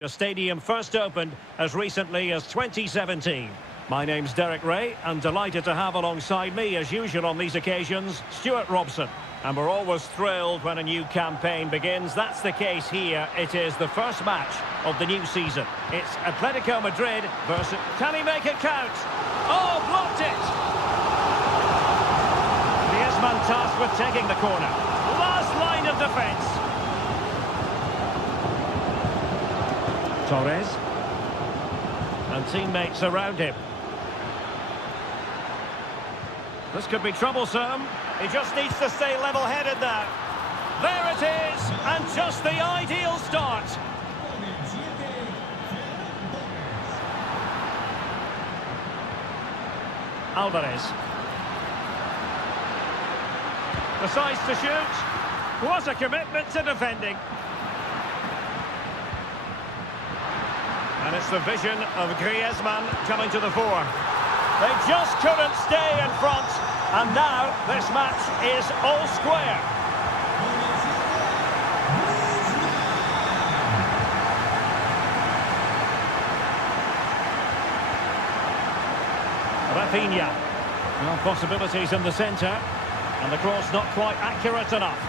The stadium first opened as recently as 2017. My name's Derek Ray, and delighted to have alongside me, as usual on these occasions, Stuart Robson. And we're always thrilled when a new campaign begins. That's the case here. It is the first match of the new season. It's Atletico Madrid versus... Can he make it count? Oh, blocked it! Griezmann tasked with taking the corner. Last line of defence. Torres. And teammates around him. This could be troublesome. He just needs to stay level-headed now. There it is, and just the ideal start. Alvarez. Decides to shoot. What a commitment to defending. And it's the vision of Griezmann coming to the fore. They just couldn't stay in front. And now this match is all square. Rafinha. Well, possibilities in the centre. And the cross not quite accurate enough.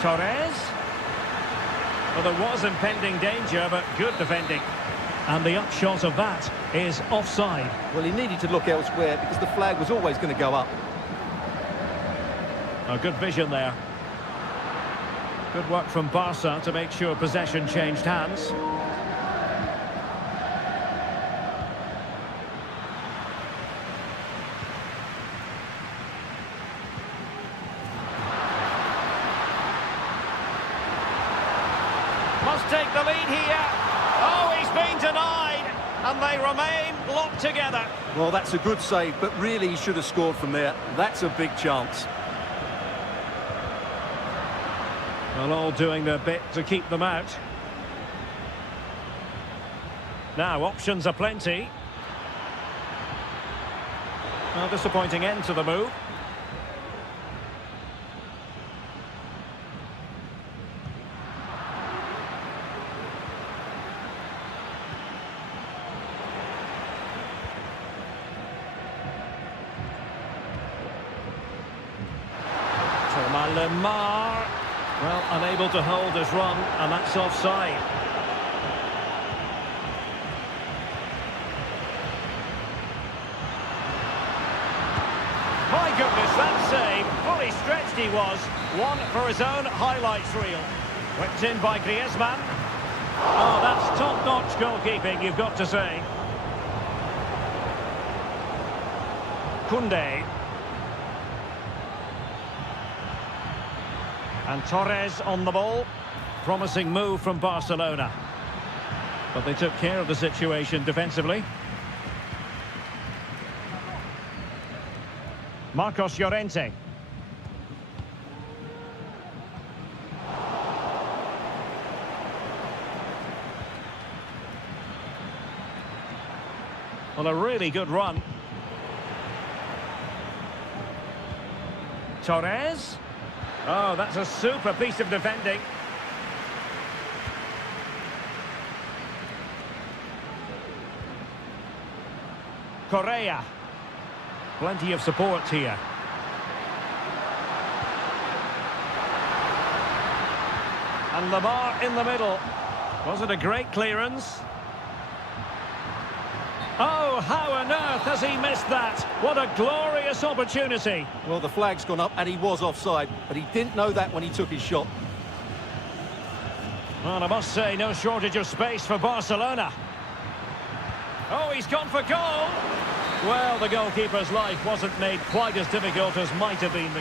Torres. Well, there was impending danger, but good defending. And the upshot of that is offside. Well, he needed to look elsewhere because the flag was always going to go up. A good vision there. Good work from Barca to make sure possession changed hands. Must take the lead here. Oh, he's been denied, and they remain locked together. Well, that's a good save, but really he should have scored from there. That's a big chance. Well, all doing their bit to keep them out. Now, options are plenty. Well, disappointing end to the move. Lemar, well, unable to hold his run, and that's offside. My goodness, that save, fully stretched he was. One for his own highlights reel. Whipped in by Griezmann. Oh, that's top-notch goalkeeping, you've got to say. Koundé. And Torres on the ball. Promising move from Barcelona. But they took care of the situation defensively. Marcos Llorente. Well, a really good run. Torres. Oh, that's a super piece of defending. Correa. Plenty of support here. And Lemar in the middle. Was it a great clearance? Oh, how on earth has he missed that? What a glorious opportunity. Well, the flag's gone up and he was offside, but he didn't know that when he took his shot. Well, I must say, no shortage of space for Barcelona. Oh, he's gone for goal. Well, the goalkeeper's life wasn't made quite as difficult as might have been.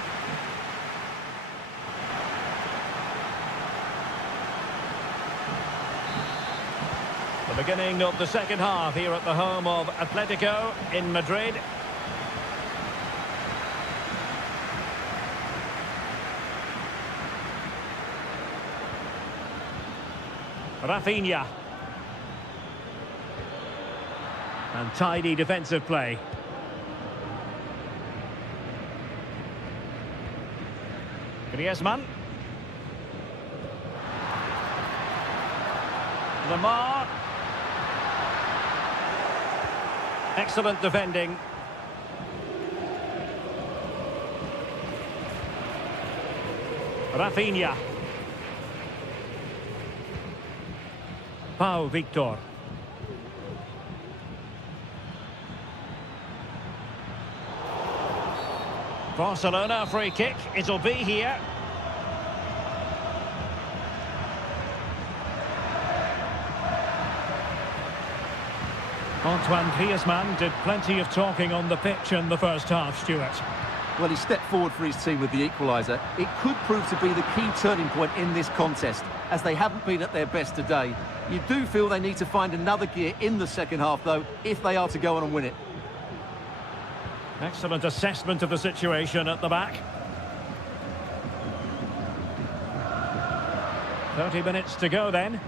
The beginning of the second half here at the home of Atletico in Madrid. Rafinha. And tidy defensive play. Griezmann. Lamar. Excellent defending. Rafinha. Pau Victor. Barcelona free kick. It'll be here. Antoine Griezmann did plenty of talking on the pitch in the first half, Stuart. Well, he stepped forward for his team with the equaliser. It could prove to be the key turning point in this contest, as they haven't been at their best today. You do feel they need to find another gear in the second half, though, if they are to go on and win it. Excellent assessment of the situation at the back. 30 minutes to go then.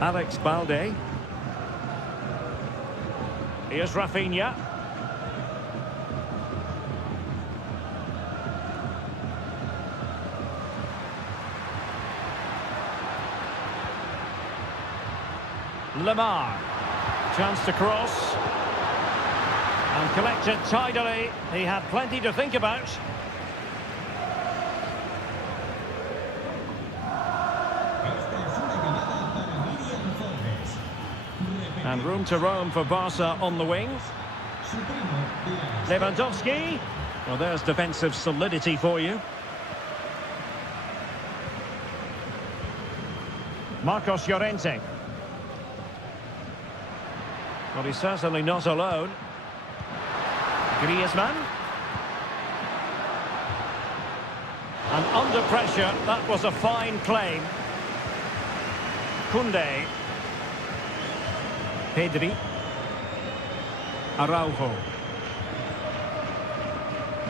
Alex Balde. Here's Rafinha. Lamar. Chance to cross. And collected tidily. He had plenty to think about. And room to roam for Barca on the wing. Lewandowski. Well, there's defensive solidity for you. Marcos Llorente. Well, he's certainly not alone. Griezmann. And under pressure, that was a fine claim. Koundé. Pedri. Araujo.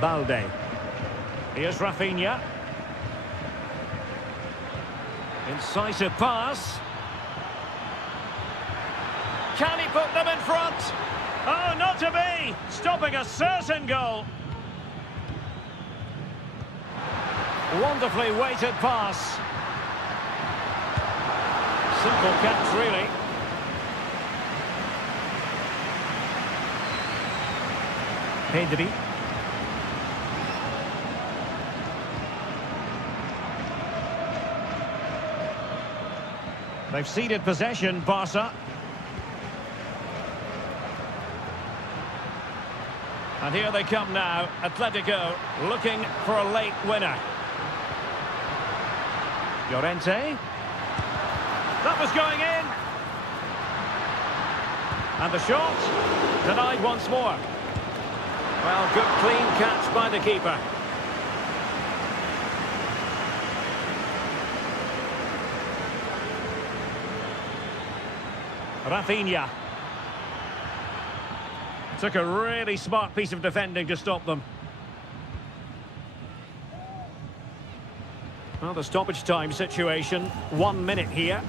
Balde. Here's Rafinha. Incisive pass. Can he put them in front? Oh, not to be! Stopping a certain goal. Wonderfully weighted pass. Simple catch, really. Pedri. They've ceded possession, Barca. And here they come now, Atletico looking for a late winner. Llorente. That was going in. And the shot denied once more. Well, good clean catch by the keeper. Rafinha. Took a really smart piece of defending to stop them. Well, the stoppage time situation, 1 minute here.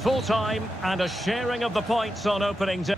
Full time and a sharing of the points on opening day.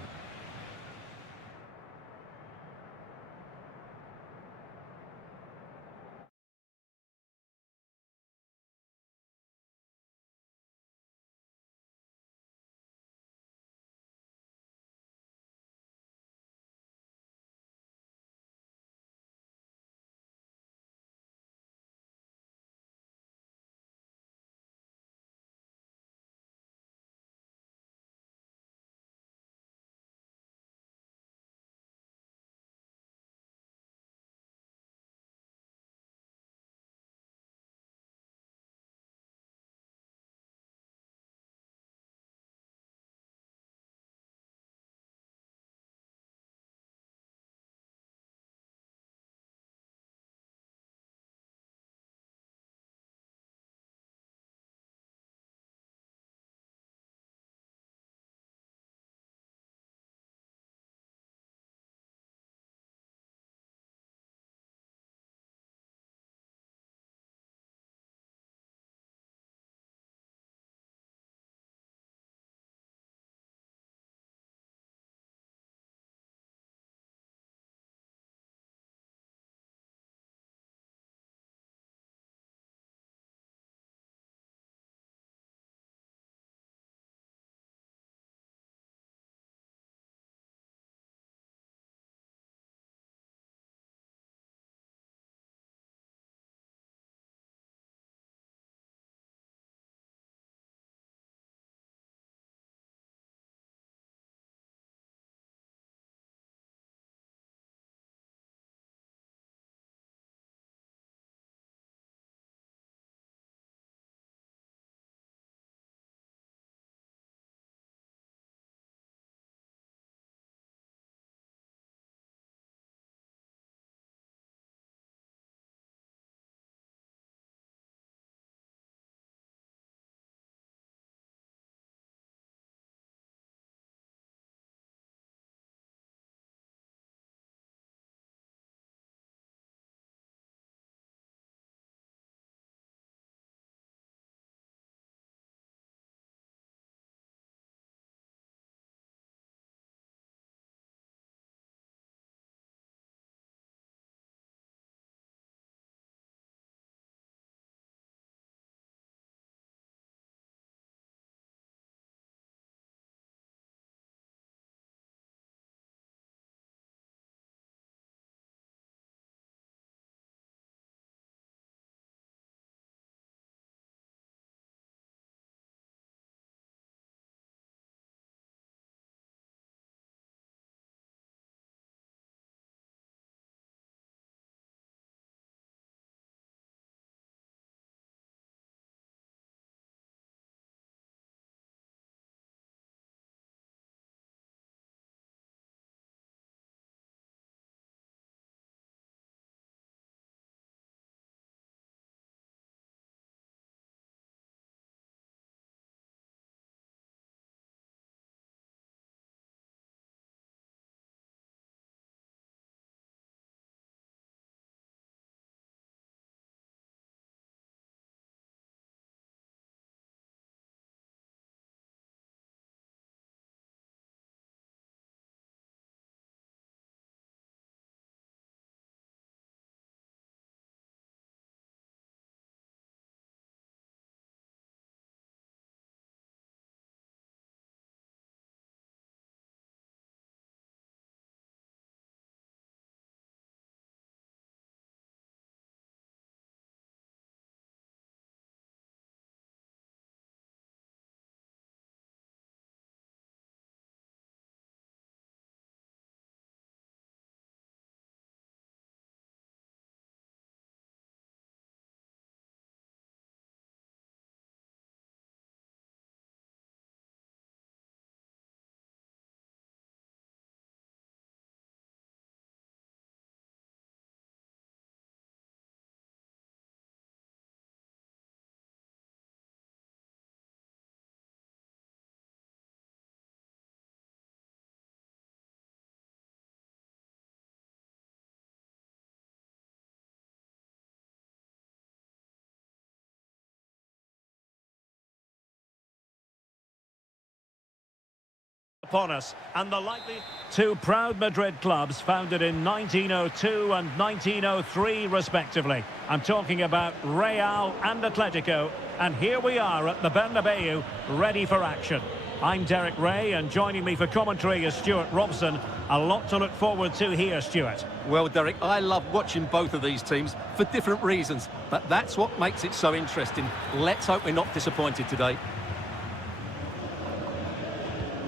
upon us, and the likely... Two proud Madrid clubs founded in 1902 and 1903 respectively. I'm talking about Real and Atletico, and here we are at the Bernabeu, ready for action. I'm Derek Ray, and joining me for commentary is Stuart Robson. A lot to look forward to here, Stuart. Well, Derek, I love watching both of these teams for different reasons, but that's what makes it so interesting. Let's hope we're not disappointed today.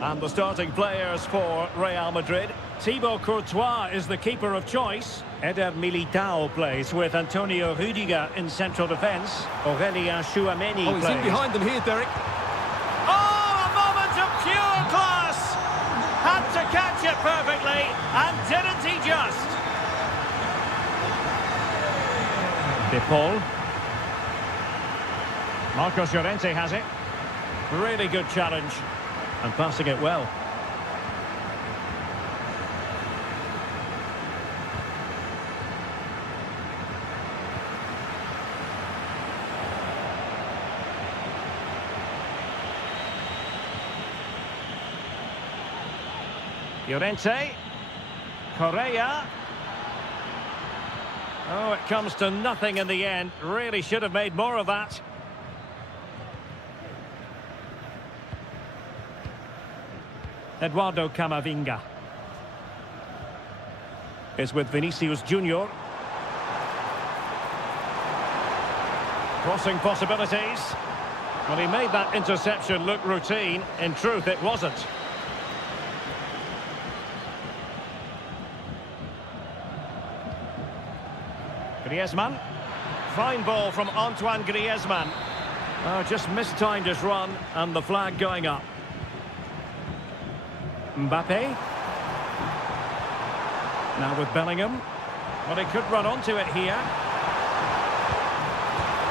And the starting players for Real Madrid. Thibaut Courtois is the keeper of choice. Eder Militao plays with Antonio Rudiger in central defence. Aurelien Chouameni plays. He's in behind them here, Derek. Oh, a moment of pure class! Had to catch it perfectly, and didn't he just? De Paul. Marcos Llorente has it. Really good challenge. And passing it well. Llorente. Correa. Oh, it comes to nothing in the end. Really should have made more of that. Eduardo Camavinga is with Vinicius Junior. Crossing possibilities. Well, he made that interception look routine. In truth, it wasn't. Griezmann. Fine ball from Antoine Griezmann. Oh, just mistimed his run, and the flag going up. Mbappe. Now with Bellingham. Well, he could run onto it here.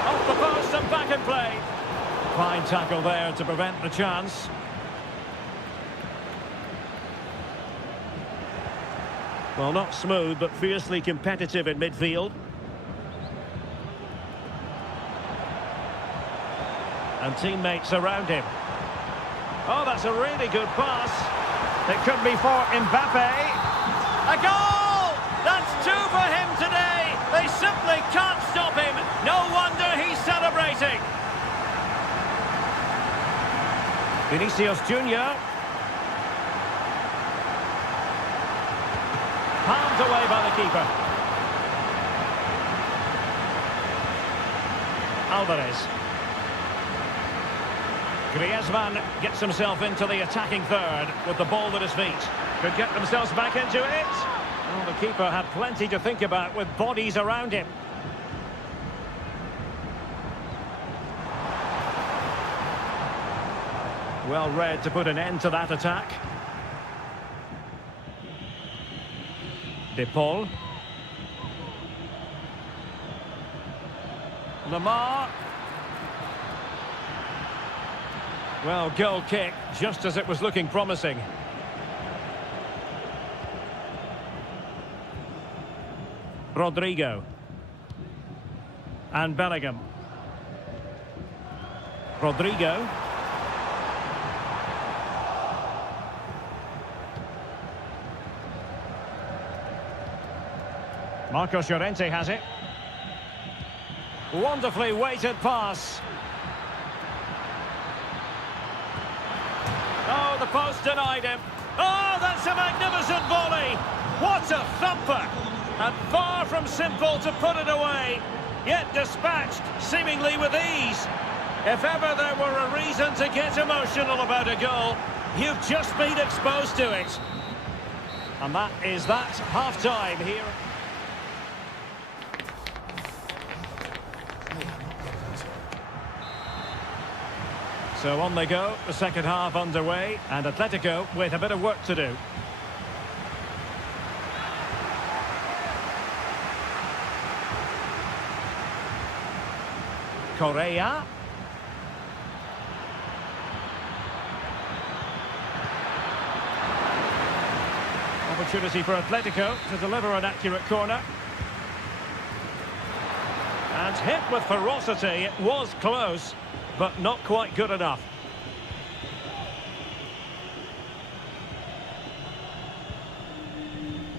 Off the post and back in play. Fine tackle there to prevent the chance. Well, not smooth, but fiercely competitive in midfield. And teammates around him. Oh, that's a really good pass. It could be for Mbappe. A goal! That's two for him today. They simply can't stop him. No wonder he's celebrating. Vinicius Junior. Palmed away by the keeper. Alvarez. Griezmann gets himself into the attacking third with the ball at his feet. Could get themselves back into it. Well, the keeper had plenty to think about with bodies around him. Well read to put an end to that attack. De Paul. Lamar. Well, goal kick, just as it was looking promising. Rodrigo. And Bellingham. Rodrigo. Marcos Llorente has it. Wonderfully weighted pass. Oh, the post denied him. Oh, that's a magnificent volley. What a thumper. And far from simple to put it away. Yet dispatched, seemingly with ease. If ever there were a reason to get emotional about a goal, you've just been exposed to it. And that is that half-time here. So on they go, the second half underway, and Atletico with a bit of work to do. Correa. Opportunity for Atletico to deliver an accurate corner. And hit with ferocity, it was close, but not quite good enough.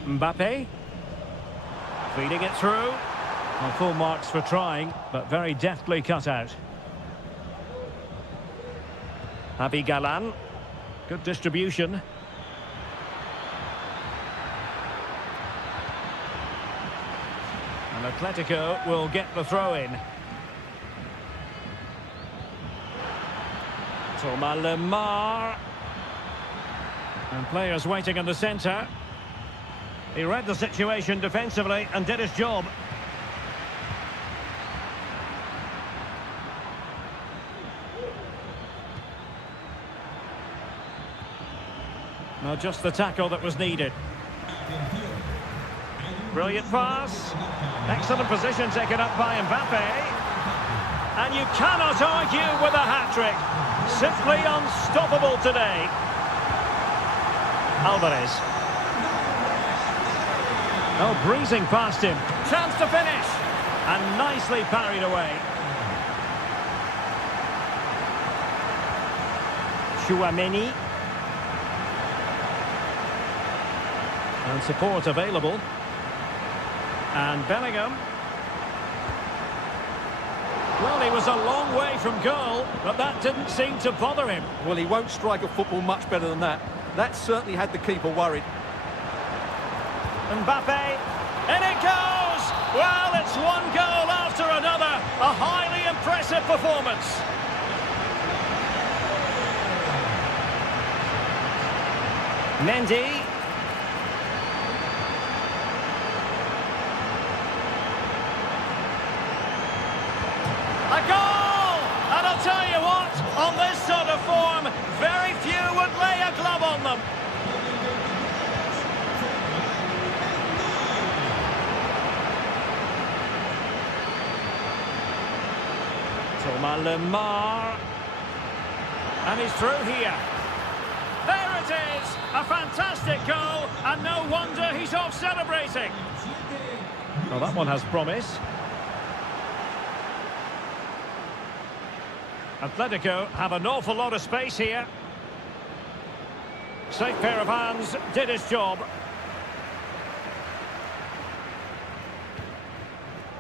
Mbappe. Feeding it through. Well, full marks for trying, but very deftly cut out. Abi Galan. Good distribution. And Atletico will get the throw in. Thomas Lemar. And players waiting in the centre. He read the situation defensively and did his job. Well, just the tackle that was needed. Brilliant pass. Excellent position taken up by Mbappe. And you cannot argue with a hat-trick. Simply unstoppable today. Alvarez. Oh, breezing past him. Chance to finish. And nicely parried away. Chouameni. And support available. And Bellingham. Well, he was a long way from goal, but that didn't seem to bother him. Well, he won't strike a football much better than that. That certainly had the keeper worried. Mbappe, in it goes! Well, it's one goal after another. A highly impressive performance. Mendy. A goal! And I'll tell you what, on this sort of form, very few would lay a glove on them. Thomas Lemar. And he's through here. There it is! A fantastic goal, and no wonder he's off celebrating. Well, that one has promise. Atletico have an awful lot of space here. Safe pair of hands, did his job.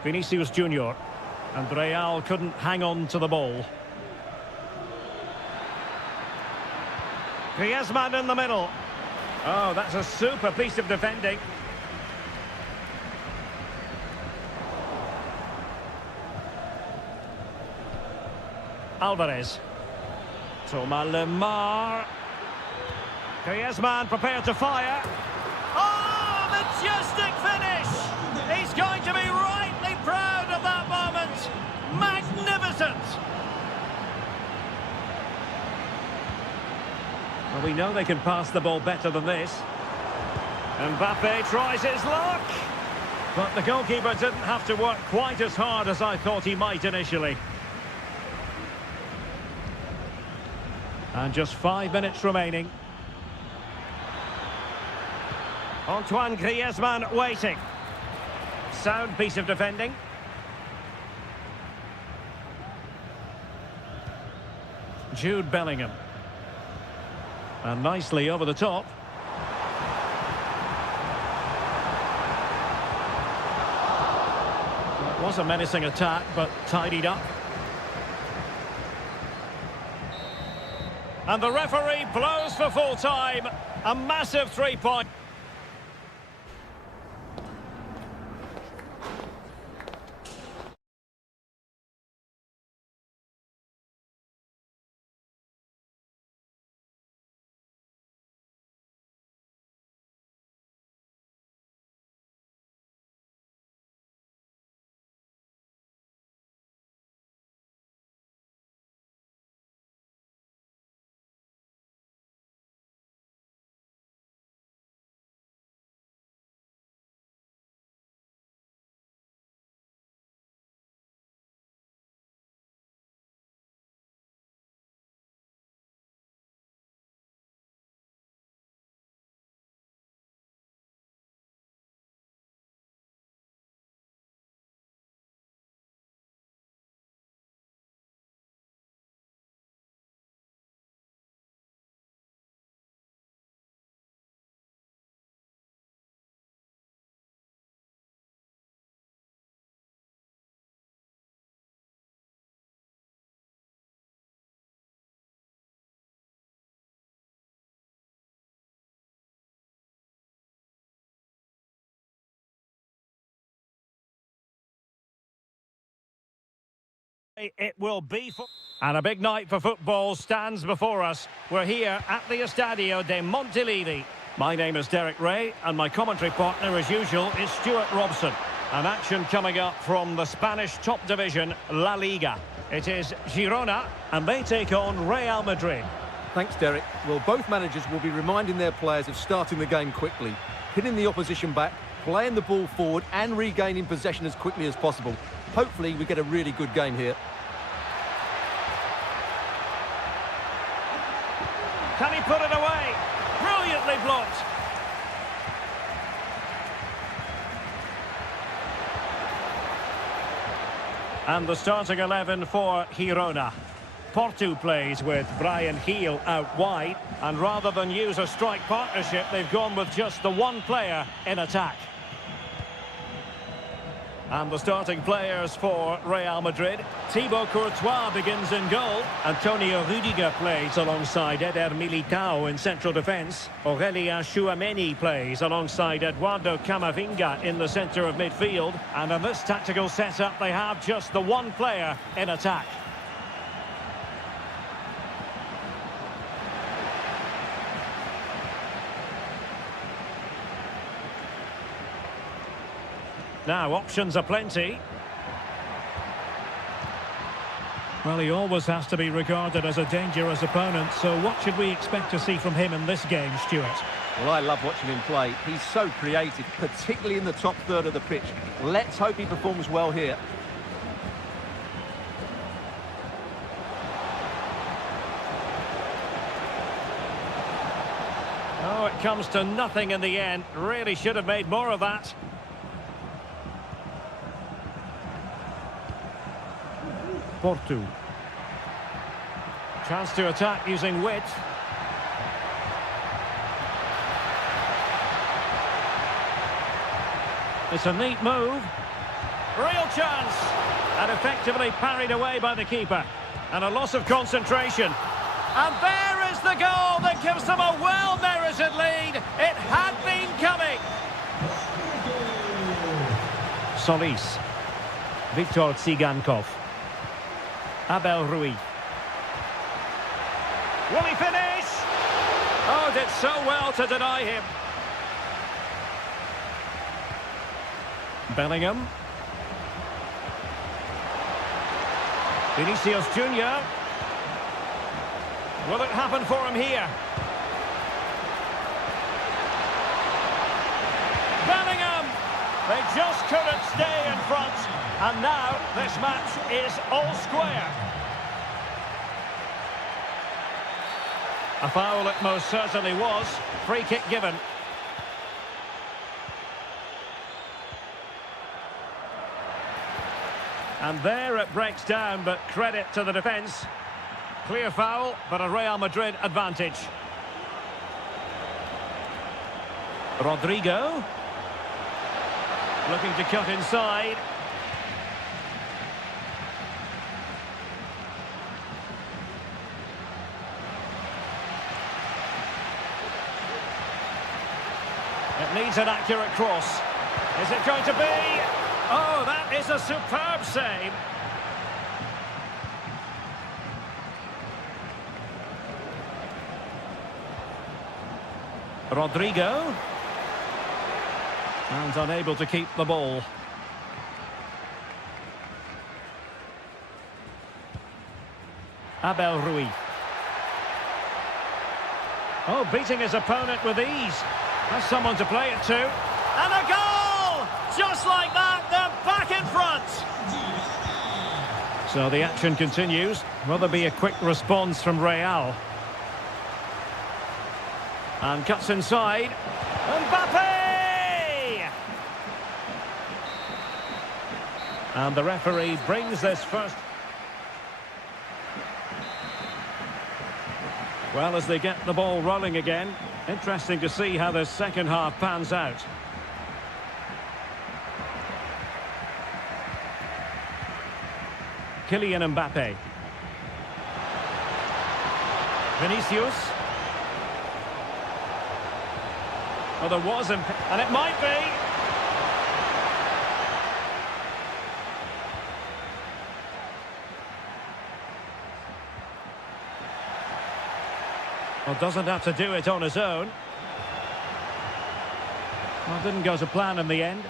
Vinicius Junior. And Real couldn't hang on to the ball. Griezmann in the middle. Oh, that's a super piece of defending. Alvarez. Thomas Lemar. Griezmann prepared to fire. Oh, majestic finish! He's going to be rightly proud of that moment. Magnificent! Well, we know they can pass the ball better than this. Mbappe tries his luck. But the goalkeeper didn't have to work quite as hard as I thought he might initially. And just 5 minutes remaining. Antoine Griezmann waiting. Sound piece of defending. Jude Bellingham. And nicely over the top. It was a menacing attack, but tidied up. And the referee blows for full time. A massive 3-point. it will be for... And a big night for football stands before us. We're here at the Estadio de Montilivi. My name is Derek Ray, and my commentary partner, as usual, is Stuart Robson. An action coming up from the Spanish top division, La Liga. It is Girona, and they take on Real Madrid. Thanks, Derek. Well, both managers will be reminding their players of starting the game quickly, hitting the opposition back, playing the ball forward and regaining possession as quickly as possible. Hopefully, we get a really good game here. Can he put it away? Brilliantly blocked. And the starting 11 for Girona. Porto plays with Brian Heel out wide, and rather than use a strike partnership, they've gone with just the one player in attack. And the starting players for Real Madrid. Thibaut Courtois begins in goal. Antonio Rudiger plays alongside Eder Militao in central defence. Aurelien Tchouameni plays alongside Eduardo Camavinga in the centre of midfield. And in this tactical setup, they have just the one player in attack. Now, options are plenty. Well, he always has to be regarded as a dangerous opponent, so what should we expect to see from him in this game, Stuart? Well, I love watching him play. He's so creative, particularly in the top third of the pitch. Let's hope he performs well here. Oh, it comes to nothing in the end. Really should have made more of that. Porto. Chance to attack using width. It's a neat move. Real chance. And effectively parried away by the keeper. And a loss of concentration. And there is the goal that gives them a well-merited lead. It had been coming. Solis. Viktor Tsigankov. Abel Ruiz. Will he finish? Oh, did so well to deny him. Bellingham. Vinicius Junior. Will it happen for him here? Bellingham! They just couldn't stay in front. And now this match is all square. A foul it most certainly was. Free kick given. And there it breaks down, but credit to the defence. Clear foul, but a Real Madrid advantage. Rodrigo. Looking to cut inside. It needs an accurate cross. Is it going to be? Oh, that is a superb save. Rodrigo. And unable to keep the ball. Abel Ruiz. Oh, beating his opponent with ease. Has someone to play it to. And a goal! Just like that, they're back in front. So the action continues. Will there be a quick response from Real? And cuts inside. Mbappe! And the referee brings this first. Well, as they get the ball rolling again, interesting to see how the second half pans out. Kylian Mbappe. Vinicius. Oh, there was, and it might be. Well, doesn't have to do it on his own. Well, didn't go to plan in the end.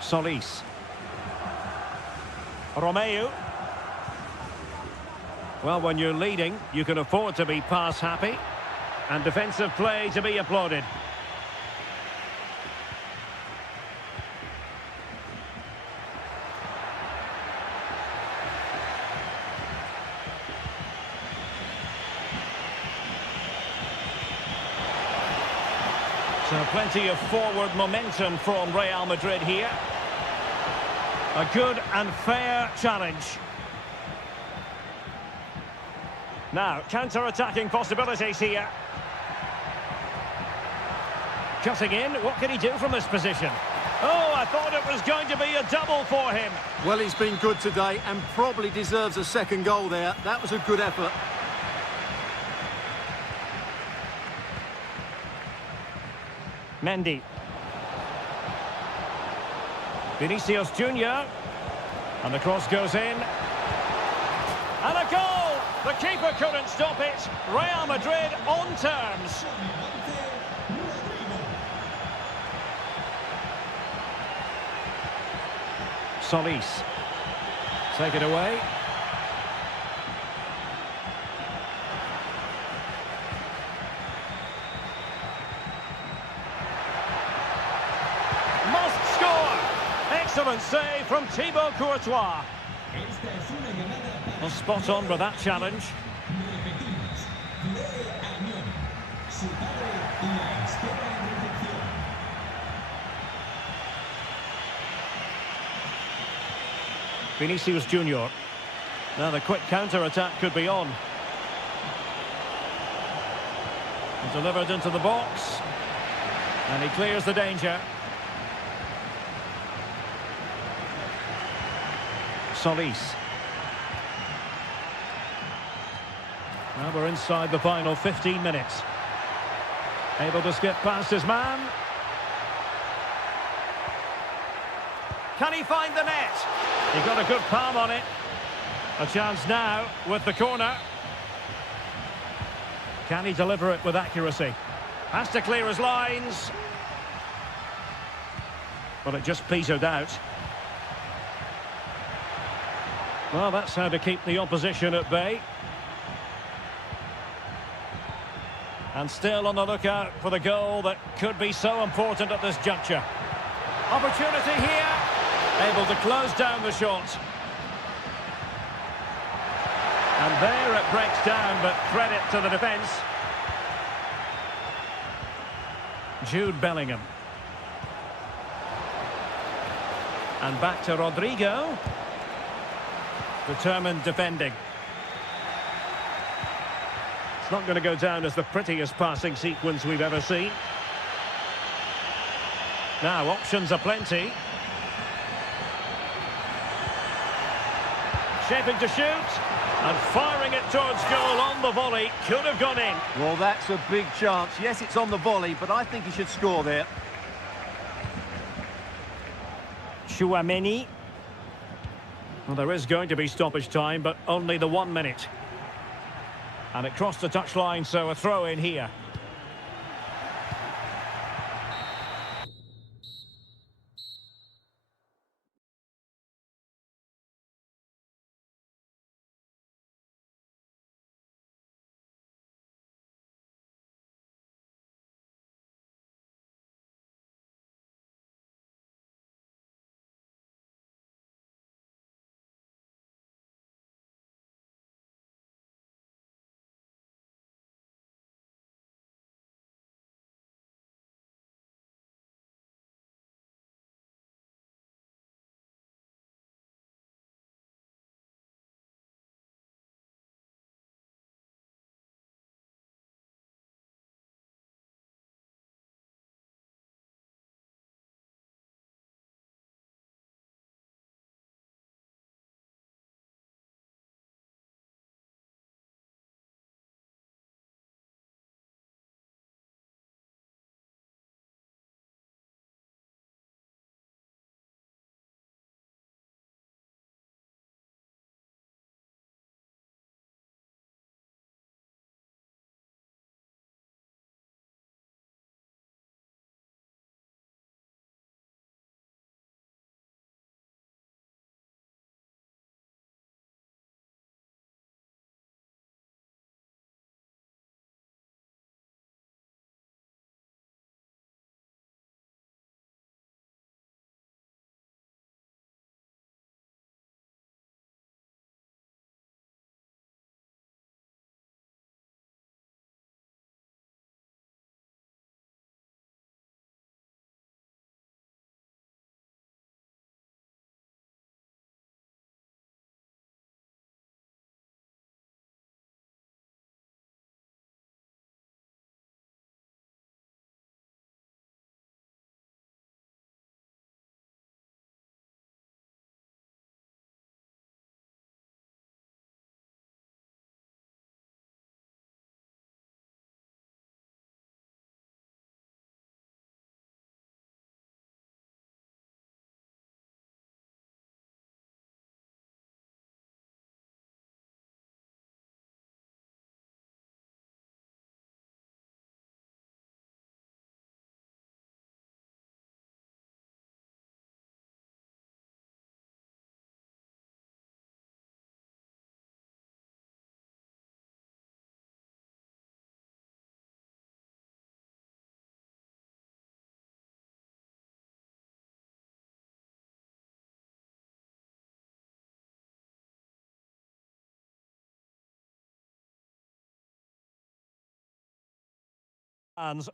Solis. Romeu. Well, when you're leading, you can afford to be pass happy. And defensive play to be applauded. So plenty of forward momentum from Real Madrid here. A good and fair challenge. Now, counter-attacking possibilities here. Cutting in, what can he do from this position? Oh, I thought it was going to be a double for him. Well, he's been good today and probably deserves a second goal there. That was a good effort. Mendy. Vinicius Junior. And the cross goes in. And a goal! The keeper couldn't stop it. Real Madrid on terms. Solis. Take it away. Must score! Excellent save from Thibaut Courtois. Well, spot on with that challenge. Vinicius Junior. Now the quick counter-attack could be on. Delivered into the box. And he clears the danger. Solis. Now we're inside the final 15 minutes. Able to skip past his man. Can he find the net? He got a good palm on it. A chance now with the corner. Can he deliver it with accuracy? Has to clear his lines. But it just petered out. Well, that's how to keep the opposition at bay. And still on the lookout for the goal that could be so important at this juncture. Opportunity here. Able to close down the shot. And there it breaks down, but credit to the defence. Jude Bellingham. And back to Rodrigo. Determined defending. It's not going to go down as the prettiest passing sequence we've ever seen. Now, options are plenty. Shaping to shoot. And firing it towards goal on the volley. Could have gone in. Well, that's a big chance. Yes, it's on the volley, but I think he should score there. Chouameni. Well, there is going to be stoppage time, but only the 1 minute. And it crossed the touchline, so a throw in here.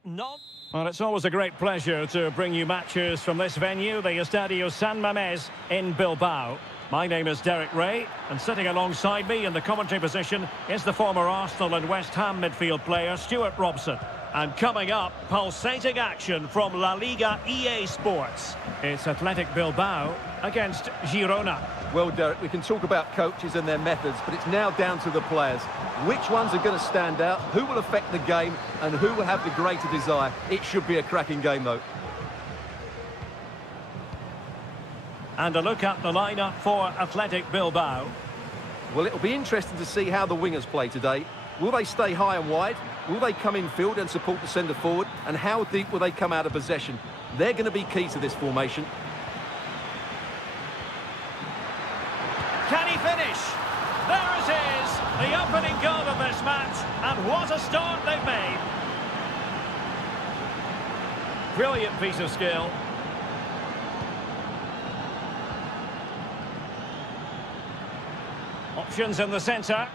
Not. Well, it's always a great pleasure to bring you matches from this venue, the Estadio San Mamés in Bilbao. My name is Derek Ray, and sitting alongside me in the commentary position is the former Arsenal and West Ham midfield player Stuart Robson. And coming up, pulsating action from La Liga EA Sports. It's Athletic Bilbao against Girona. Well, Derek, we can talk about coaches and their methods, but it's now down to the players. Which ones are going to stand out, who will affect the game, and who will have the greater desire? It should be a cracking game, though. And a look at the lineup for Athletic Bilbao. Well, it'll be interesting to see how the wingers play today. Will they stay high and wide? Will they come in field and support the centre forward? And how deep will they come out of possession? They're going to be key to this formation. Can he finish? There it is, the opening goal of this match, and what a start they've made. Brilliant piece of skill. Options in the centre.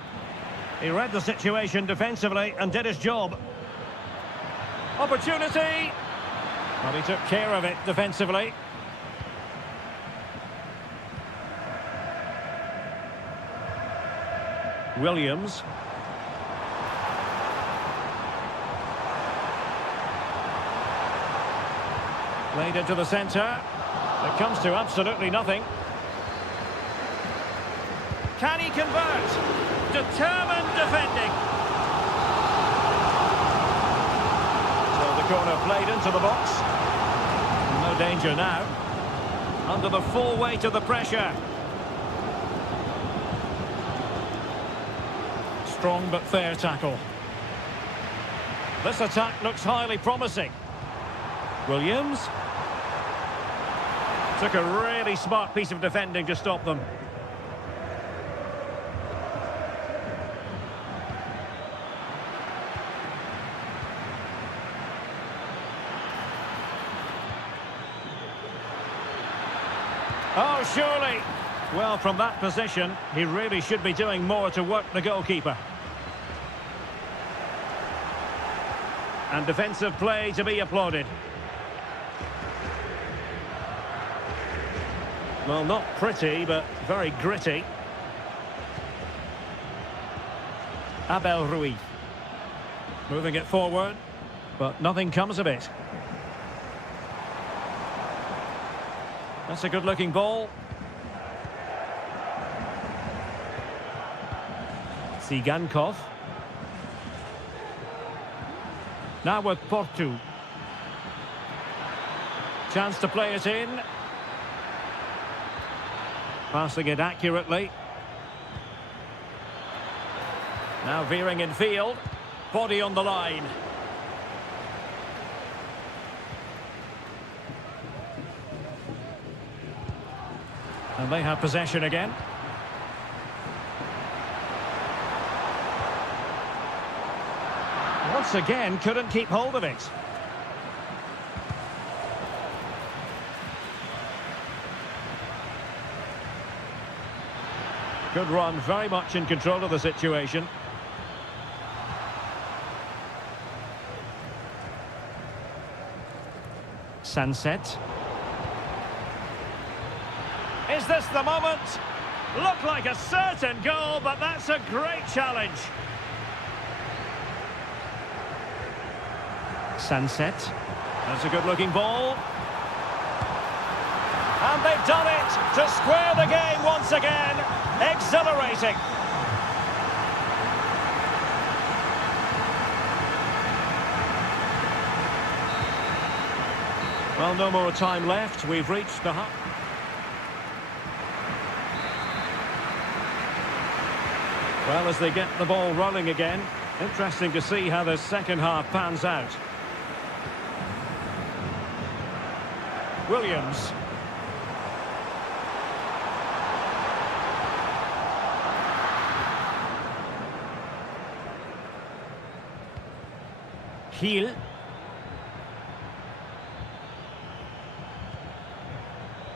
He read the situation defensively and did his job. Opportunity. Well, he took care of it defensively. Williams. Played into the centre. It comes to absolutely nothing. Can he convert? Determined defending. So the corner played into the box. No danger now. Under the full weight of the pressure. Strong but fair tackle. This attack looks highly promising. Williams. Took a really smart piece of defending to stop them. Oh, surely. Well, from that position, he really should be doing more to work the goalkeeper. And defensive play to be applauded. Well, not pretty, but very gritty. Abel Ruiz. Moving it forward, but nothing comes of it. That's a good-looking ball. Sigankov. Now with Portu. Chance to play it in. Passing it accurately. Now veering in field. Body on the line. And they have possession again. Once again, couldn't keep hold of it. Good run, very much in control of the situation. Sunset. Is this the moment? Looked like a certain goal, but that's a great challenge. Sunset. That's a good-looking ball. And they've done it to square the game once again. Exhilarating. Well, no more time left. We've reached the half. Well, as they get the ball rolling again, interesting to see how the second half pans out. Williams. Heel.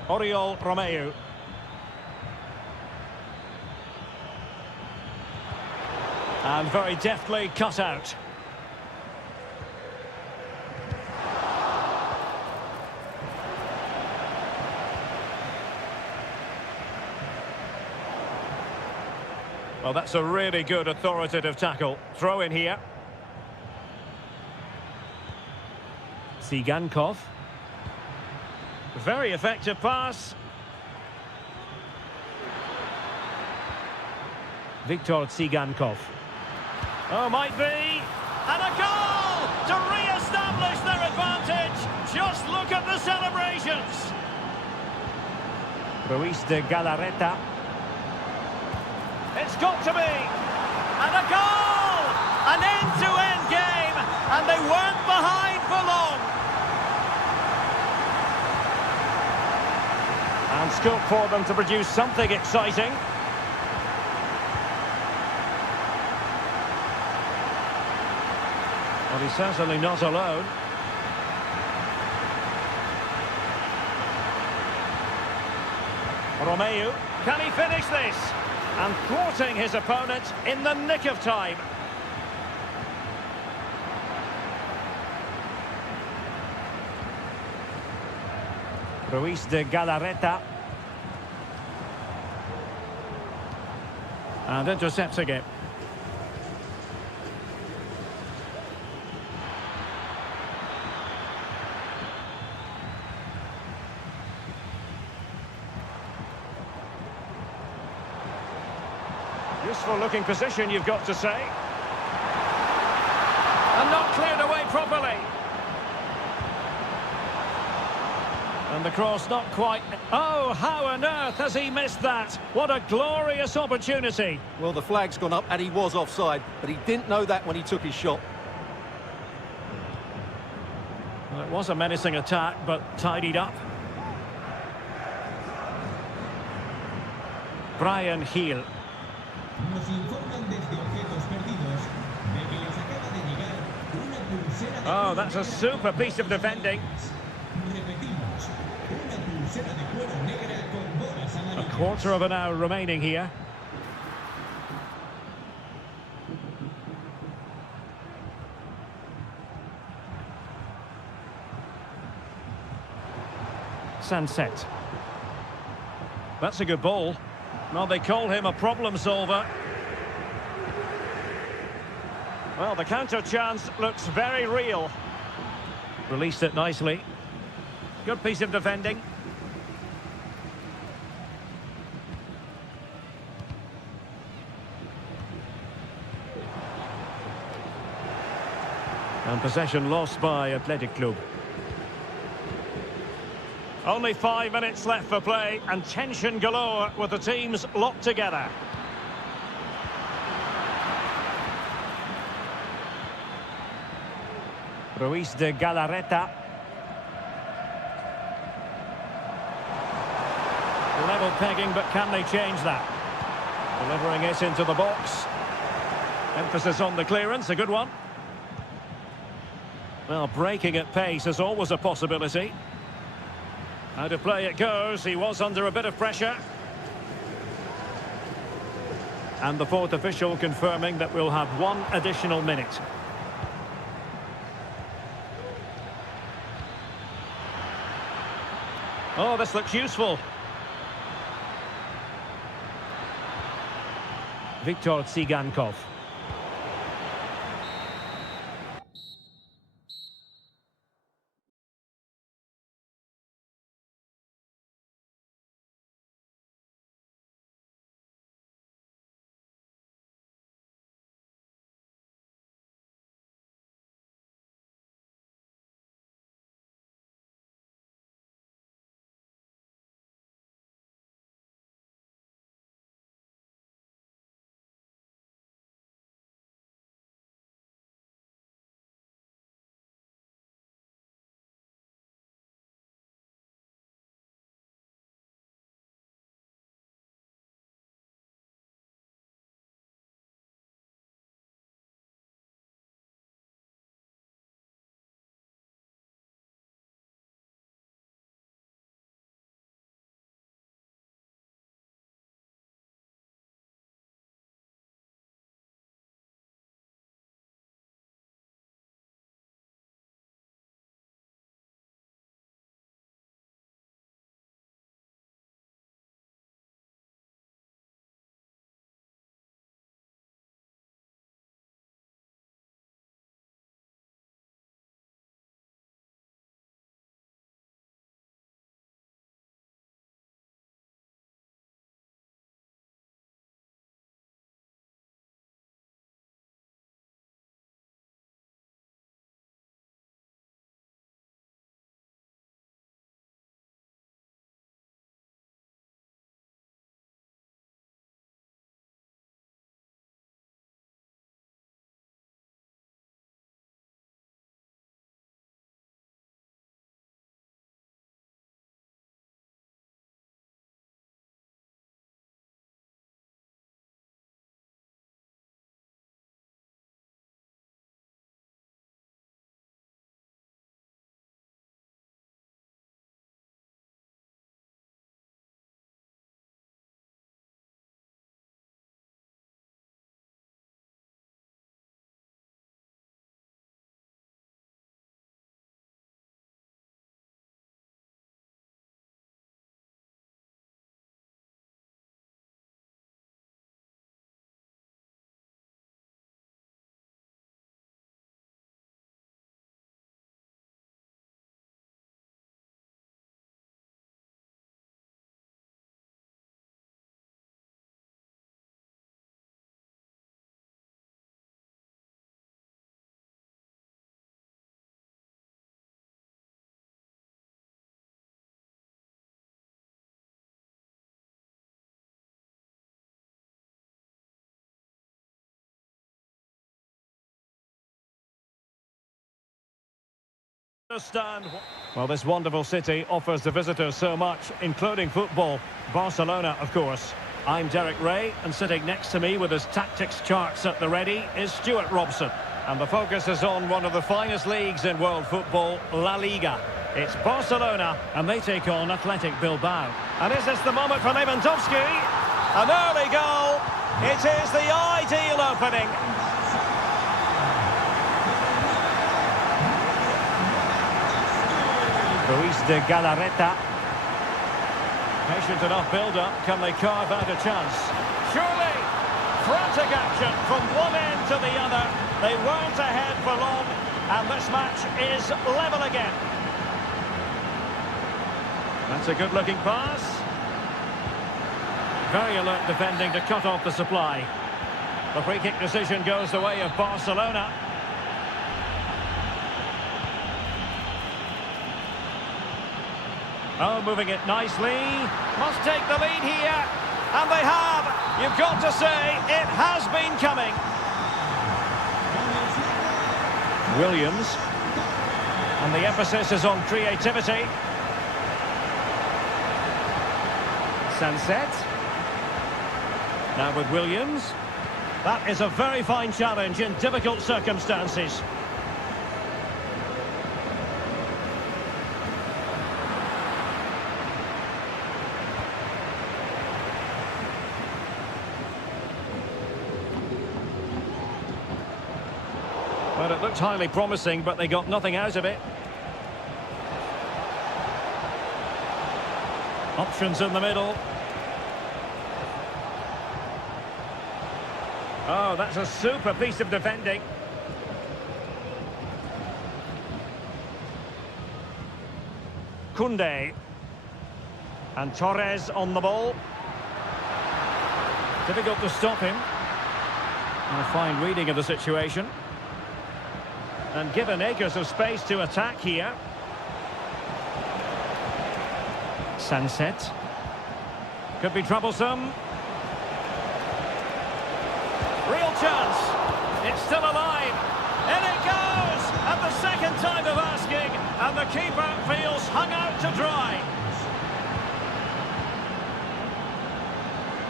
Oriol Romeu. And very deftly cut out. Well, that's a really good authoritative tackle. Throw in here. Tsigankov. Very effective pass. Viktor Tsigankov. Oh, might be. And a goal to re-establish their advantage. Just look at the celebrations. Ruiz de Galarreta. It's got to be. And a goal! An end-to-end game. And they weren't behind for long. And scope for them to produce something exciting. Well, he's certainly not alone. Romeu, can he finish this? And thwarting his opponent in the nick of time. Ruiz de Galarreta. And intercepting it. Useful looking position, you've got to say. And not cleared away properly. And the cross not quite... Oh, how on earth has he missed that? What a glorious opportunity. Well, the flag's gone up and he was offside, but he didn't know that when he took his shot. Well, it was a menacing attack, but tidied up. Brian Heel. Nos informan desde objetos perdidos de que les acaba de llegar una pulsera de Oh, that's a super piece of defending. Repetimos, una pulsera de cuero negra con bolas A amarillas. quarter of an hour remaining here. Sunset. That's a good ball. Well, they call him a problem solver. Well, the counter chance looks very real. Released it nicely. Good piece of defending. And possession lost by Athletic Club. Only 5 minutes left for play, and tension galore with the teams locked together. Ruiz de Galarreta. Level pegging, but can they change that? Delivering it into the box. Emphasis on the clearance, a good one. Well, breaking at pace is always a possibility. Out of play it goes. He was under a bit of pressure. And the fourth official confirming that we'll have 1 additional minute. Oh, this looks useful. Viktor Tsigankov. Stand. Well, this wonderful city offers the visitors so much, including football. Barcelona, of course. I'm Derek Ray, and sitting next to me with his tactics charts at the ready is Stuart Robson. And the focus is on one of the finest leagues in world football, La Liga. It's Barcelona, and they take on Athletic Bilbao. And is this the moment for Lewandowski? An early goal. It is the ideal opening. Ruiz de Galarreta. Patient enough build-up. Can they carve out a chance? Surely! Frantic action from one end to the other. They weren't ahead for long, and this match is level again. That's a good-looking pass. Very alert defending to cut off the supply. The free-kick decision goes the way of Barcelona. Oh, moving it nicely. Must take the lead here. And they have. You've got to say, it has been coming. Williams. And the emphasis is on creativity. Sunset. Now with Williams. That is a very fine challenge in difficult circumstances. Well, it looked highly promising, but they got nothing out of it. Options in the middle. Oh, that's a super piece of defending. Koundé. And Torres on the ball. Difficult to stop him. And a fine reading of the situation. And given acres of space to attack here. Sunset. Could be troublesome. Real chance. It's still alive. In it goes! At the second time of asking. And the keeper feels hung out to dry.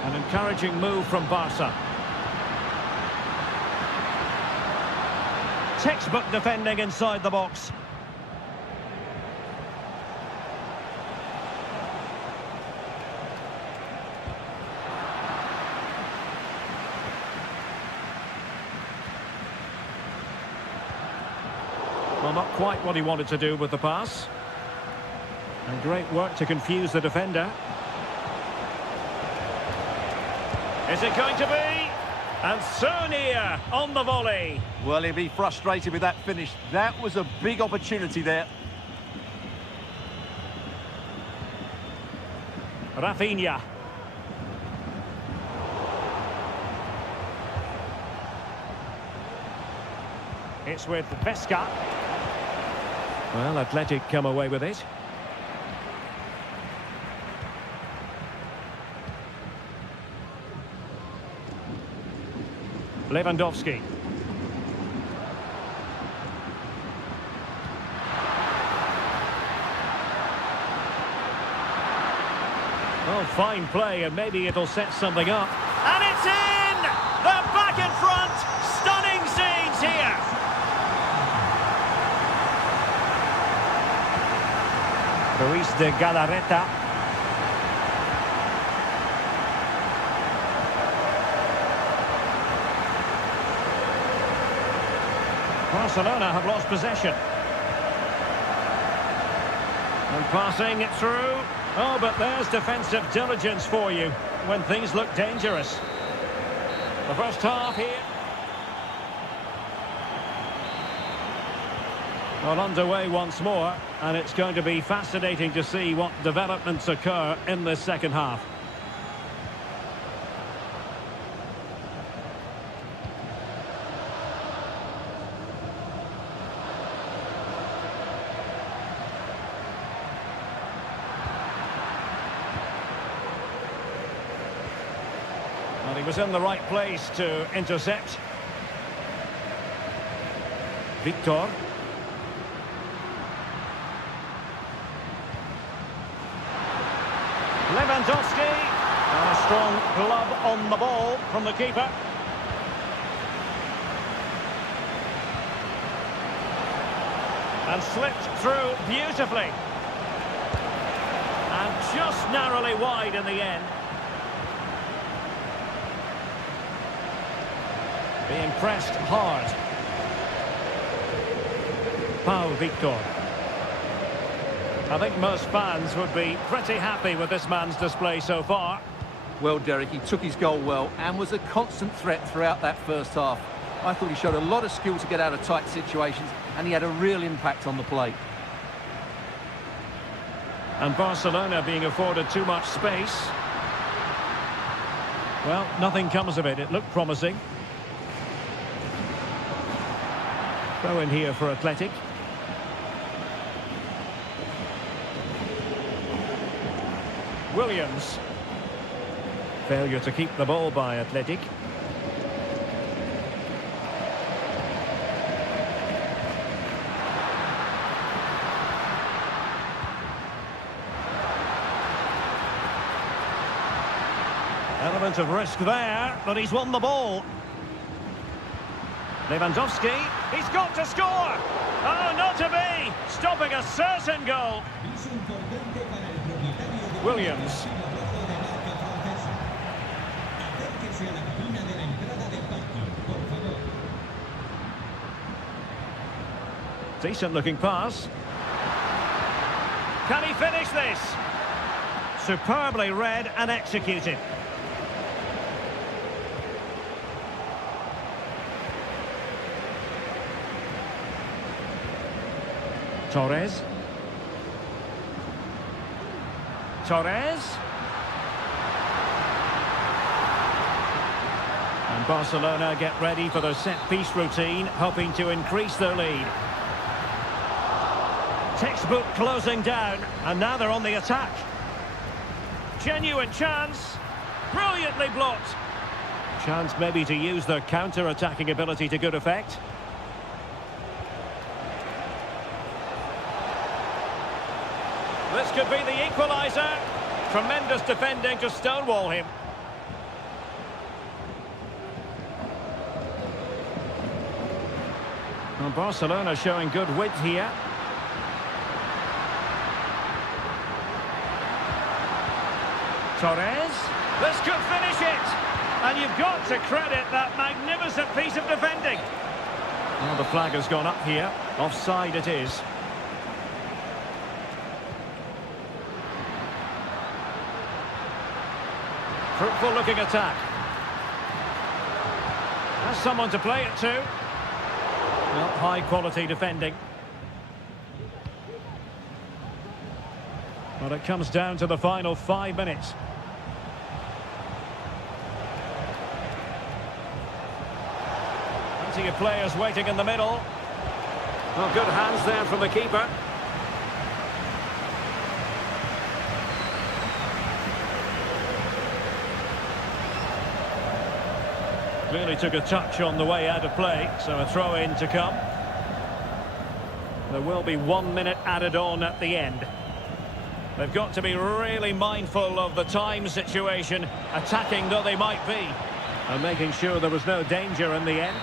An encouraging move from Barca. Textbook defending inside the box. Well, not quite what he wanted to do with the pass. And great work to confuse the defender. Is it going to be? And so near on the volley. Well, he'll be frustrated with that finish. That was a big opportunity there. Rafinha. It's with Vesca. Well, Athletic come away with it. Lewandowski. Oh, fine play, and maybe it'll set something up. And it's in! They're back in front! Stunning scenes here! Ruiz de Galarreta. Barcelona have lost possession. And passing it through. Oh, but there's defensive diligence for you when things look dangerous. The first half here. Well, underway once more, and it's going to be fascinating to see what developments occur in this second half. Well, he was in the right place to intercept. Lewandowski. And a strong glove on the ball from the keeper. And slipped through beautifully. And just narrowly wide in the end. Being pressed hard. Pau Victor. I think most fans would be pretty happy with this man's display so far. Well, Derek, he took his goal well and was a constant threat throughout that first half. I thought he showed a lot of skill to get out of tight situations, and he had a real impact on the plate. And Barcelona being afforded too much space. Well, nothing comes of it. It looked promising. Throw in here for Athletic. Williams. Failure to keep the ball by Athletic. Element of risk there, but he's won the ball. Lewandowski, he's got to score! Oh, not to be! Stopping a certain goal. Es importante para el propietario de Williams. abajo de marca francesa. Acérquese a la cabina de la entrada del parking, por favor. Decent looking pass. Can he finish this? Superbly read and executed. Torres. Torres. And Barcelona get ready for their set-piece routine, hoping to increase their lead. Textbook closing down, and now they're on the attack. Genuine chance. Brilliantly blocked. Chance maybe to use their counter-attacking ability to good effect. This could be the equaliser. Tremendous defending to stonewall him. Well, Barcelona showing good width here. Torres. This could finish it. And you've got to credit that magnificent piece of defending. Well, the flag has gone up here. Offside it is. Fruitful looking attack. Has someone to play it to. Well, high quality defending. But it comes down to the final 5 minutes. Plenty of players waiting in the middle. Well, good hands there from the keeper. Clearly took a touch on the way out of play, so a throw-in to come. There will be 1 minute added on at the end. They've got to be really mindful of the time situation, attacking though they might be, and making sure there was no danger in the end.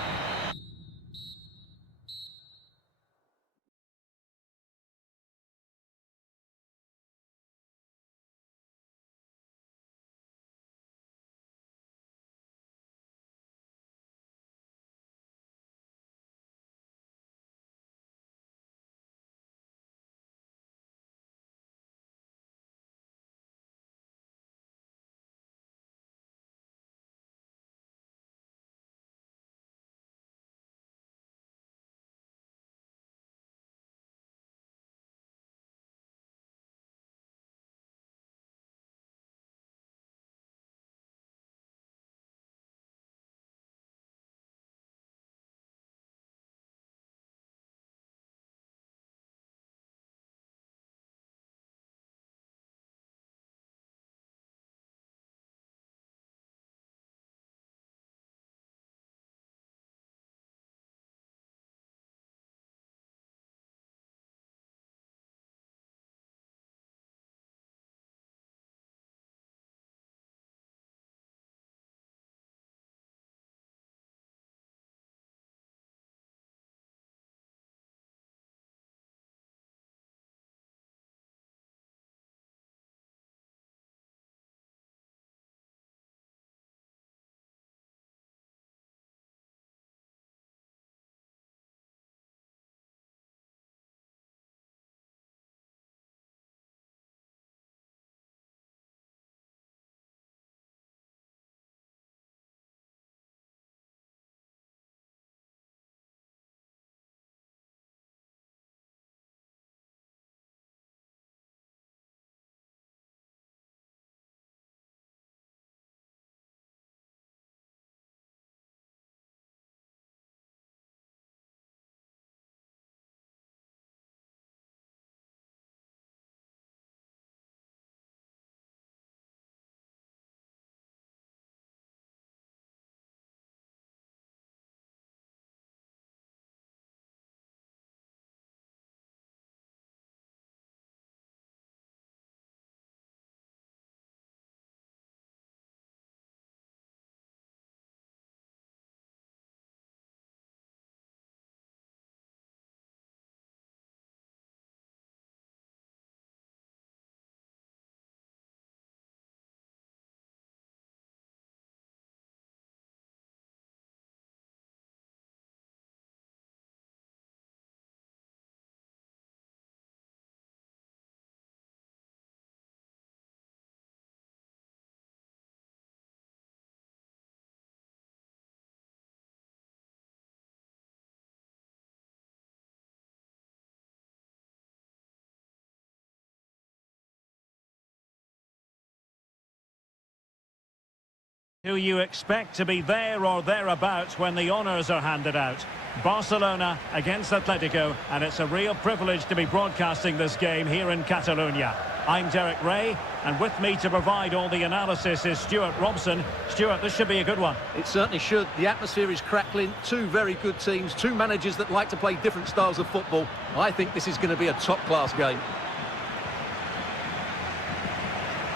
Who you expect to be there or thereabouts when the honours are handed out. Barcelona against Atletico, and it's a real privilege to be broadcasting this game here in Catalonia. I'm Derek Ray, and with me to provide all the analysis is Stuart Robson. Stuart, this should be a good one. It certainly should. The atmosphere is crackling. Two very good teams, two managers that like to play different styles of football. I think this is going to be a top-class game.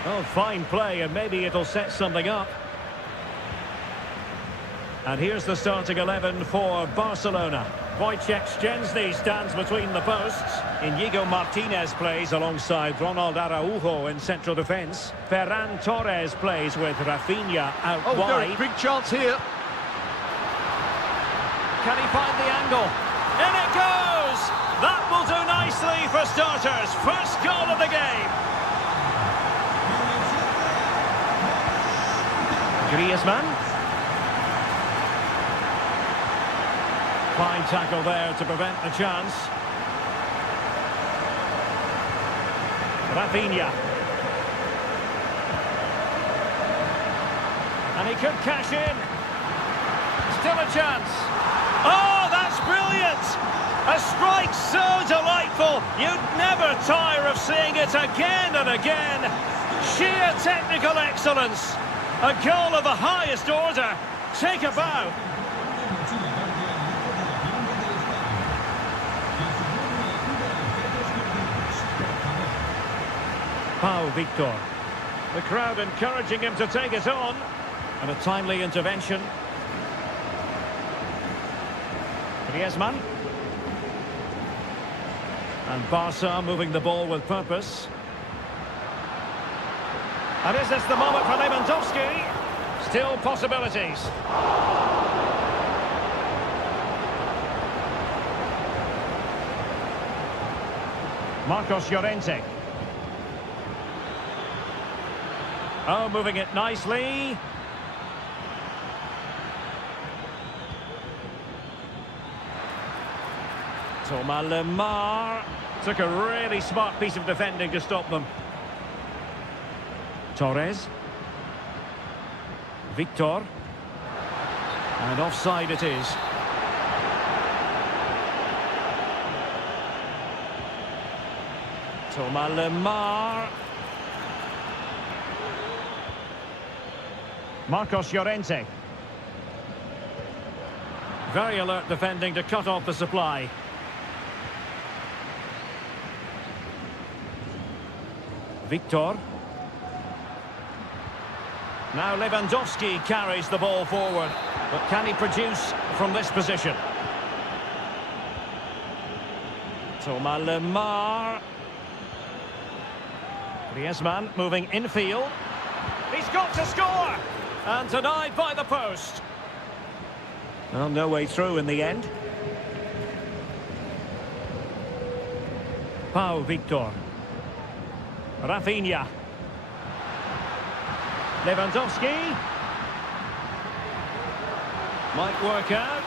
Oh, fine play, and maybe it'll set something up. And here's the starting 11 for Barcelona. Wojciech Szczęsny stands between the posts. Inigo Martinez plays alongside Ronald Araujo in central defence. Ferran Torres plays with Rafinha out wide. Derek, big chance here. Can he find the angle? In it goes! That will do nicely for starters. First goal of the game. Griezmann. Fine tackle there to prevent the chance. Rafinha. And he could cash in. Still a chance. Oh, that's brilliant! A strike so delightful, you'd never tire of seeing it again and again. Sheer technical excellence. A goal of the highest order. Take a bow. Pau Victor. The crowd encouraging him to take it on. And a timely intervention. Griezmann. And Barca moving the ball with purpose. And is this the moment for Lewandowski? Still possibilities. Marcos Llorente. Oh, moving it nicely. Thomas Lemar took a really smart piece of defending to stop them. Torres. Victor. And offside it is. Thomas Lemar. Marcos Llorente. Very alert defending to cut off the supply. Victor. Now Lewandowski carries the ball forward. But can he produce from this position? Thomas Lemar. Griezmann moving infield. He's got to score! And denied by the post. Well, no way through in the end. Pau Victor. Rafinha. Lewandowski. Might work out.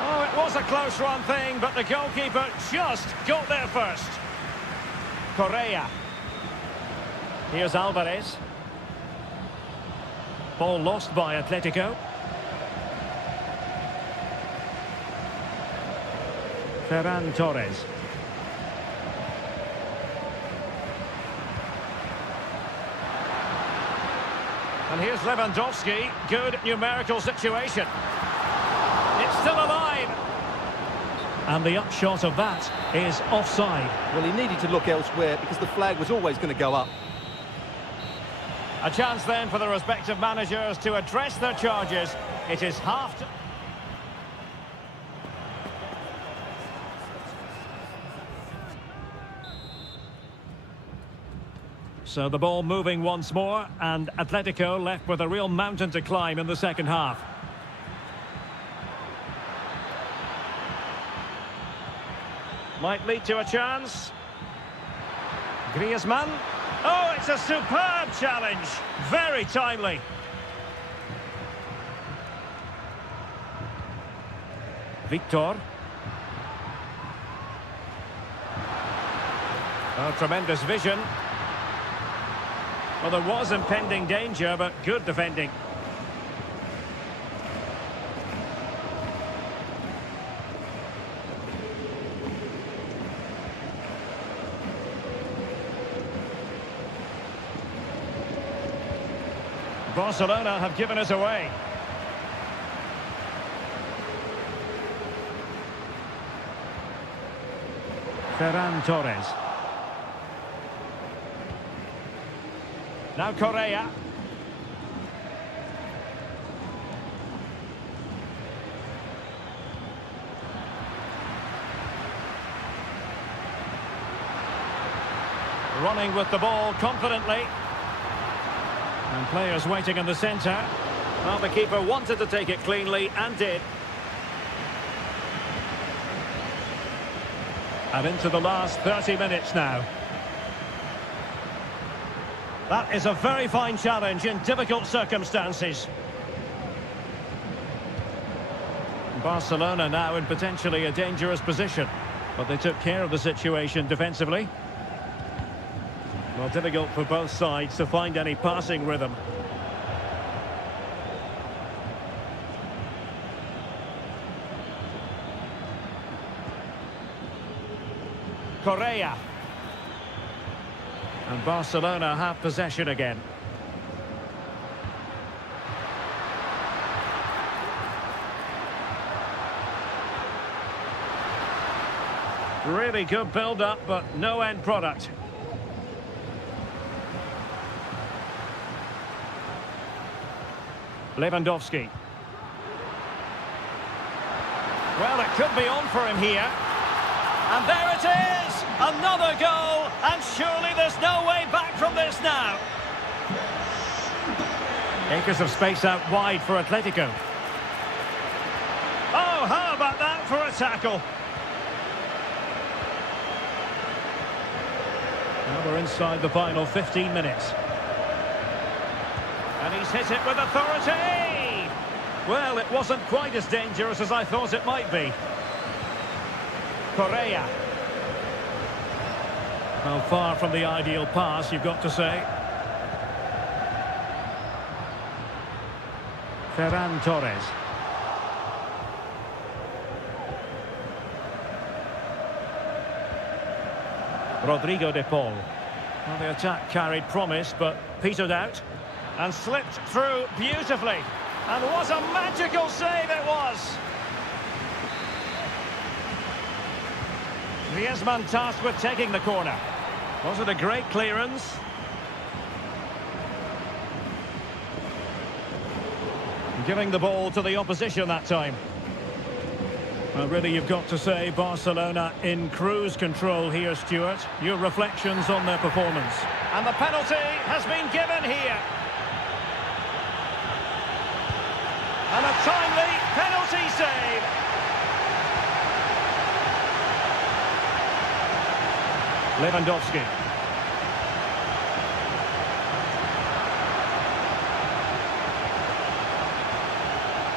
Oh, it was a close run thing, but the goalkeeper just got there first. Correa. Here's Alvarez. Ball lost by Atletico. Ferran Torres. And here's Lewandowski. Good numerical situation. It's still alive. And the upshot of that is offside. Well, he needed to look elsewhere because the flag was always going to go up. A chance then for the respective managers to address their charges. It is half to... So the ball moving once more, and Atletico left with a real mountain to climb in the second half. Might lead to a chance. Griezmann. Oh, it's a superb challenge. Very timely. Victor. Oh, tremendous vision. Well, there was impending danger, but good defending. Barcelona have given us away. Ferran Torres. Now Correa. Running with the ball confidently. And players waiting in the centre. Well, the keeper wanted to take it cleanly and did. And into the last 30 minutes now. That is a very fine challenge in difficult circumstances. Barcelona now in potentially a dangerous position. But they took care of the situation defensively. Well, difficult for both sides to find any passing rhythm. Correa. And Barcelona have possession again. Really good build-up, but no end product. Lewandowski. Well, it could be on for him here. And there it is! Another goal! And surely there's no way back from this now. Acres of space out wide for Atletico. Oh, how about that for a tackle? Now we're inside the final 15 minutes. And he's hit it with authority! Well, it wasn't quite as dangerous as I thought it might be. Correa. Well, far from the ideal pass, you've got to say. Ferran Torres. Rodrigo de Paul. Well, the attack carried promise, but petered out. And slipped through beautifully. And what a magical save it was! Griezmann tasked with taking the corner. Was it a great clearance? Giving the ball to the opposition that time. Well, really, you've got to say Barcelona in cruise control here, Stuart. Your reflections on their performance. And the penalty has been given here. And a timely penalty save. Lewandowski.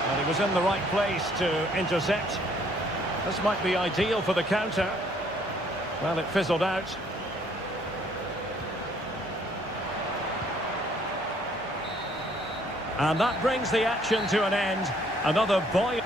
Well, he was in the right place to intercept. This might be ideal for the counter. Well, it fizzled out. And that brings the action to an end. Another buoyant...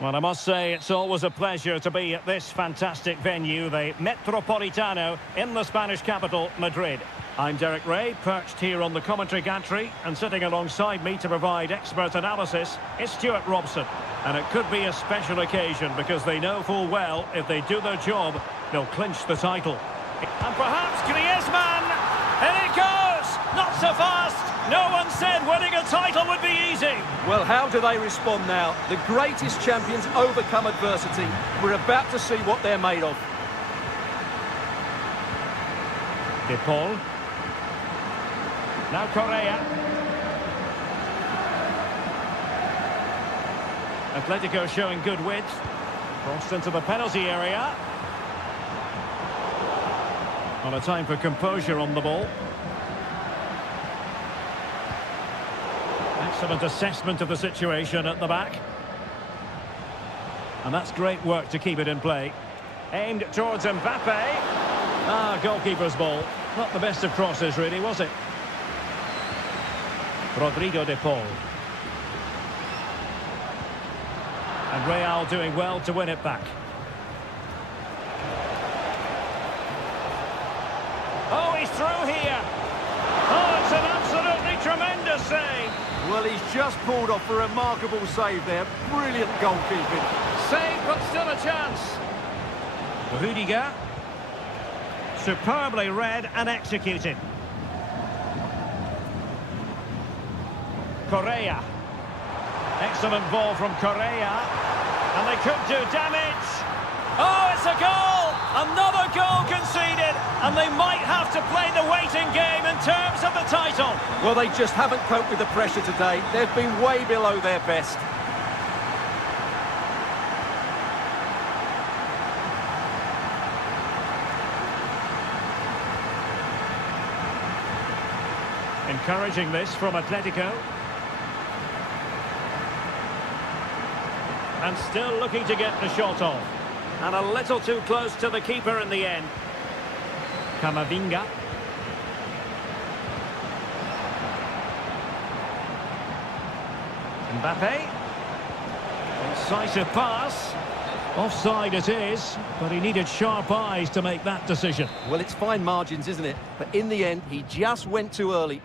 Well, I must say it's always a pleasure to be at this fantastic venue, the Metropolitano in the Spanish capital, Madrid. I'm Derek Ray, perched here on the commentary gantry, and sitting alongside me to provide expert analysis is Stuart Robson. And it could be a special occasion because they know full well if they do their job, they'll clinch the title. And perhaps Griezmann, and it goes! Not so fast! No one said winning a title would be easy. Well, how do they respond now? The greatest champions overcome adversity. We're about to see what they're made of. De Paul. Now Correa. Atletico showing good width. Crossed into the penalty area. Well, a time for composure on the ball. Excellent assessment of the situation at the back. And that's great work to keep it in play. Aimed towards Mbappe. Ah, goalkeeper's ball. Not the best of crosses, really, was it? Rodrigo de Paul. And Real doing well to win it back. Oh, he's through here. Oh, it's an absolutely tremendous save. Well, he's just pulled off a remarkable save there. Brilliant goalkeeping. Save, but still a chance. Rudiger. Superbly read and executed. Correa. Excellent ball from Correa. And they could do damage. Oh, it's a goal! Another goal conceded. And they might have to play the waiting game in terms of the title. Well, they just haven't coped with the pressure today. They've been way below their best. Encouraging this from Atletico. And still looking to get the shot off. And a little too close to the keeper in the end. Camavinga. Mbappe. Incisive pass. Offside it is, but he needed sharp eyes to make that decision. Well, it's fine margins, isn't it? But in the end, he just went too early.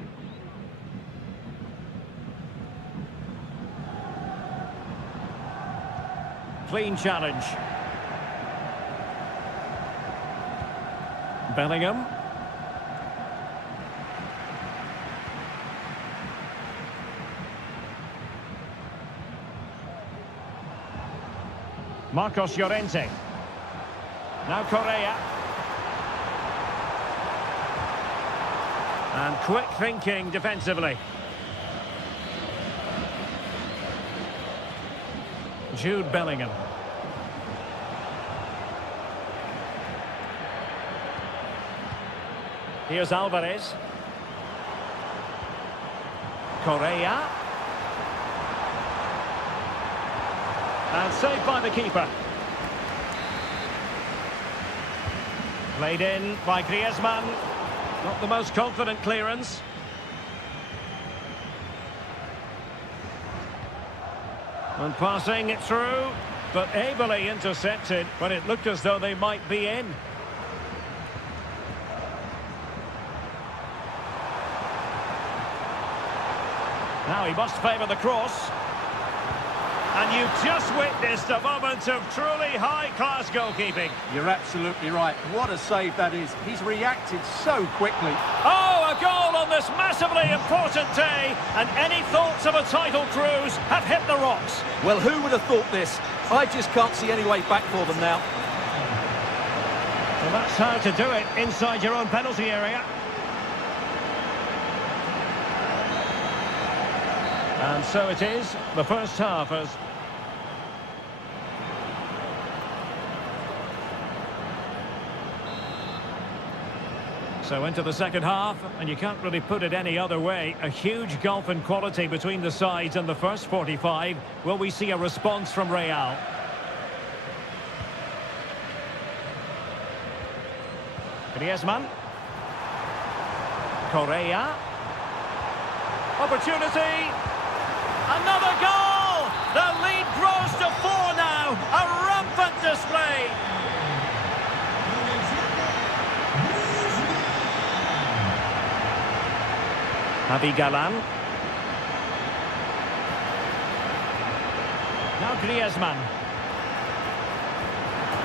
Clean challenge. Bellingham. Marcos Llorente. Now Correa. And quick thinking defensively. Jude Bellingham. Here's Alvarez. Correa. And saved by the keeper. Played in by Griezmann. Not the most confident clearance. And passing it through, but ably intercepted when it looked as though they might be in. Now he must favour the cross. And you've just witnessed a moment of truly high-class goalkeeping. You're absolutely right. What a save that is. He's reacted so quickly. Oh, a goal on this massively important day. And any thoughts of a title cruise have hit the rocks. Well, who would have thought this? I just can't see any way back for them now. Well, that's how to do it inside your own penalty area. And so it is, the first half as... So into the second half, and you can't really put it any other way. A huge gulf in quality between the sides in the first 45. Will we see a response from Real? Griezmann. Correa. Opportunity. Another goal! The lead grows to 4 now. Javi Galan. Now Griezmann.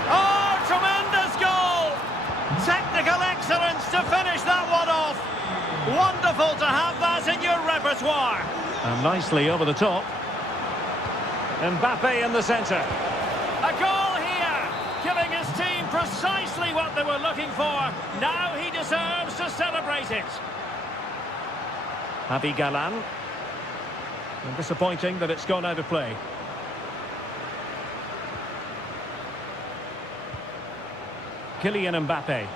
Oh, tremendous goal! Technical excellence to finish that one off. Wonderful to have that in your repertoire. And nicely over the top. Mbappe in the centre. A goal here, giving his team precisely what they were looking for. Now he deserves to celebrate it. Javi Galan. And disappointing that it's gone out of play. Kylian Mbappe.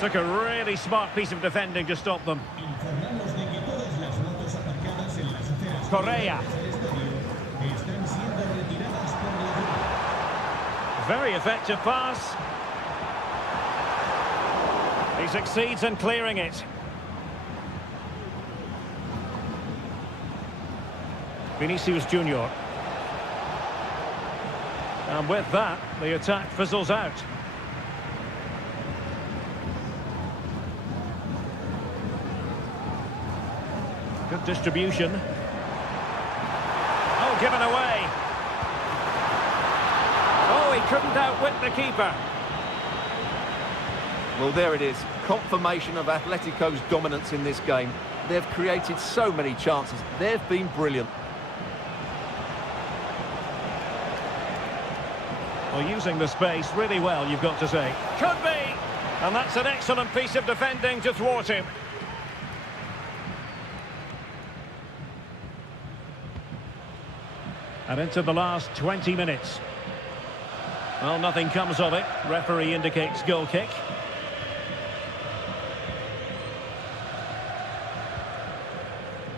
Took a really smart piece of defending to stop them. Informamos de que todas las motos aparcadas en las aceras Correa. del estadio están siendo retiradas por la grúa. Very effective pass. He succeeds in clearing it. Vinicius Junior. And with that, the attack fizzles out. Good distribution. Oh, given away. Oh, he couldn't outwit the keeper. Well, there it is. Confirmation of Atletico's dominance in this game. They've created so many chances. They've been brilliant. Well, using the space really well, you've got to say. Could be! And that's an excellent piece of defending to thwart him. And into the last 20 minutes. Well, nothing comes of it. Referee indicates goal kick.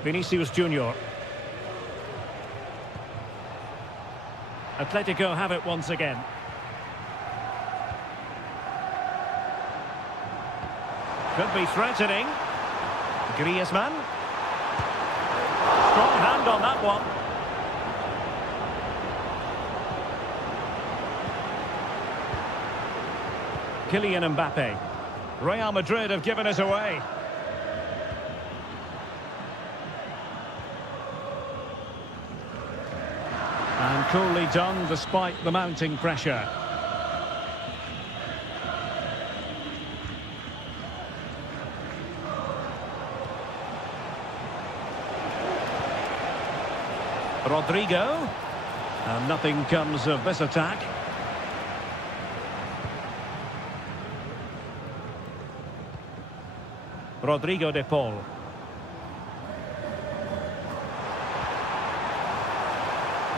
Vinicius Junior. Atletico have it once again. Could be threatening. Griezmann. Strong hand on that one. Kylian Mbappe. Real Madrid have given it away. And coolly done despite the mounting pressure. Rodrigo. And nothing comes of this attack. Rodrigo de Paul.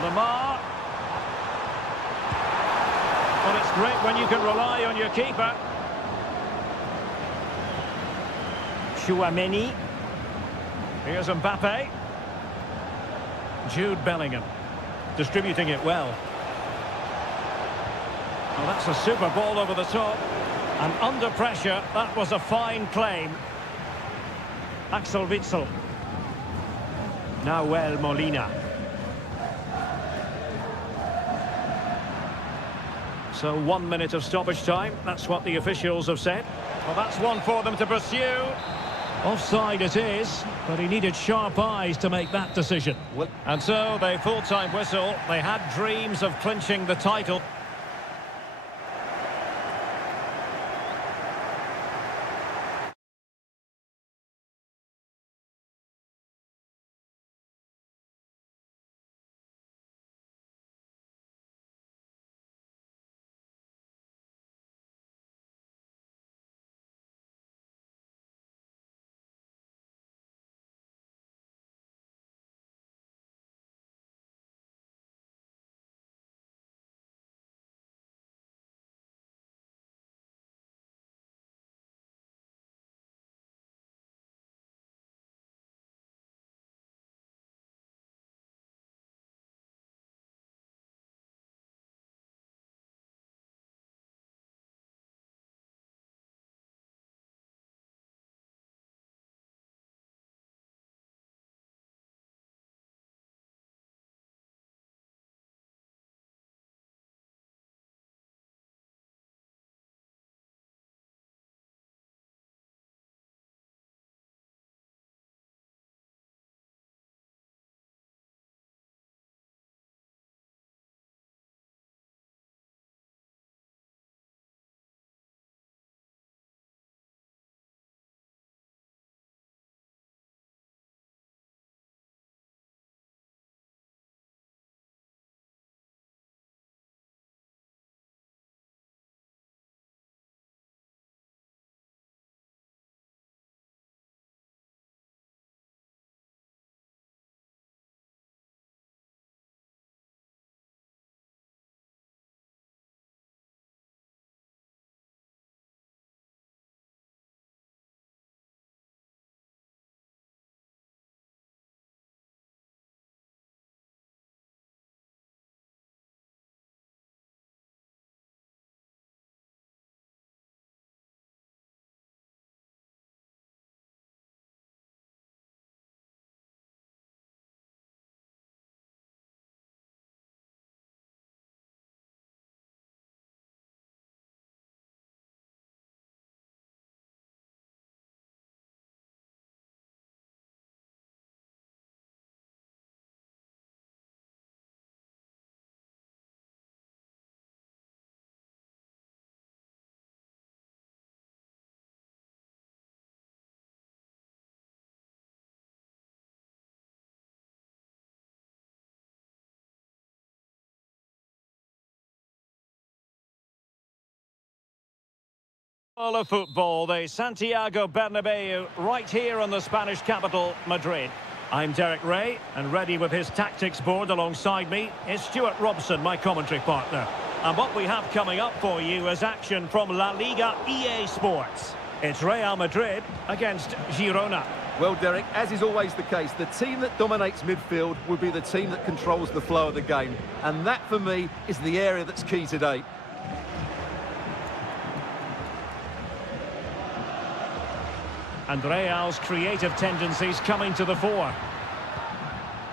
Lamar. Well, it's great when you can rely on your keeper. Chouameni. Here's Mbappe. Jude Bellingham. Distributing it well. Well, that's a super ball over the top. And under pressure, that was a fine claim. Axel Witsel. Nahuel Molina. So 1 minute of stoppage time. That's what the officials have said. Well, that's one for them to pursue. Offside it is, but he needed sharp eyes to make that decision. And so they full-time whistle. They had dreams of clinching the title. All of football, the Santiago Bernabeu, right here in the Spanish capital, Madrid. I'm Derek Ray, and ready with his tactics board alongside me is Stuart Robson, my commentary partner. And what we have coming up for you is action from La Liga EA Sports. It's Real Madrid against Girona. Well, Derek, as is always the case, the team that dominates midfield will be the team that controls the flow of the game. And that, for me, is the area that's key today. And Real's creative tendencies coming to the fore.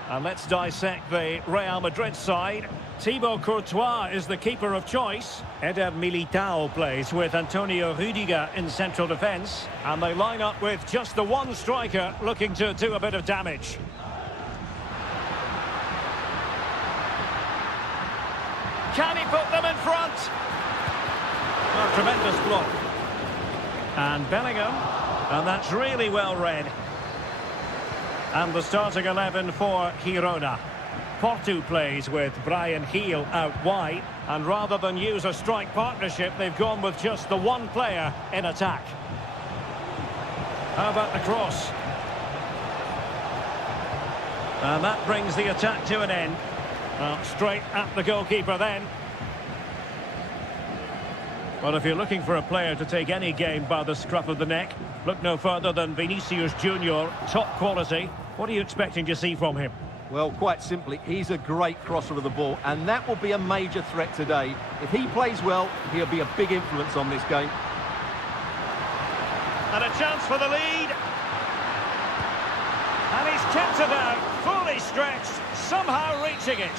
And let's dissect the Real Madrid side. Thibaut Courtois is the keeper of choice. Eder Militao plays with Antonio Rüdiger in central defence. And they line up with just the one striker looking to do a bit of damage. Can he put them in front? A tremendous block. And Bellingham. And that's really well read. And the starting 11 for Girona. Porto plays with Brian Heel out wide. And rather than use a strike partnership, they've gone with just the one player in attack. How about the cross? And that brings the attack to an end. Well, straight at the goalkeeper then. Well, if you're looking for a player to take any game by the scruff of the neck, look no further than Vinicius Junior, top quality. What are you expecting to see from him? Well, quite simply, he's a great crosser of the ball, and that will be a major threat today. If he plays well, he'll be a big influence on this game. And a chance for the lead. And he's kept it out, fully stretched, somehow reaching it.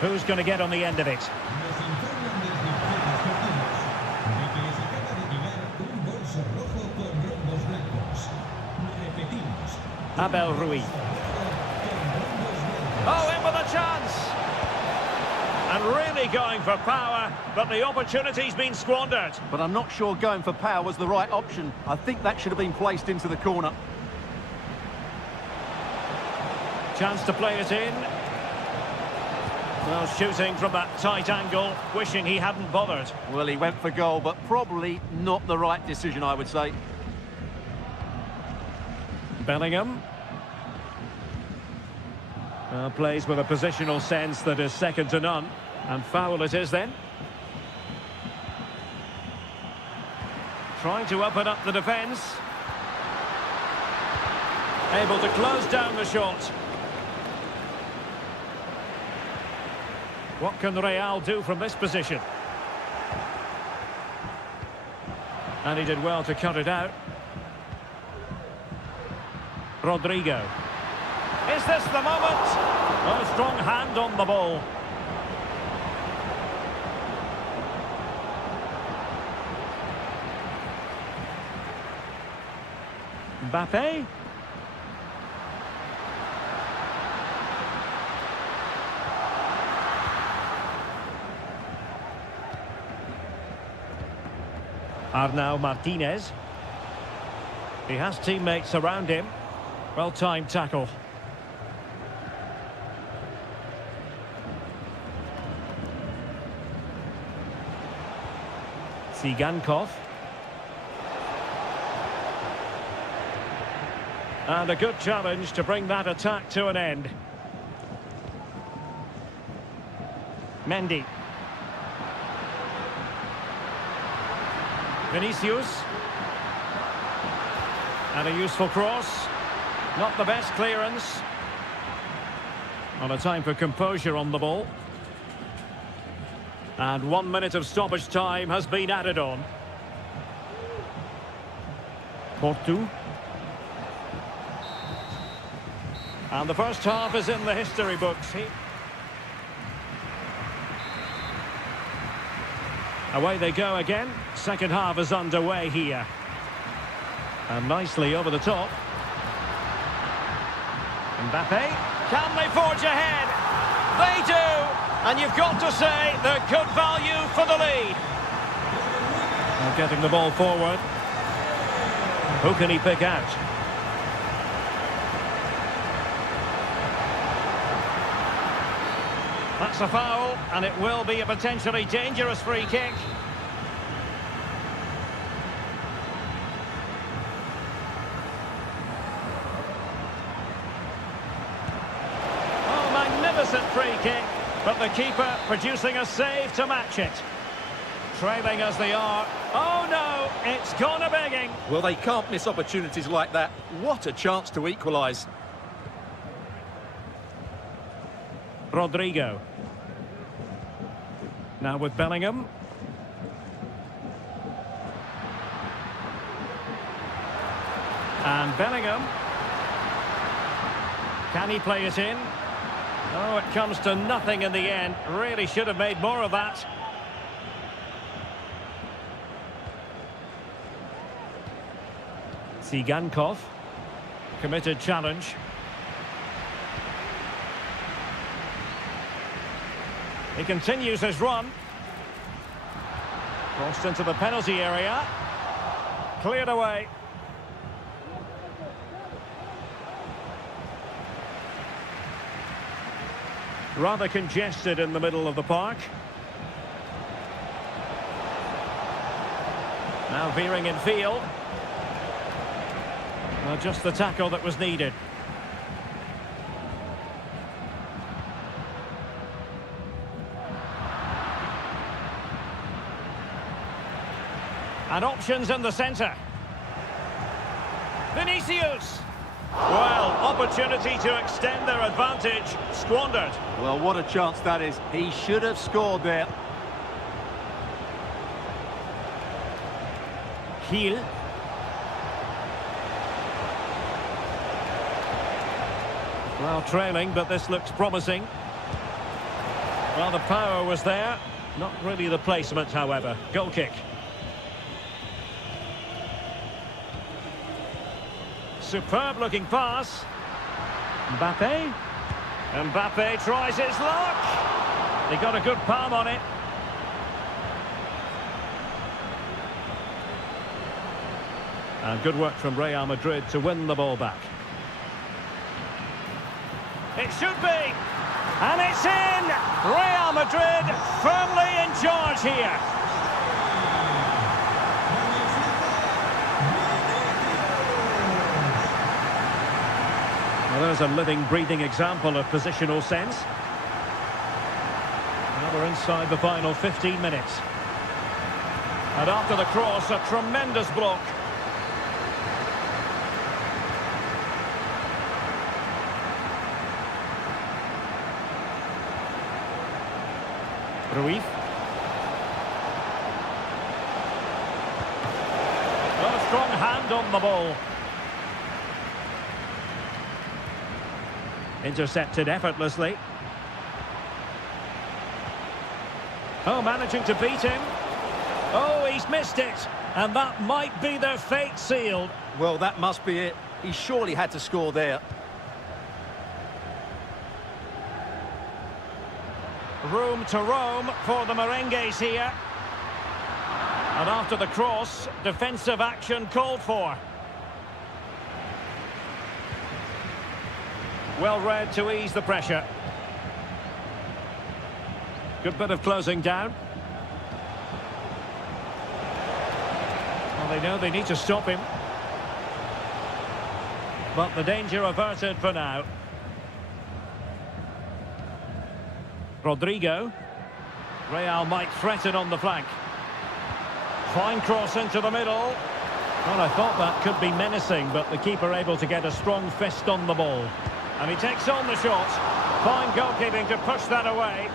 Who's going to get on the end of it? Nos informan desde objetos perdidos de que les acaba de llegar un bolso rojo con rombos blancos. Repetimos. Abel Ruiz. Oh, in with a chance! And really going for power, but the opportunity's been squandered. But I'm not sure going for power was the right option. I think that should have been placed into the corner. Chance to play it in. Well, shooting from that tight angle, wishing he hadn't bothered. Well, he went for goal, but probably not the right decision, I would say. Bellingham. Plays with a positional sense that is second to none. And foul it is then. Trying to open up the defence. Able to close down the shot. What can Real do from this position? And he did well to cut it out. Rodrigo. Is this the moment? Oh, strong hand on the ball. Mbappe. Arnau Martinez. He has teammates around him. Well-timed tackle. Sigankov. And a good challenge to bring that attack to an end. Mendy. Vinicius. And a useful cross. Not the best clearance. On a time for composure on the ball. And 1 minute of stoppage time has been added on. Porto. And the first half is in the history books. Away they go again. Second half is underway here. And nicely over the top. Mbappe. Can they forge ahead? They do! And you've got to say they're good value for the lead. Now getting the ball forward. Who can he pick out? That's a foul, and it will be a potentially dangerous free kick. Magnificent free kick, but the keeper producing a save to match it. Trailing as they are. Oh no, it's gone a begging. Well, they can't miss opportunities like that. What a chance to equalise. Rodrigo. Now with Bellingham. And Bellingham. Can he play it in? Oh, it comes to nothing in the end. Really should have made more of that. Tsigankov. Committed challenge. He continues his run. Crossed into the penalty area. Cleared away. Rather congested in the middle of the park. Now veering in field. Well, just the tackle that was needed. And options in the centre. Vinicius! Well, opportunity to extend their advantage, squandered. Well, what a chance that is. He should have scored there. Kiel. Well, trailing, but this looks promising. Well, the power was there. Not really the placement, however. Goal kick. Superb-looking pass. Mbappe. Mbappe tries his luck. He got a good palm on it. And good work from Real Madrid to win the ball back. It should be. And it's in! Real Madrid firmly in charge here. Well, there's a living, breathing example of positional sense. Now we're inside the final 15 minutes. And after the cross, a tremendous block. Ruiz. Oh, strong hand on the ball. Intercepted effortlessly. Oh, managing to beat him. Oh, he's missed it. And that might be their fate sealed. Well, that must be it. He surely had to score there. Room to roam for the merengues here. And after the cross, defensive action called for. Well read to ease the pressure. Good bit of closing down. Well, they know they need to stop him. But the danger averted for now. Rodrigo. Real might threaten on the flank. Fine cross into the middle. Well, I thought that could be menacing, but the keeper able to get a strong fist on the ball. And he takes on the shot. Fine goalkeeping to push that away.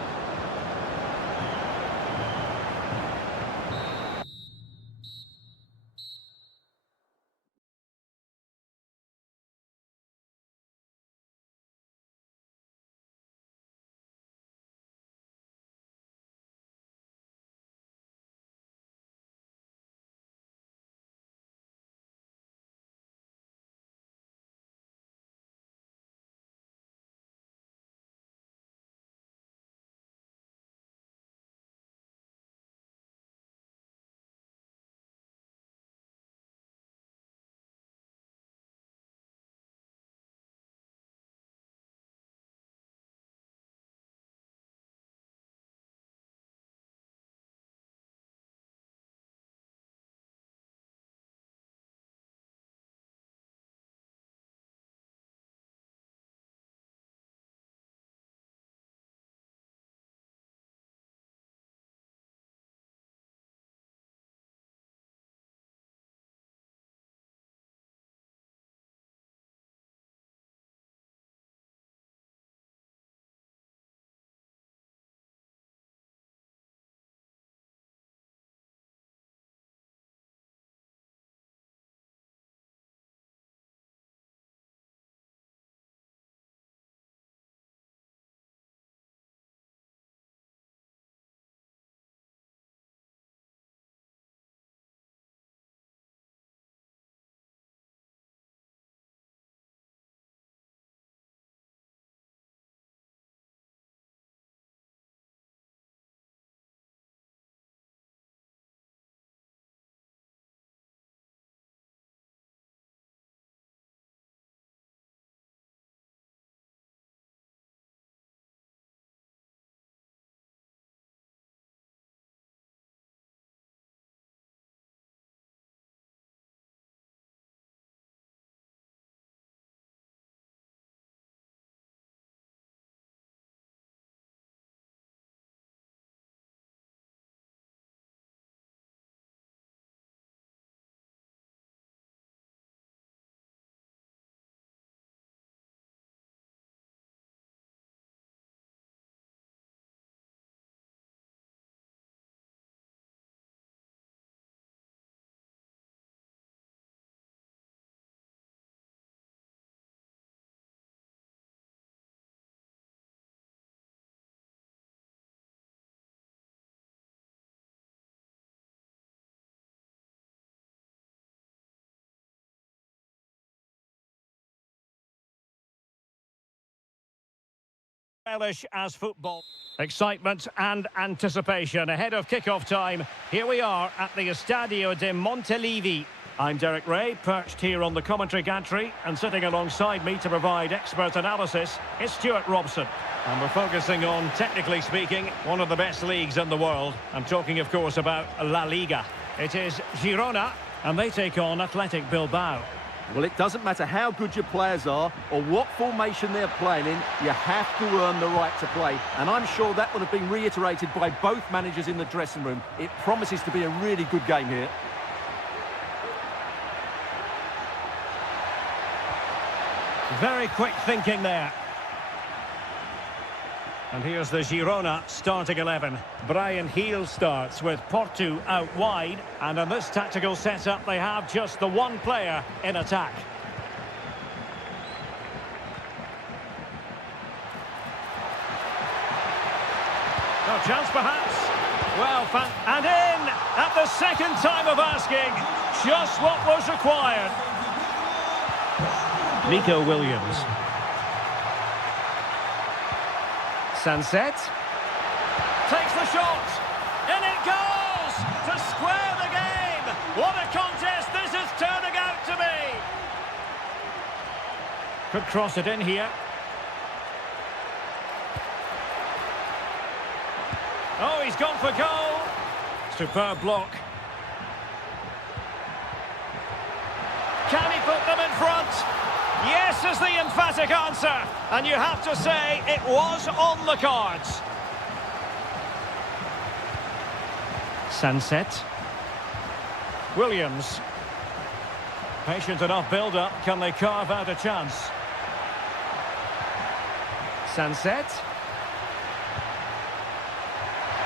Relish as football. Excitement and anticipation ahead of kick-off time. Here we are at the Estadio de Montelivi. I'm Derek Ray, perched here on the commentary gantry, and sitting alongside me to provide expert analysis is Stuart Robson. And we're focusing on, technically speaking, one of the best leagues in the world. I'm talking, of course, about La Liga. It is Girona, and they take on Athletic Bilbao. Well, it doesn't matter how good your players are or what formation they're playing in, you have to earn the right to play. And I'm sure that would have been reiterated by both managers in the dressing room. It promises to be a really good game here. Very quick thinking there. And here's the Girona starting 11. Brian Heel starts with Porto out wide. And in this tactical setup, they have just the one player in attack. No chance, perhaps. Well, and in at the second time of asking. Just what was required. Nico Williams. Sunset. Takes the shot. And it goes to square the game. What a contest this is turning out to be. Could cross it in here. Oh, he's gone for goal. Superb block. Can he put them in front? Yes is the emphatic answer, and you have to say it was on the cards. Sunset. Williams. Patient enough build-up. Can they carve out a chance? Sunset.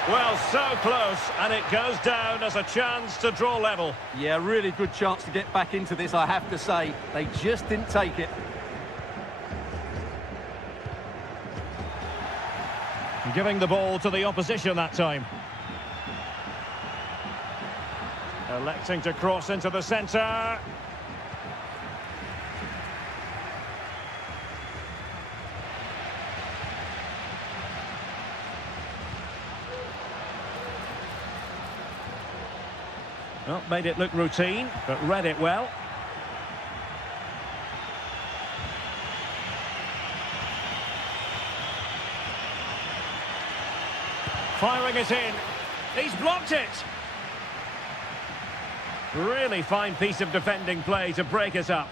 Well, so close, and it goes down as a chance to draw level. Yeah, really good chance to get back into this, I have to say. They just didn't take it. Giving the ball to the opposition that time. Electing to cross into the centre. Well, made it look routine, but read it well. Firing it in. He's blocked it. Really fine piece of defending play to break it up.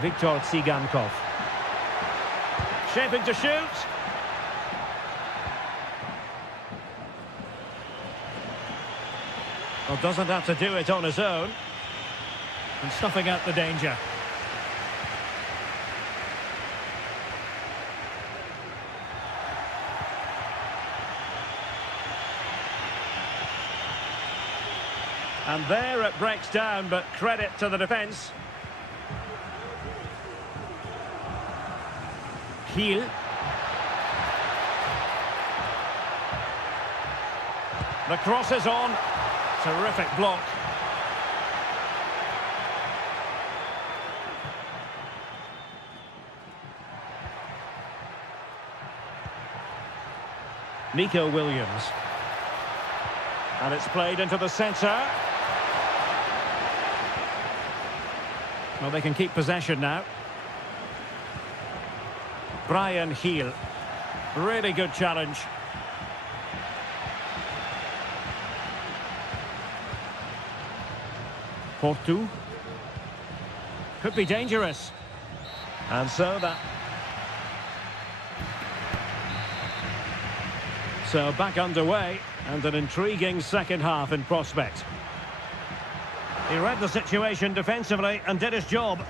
Viktor Tsigankov. Shaping to shoot. Well, doesn't have to do it on his own. And snuffing out the danger. And there it breaks down, but credit to the defence. Heel. The cross is on. Terrific block. Nico Williams. And it's played into the centre. Well, they can keep possession now. Brian Heel. Really good challenge. Porto. Could be dangerous. And so that... So back underway, and an intriguing second half in prospect. He read the situation defensively and did his job.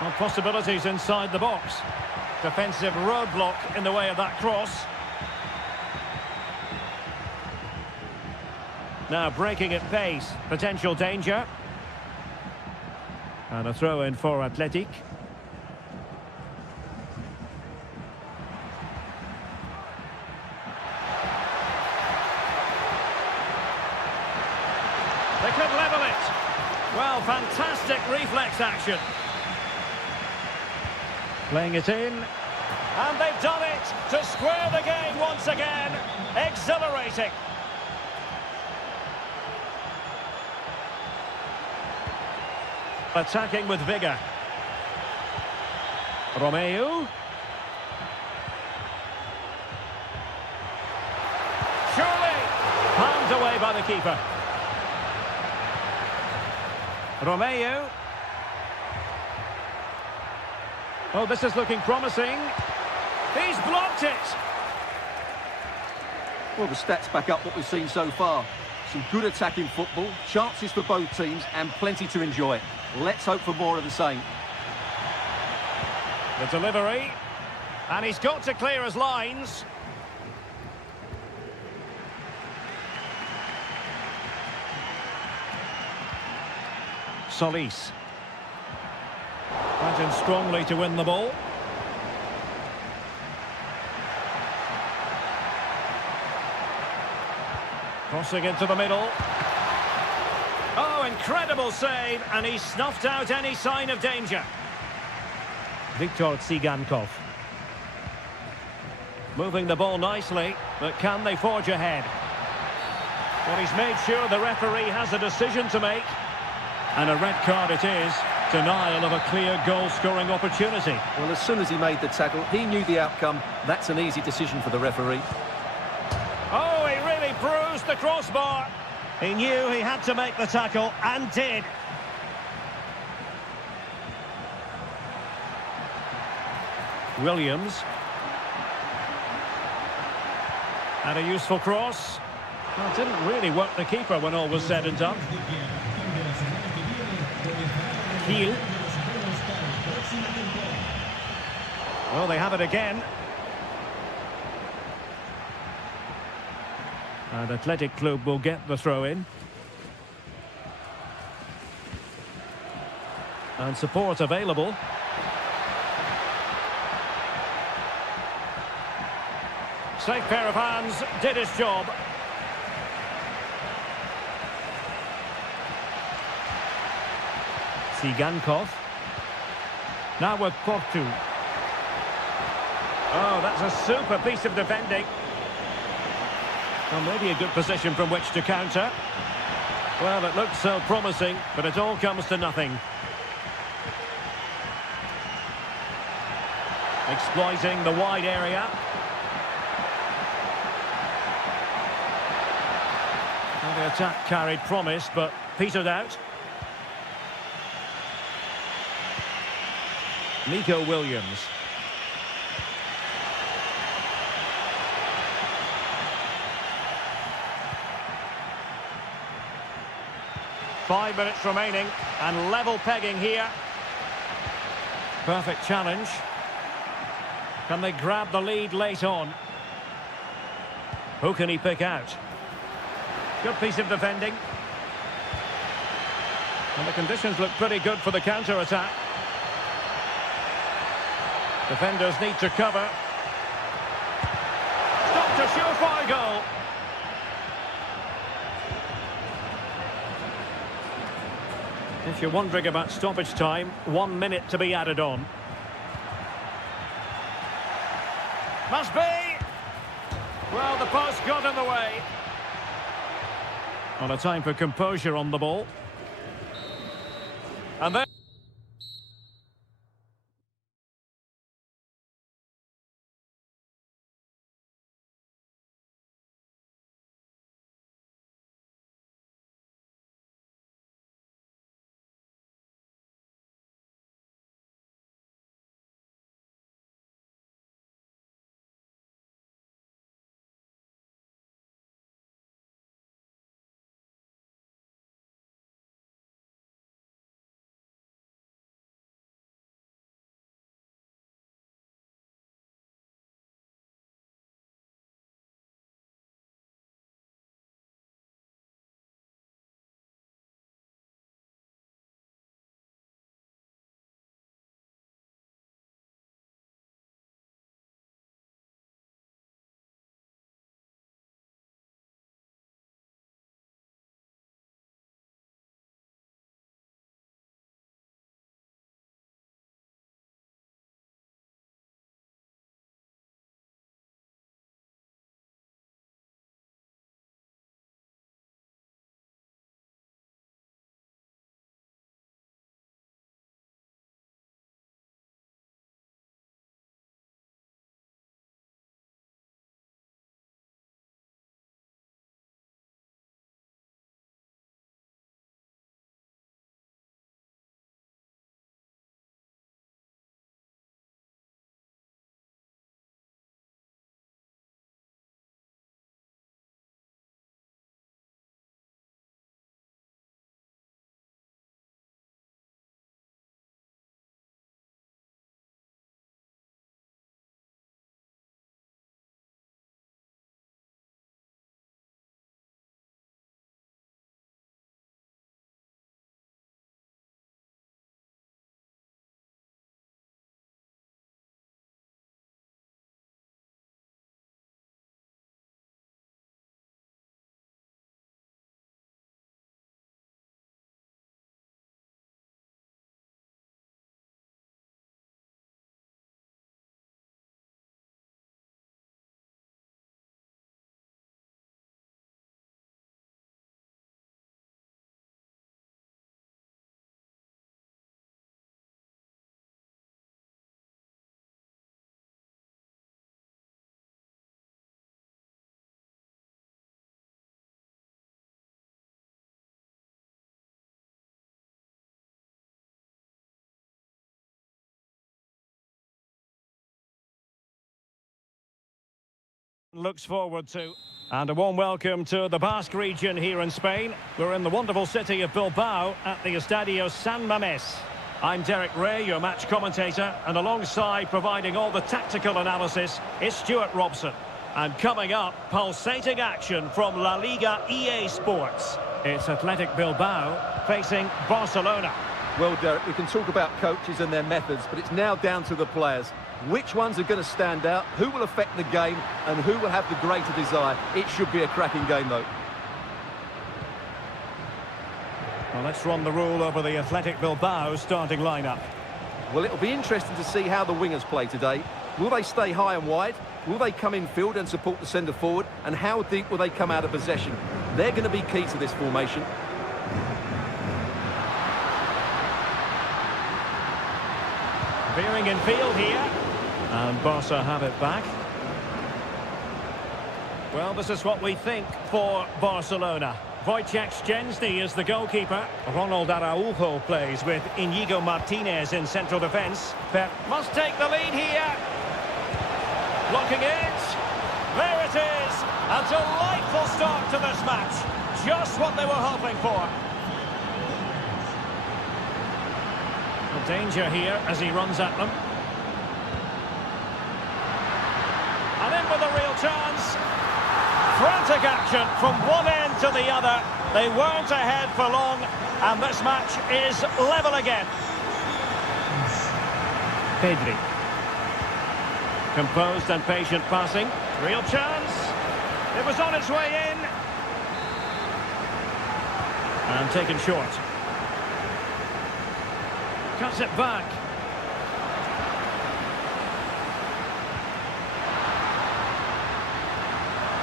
Well, possibilities inside the box. Defensive roadblock in the way of that cross. Now breaking at pace, potential danger. And a throw in for Athletic. They could level it. Well, fantastic reflex action. Playing it in. And they've done it to square the game once again. Exhilarating. Attacking with vigour. Romeu. Surely. Palmed away by the keeper. Romeu. Oh, this is looking promising. He's blocked it. Well, the stats back up what we've seen so far. Some good attacking football, chances for both teams, and plenty to enjoy. Let's hope for more of the same. The delivery. And he's got to clear his lines. Solis. Went in strongly to win the ball. Crossing into the middle. Oh, incredible save, and he snuffed out any sign of danger. Viktor Tsigankov. Moving the ball nicely, but can they forge ahead? Well, he's made sure the referee has a decision to make. And a red card it is. Denial of a clear goal-scoring opportunity. Well, as soon as he made the tackle, he knew the outcome. That's an easy decision for the referee. Oh, he really bruised the crossbar. He knew he had to make the tackle, and did. Williams. And a useful cross. Well, it didn't really work the keeper when all was said and done. Heel. Well, they have it again. And Athletic Club will get the throw in. And support available. Safe pair of hands, did his job. Tsigankov. Now with Portu. Oh, that's a super piece of defending. Well, maybe a good position from which to counter. Well, it looked so promising, but it all comes to nothing. Exploiting the wide area. Well, the attack carried promise, but petered out. Nico Williams. Five minutes remaining, and level pegging here. Perfect challenge. Can they grab the lead late on? Who can he pick out? Good piece of defending. And the conditions look pretty good for the counter-attack. Defenders need to cover. Stopped a surefire goal. If you're wondering about stoppage time, 1 minute to be added on. Must be! Well, the post got in the way. On a time for composure on the ball. And then... looks forward to. And a warm welcome to the Basque region here in Spain. We're in the wonderful city of Bilbao at the Estadio San Mamés. I'm Derek Ray, your match commentator, and alongside providing all the tactical analysis is Stuart Robson. And coming up, pulsating action from La Liga EA Sports. It's Athletic Bilbao facing Barcelona. Well, Derek, we can talk about coaches and their methods, but it's now down to the players. Which ones are going to stand out, who will affect the game, and who will have the greater desire? It should be a cracking game, though. Well, let's run the rule over the Athletic Bilbao starting lineup. Well, it'll be interesting to see how the wingers play today. Will they stay high and wide? Will they come in field and support the centre forward? And how deep will they come out of possession? They're going to be key to this formation. Veering in field here. And Barca have it back. Well, this is what we think for Barcelona. Wojciech Szczęsny is the goalkeeper. Ronald Araujo plays with Inigo Martinez in central defence. Pep must take the lead here. Blocking it. There it is. A delightful start to this match. Just what they were hoping for. Danger here as he runs at them. And in with a real chance. Frantic action from one end to the other. They weren't ahead for long, and this match is level again. Pedri. Composed and patient passing. Real chance. It was on its way in. And taken short. Cuts it back.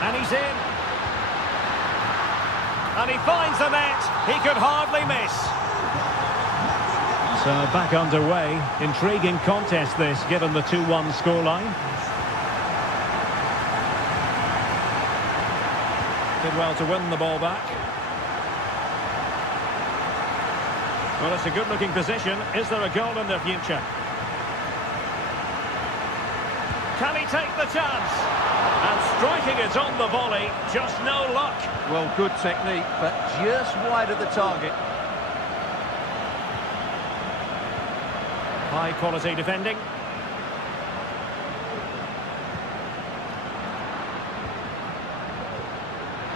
And he's in. And he finds the net. He could hardly miss. So back underway. Intriguing contest this, given the 2-1 scoreline. Did well to win the ball back. Well, it's a good-looking position. Is there a goal in the future? Can he take the chance? And striking it on the volley, just no luck. Well, good technique, but just wide of the target. High-quality defending.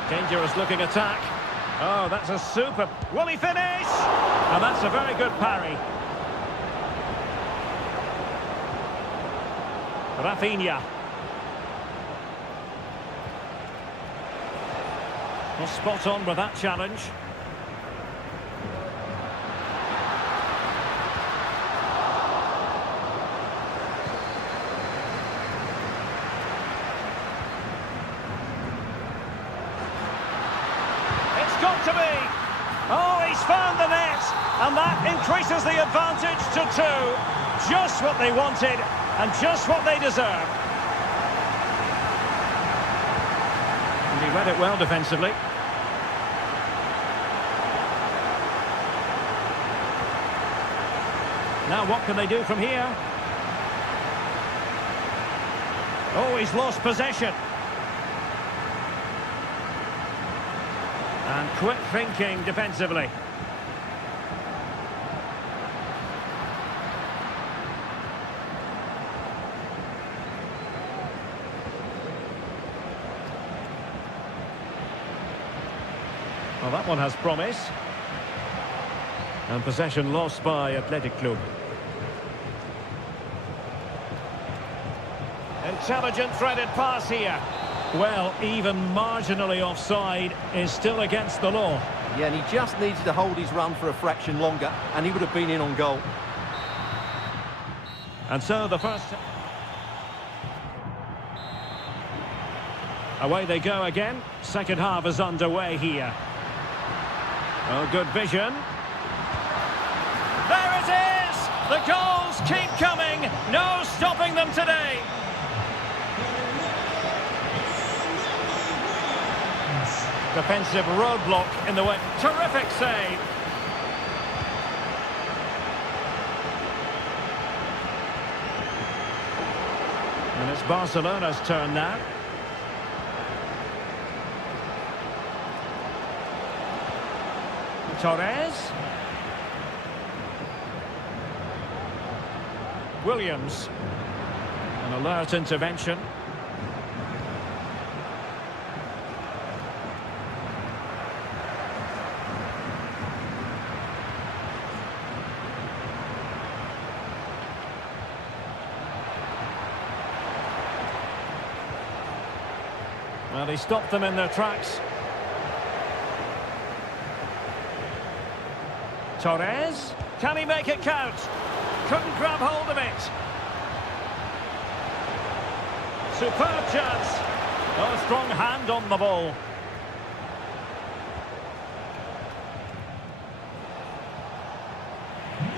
Dangerous-looking attack. Oh, that's a super... Will he finish? And that's a very good parry. Rafinha. Well, spot on with that challenge. It's got to be. Oh, he's found the net. And that increases the advantage to 2. Just what they wanted and just what they deserve. And he read it well defensively. Now what can they do from here? Oh, he's lost possession. And quick thinking defensively. Well, that one has promise. And possession lost by Athletic Club. Intelligent threaded pass here. Well, even marginally offside is still against the law. Yeah, and he just needed to hold his run for a fraction longer, and he would have been in on goal. And so the first... Away they go again. Second half is underway here. Oh, good vision. There it is! The goals keep coming. No stopping them today. Defensive roadblock in the way. Terrific save. And it's Barcelona's turn now. Torres. Williams. An alert intervention. Well, he stopped them in their tracks. Torres. Can he make it count? Couldn't grab hold of it. Superb chance. Oh, strong hand on the ball.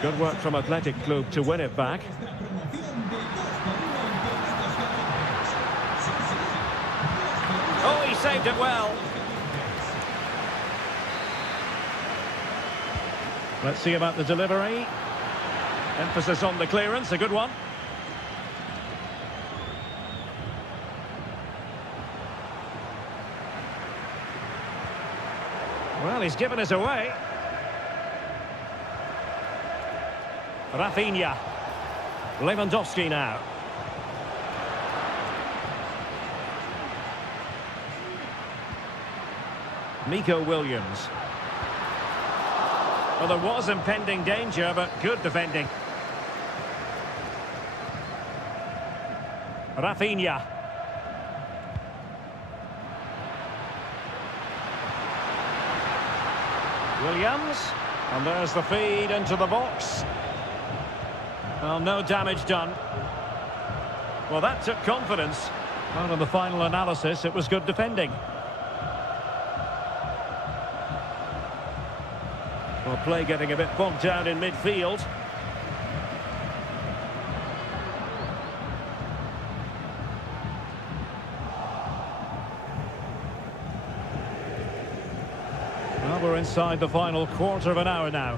Good work from Athletic Club to win it back. Oh, he saved it well. Let's see about the delivery. Emphasis on the clearance, a good one. Well, he's given us away. Rafinha. Lewandowski now. Nico Williams. Well, there was impending danger, but good defending. Rafinha. Williams. And there's the feed into the box. Well, no damage done. Well, that took confidence. Well, in the final analysis, it was good defending. Well, play getting a bit bogged down in midfield. Well, we're inside the final quarter of an hour now.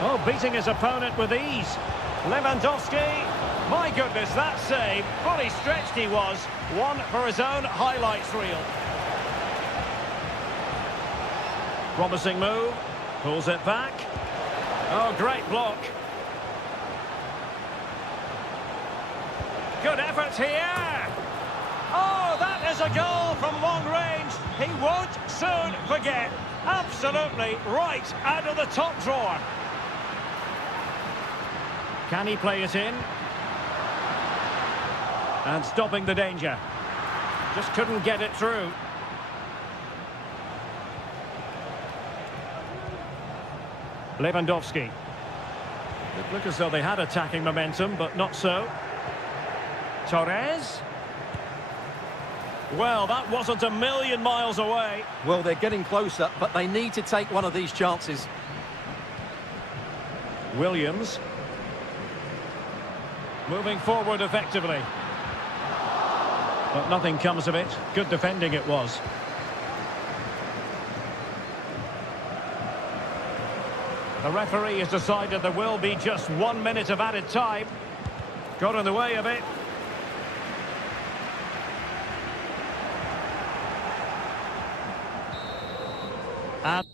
Oh, beating his opponent with ease. Lewandowski. My goodness, that save. Fully stretched he was. One for his own highlights reel. Promising move. Pulls it back. Oh, great block. Good effort here. Oh, that is a goal from long range. He won't soon forget. Absolutely right out of the top drawer. Can he play it in? And stopping the danger. Just couldn't get it through. Lewandowski. It looked as though they had attacking momentum, but not so. Torres. Well, that wasn't a million miles away. Well, they're getting closer, but they need to take one of these chances. Williams. Moving forward effectively. But nothing comes of it. Good defending it was. The referee has decided there will be just 1 minute of added time. Got in the way of it. And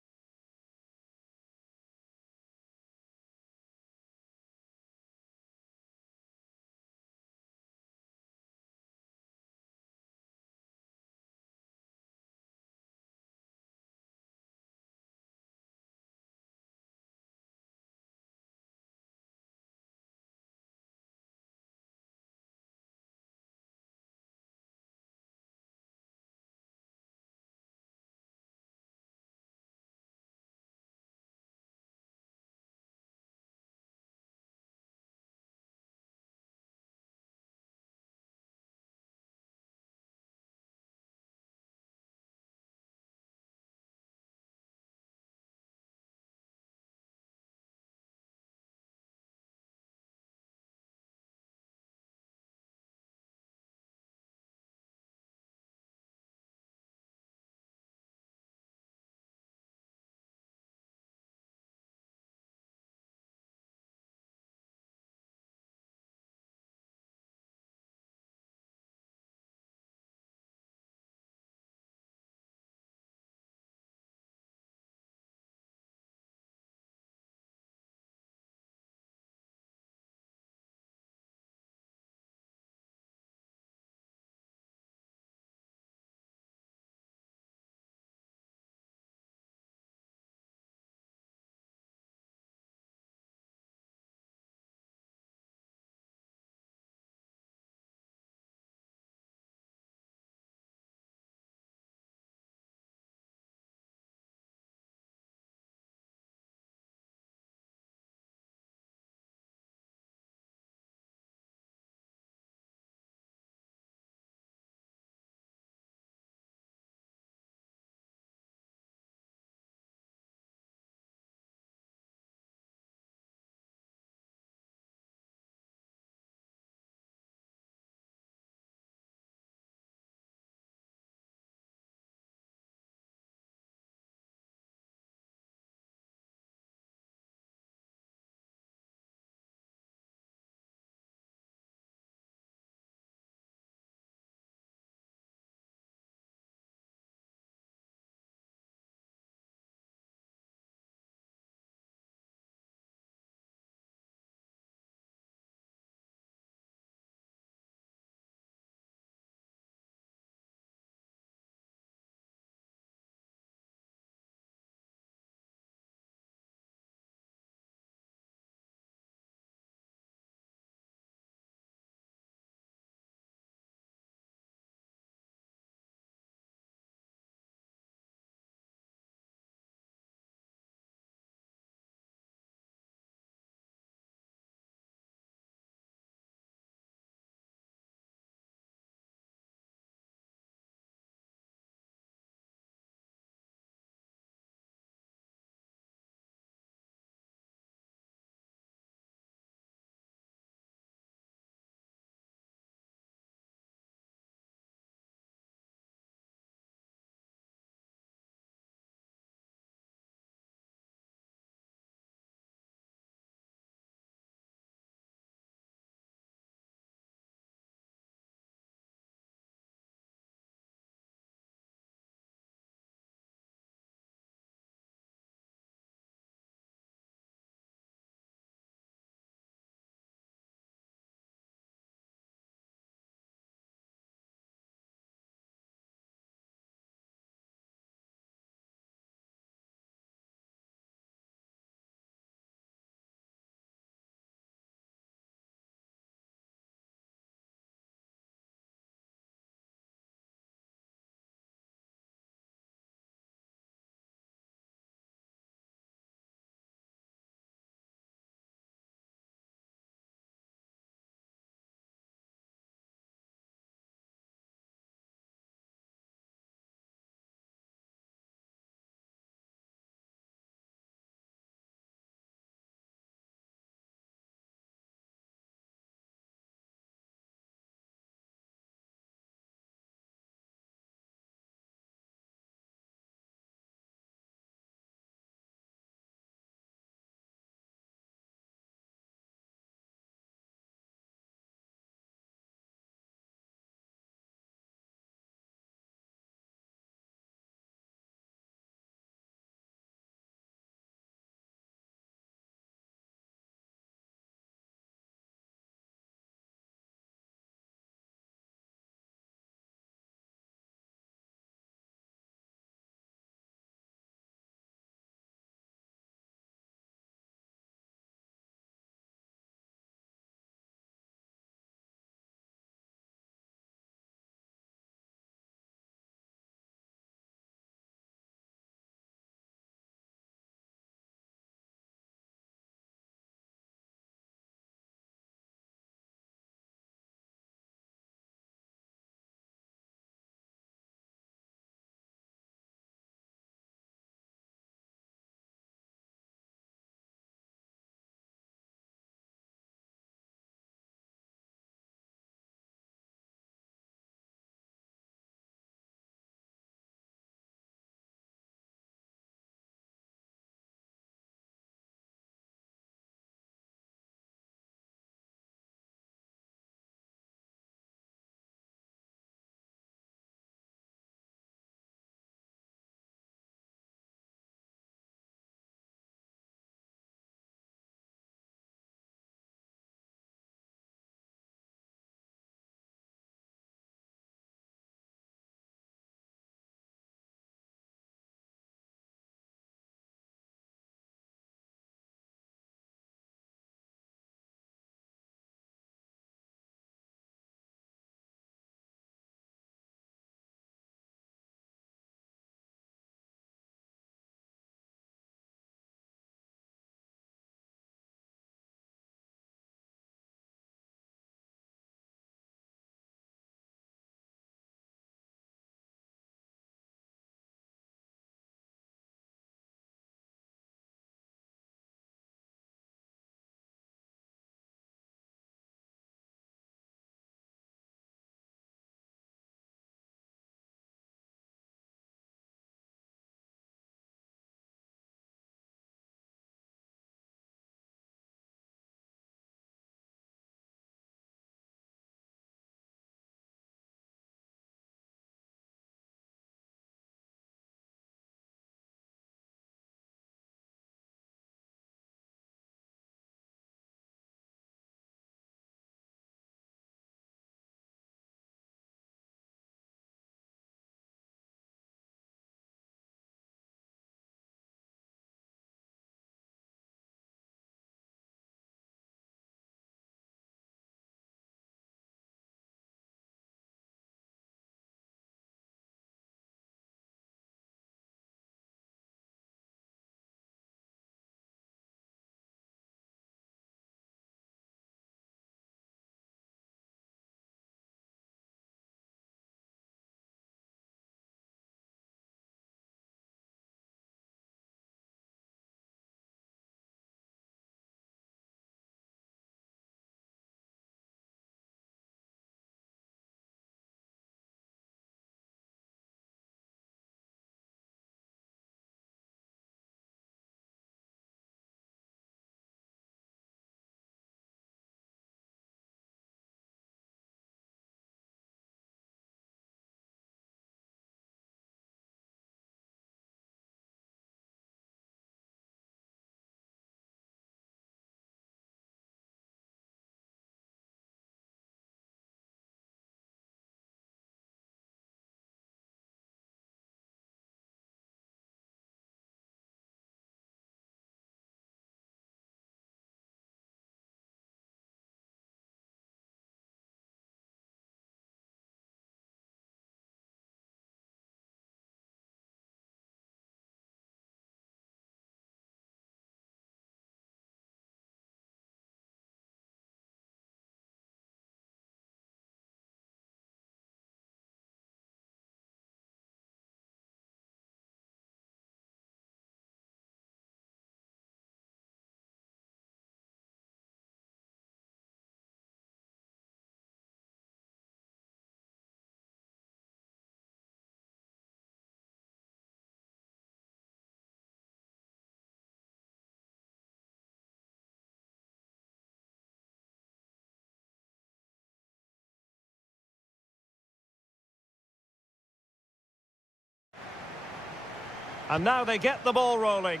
And now they get the ball rolling.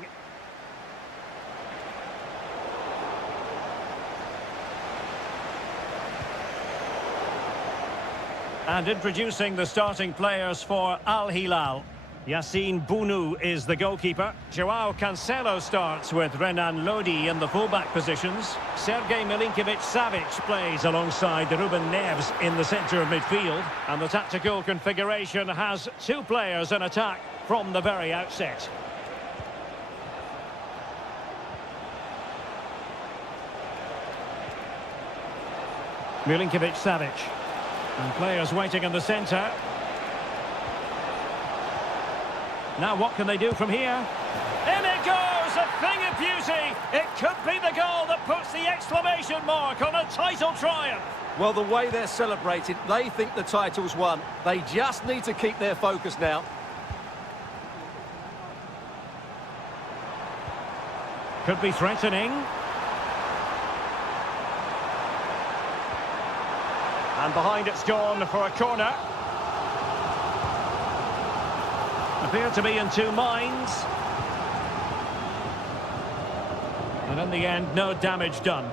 And introducing the starting players for Al Hilal. Yassine Bounou is the goalkeeper. Joao Cancelo starts with Renan Lodi in the fullback positions. Sergej Milinkovic-Savic plays alongside Ruben Neves in the centre of midfield. And the tactical configuration has two players in attack from the very outset. Milinkovic-Savic. And players waiting in the centre. Now what can they do from here? In it goes! A thing of beauty! It could be the goal that puts the exclamation mark on a title triumph. Well, the way they're celebrated, they think the title's won. They just need to keep their focus now. Could be threatening. And behind it's gone for a corner. Appear to be in two minds. And in the end, no damage done.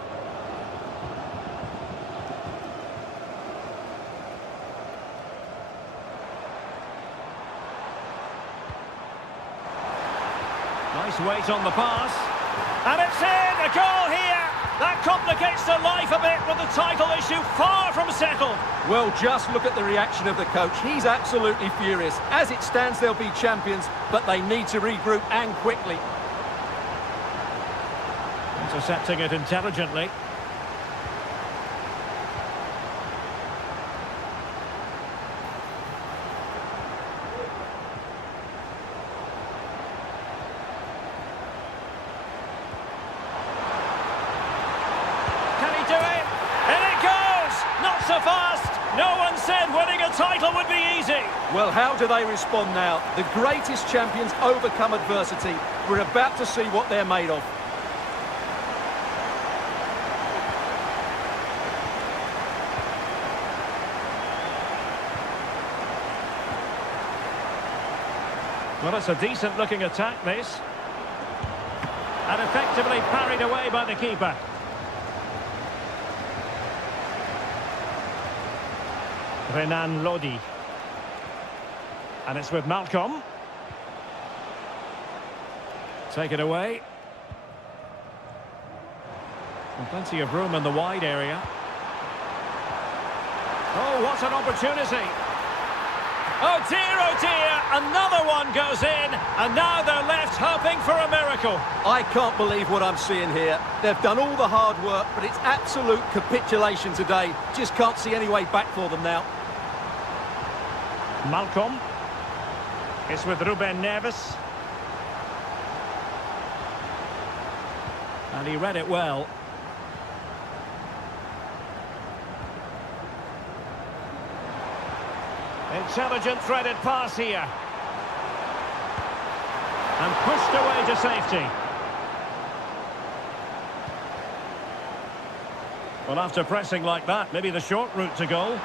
Nice weight on the pass. And it's in! A goal here! That complicates the life a bit with the title issue far from settled. Well, just look at the reaction of the coach. He's absolutely furious. As it stands, they'll be champions, but they need to regroup and quickly. Intercepting it intelligently. Well, how do they respond now? The greatest champions overcome adversity. We're about to see what they're made of. Well, it's a decent-looking attack, this. And effectively parried away by the keeper. Renan Lodi. And it's with Malcolm. Take it away. And plenty of room in the wide area. Oh, what an opportunity. Oh dear, another one goes in, and now they're left hoping for a miracle. I can't believe what I'm seeing here. They've done all the hard work, but it's absolute capitulation today. Just can't see any way back for them now. Malcolm. It's with Ruben Neves. And he read it well. Intelligent threaded pass here. And pushed away to safety. Well, after pressing like that, maybe the short route to goal.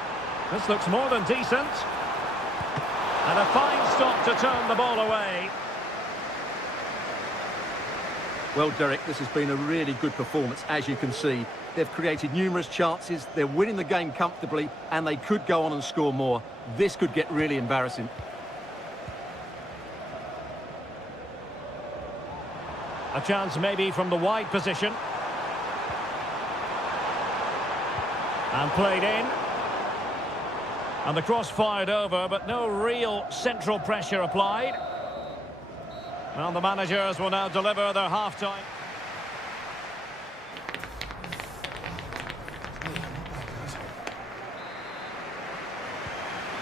This looks more than decent. And a fine stop to turn the ball away. Well, Derek, this has been a really good performance, as you can see. They've created numerous chances, they're winning the game comfortably, and they could go on and score more. This could get really embarrassing. A chance maybe from the wide position. And played in. And the cross fired over, but no real central pressure applied. Well, the managers will now deliver their half-time.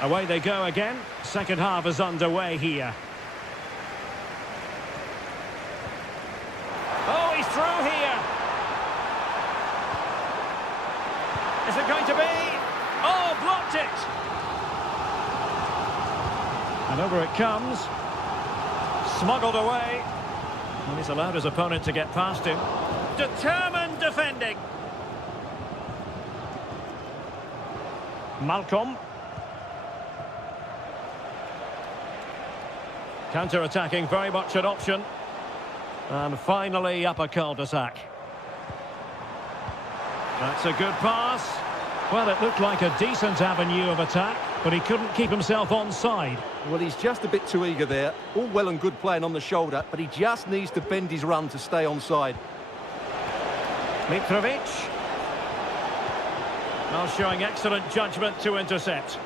Away they go again. Second half is underway here. Oh, he's through here. Is it going to be? Oh, blocked it. And over it comes. Smuggled away. And he's allowed his opponent to get past him. Determined defending. Malcolm. Counter-attacking, very much an option. And finally up a cul-de-sac. That's a good pass. Well, it looked like a decent avenue of attack, but he couldn't keep himself onside. Well, he's just a bit too eager there. All well and good playing on the shoulder, but he just needs to bend his run to stay onside. Mitrovic. Now showing excellent judgment to intercept.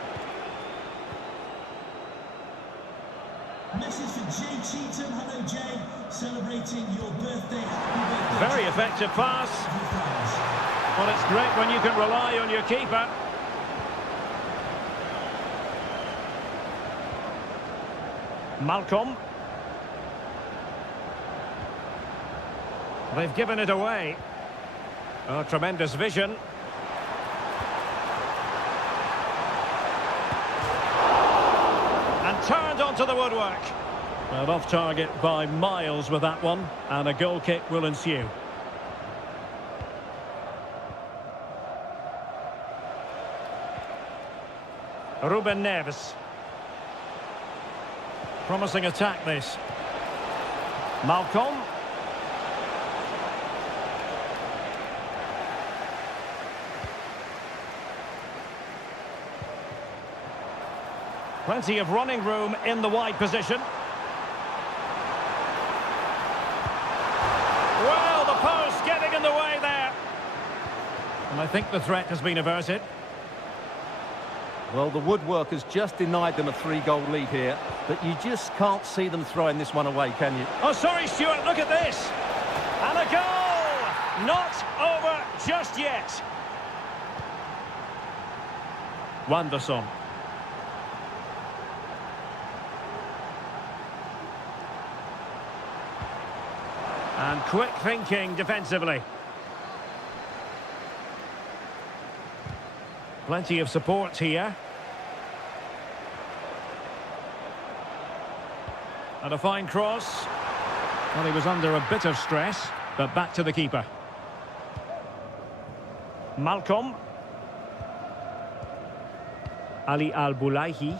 Message for Jay Cheatham. Hello, Jay. Celebrating your birthday. Happy birthday. Very effective pass. Well, it's great when you can rely on your keeper. Malcolm. They've given it away. Oh, tremendous vision. And turned onto the woodwork. Well, off target by miles with that one, and a goal kick will ensue. Ruben Neves. Promising attack this. Malcolm. Plenty of running room in the wide position. Well, the post getting in the way there. And I think the threat has been averted. Well, the woodwork has just denied them a 3-goal lead here, but you just can't see them throwing this one away, can you? Oh, sorry, Stuart, look at this. And a goal! Not over just yet. Wanderson. And quick thinking defensively. Plenty of support here. And a fine cross. Well, he was under a bit of stress, but back to the keeper. Malcolm. Ali Al-Bulaihi.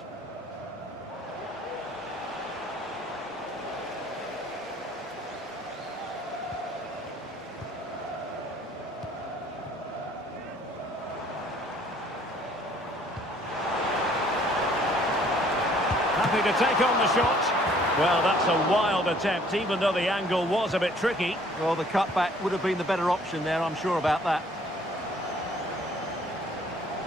Happy to take on the shot. Well, that's a wild attempt, even though the angle was a bit tricky. Well, the cutback would have been the better option there, I'm sure about that.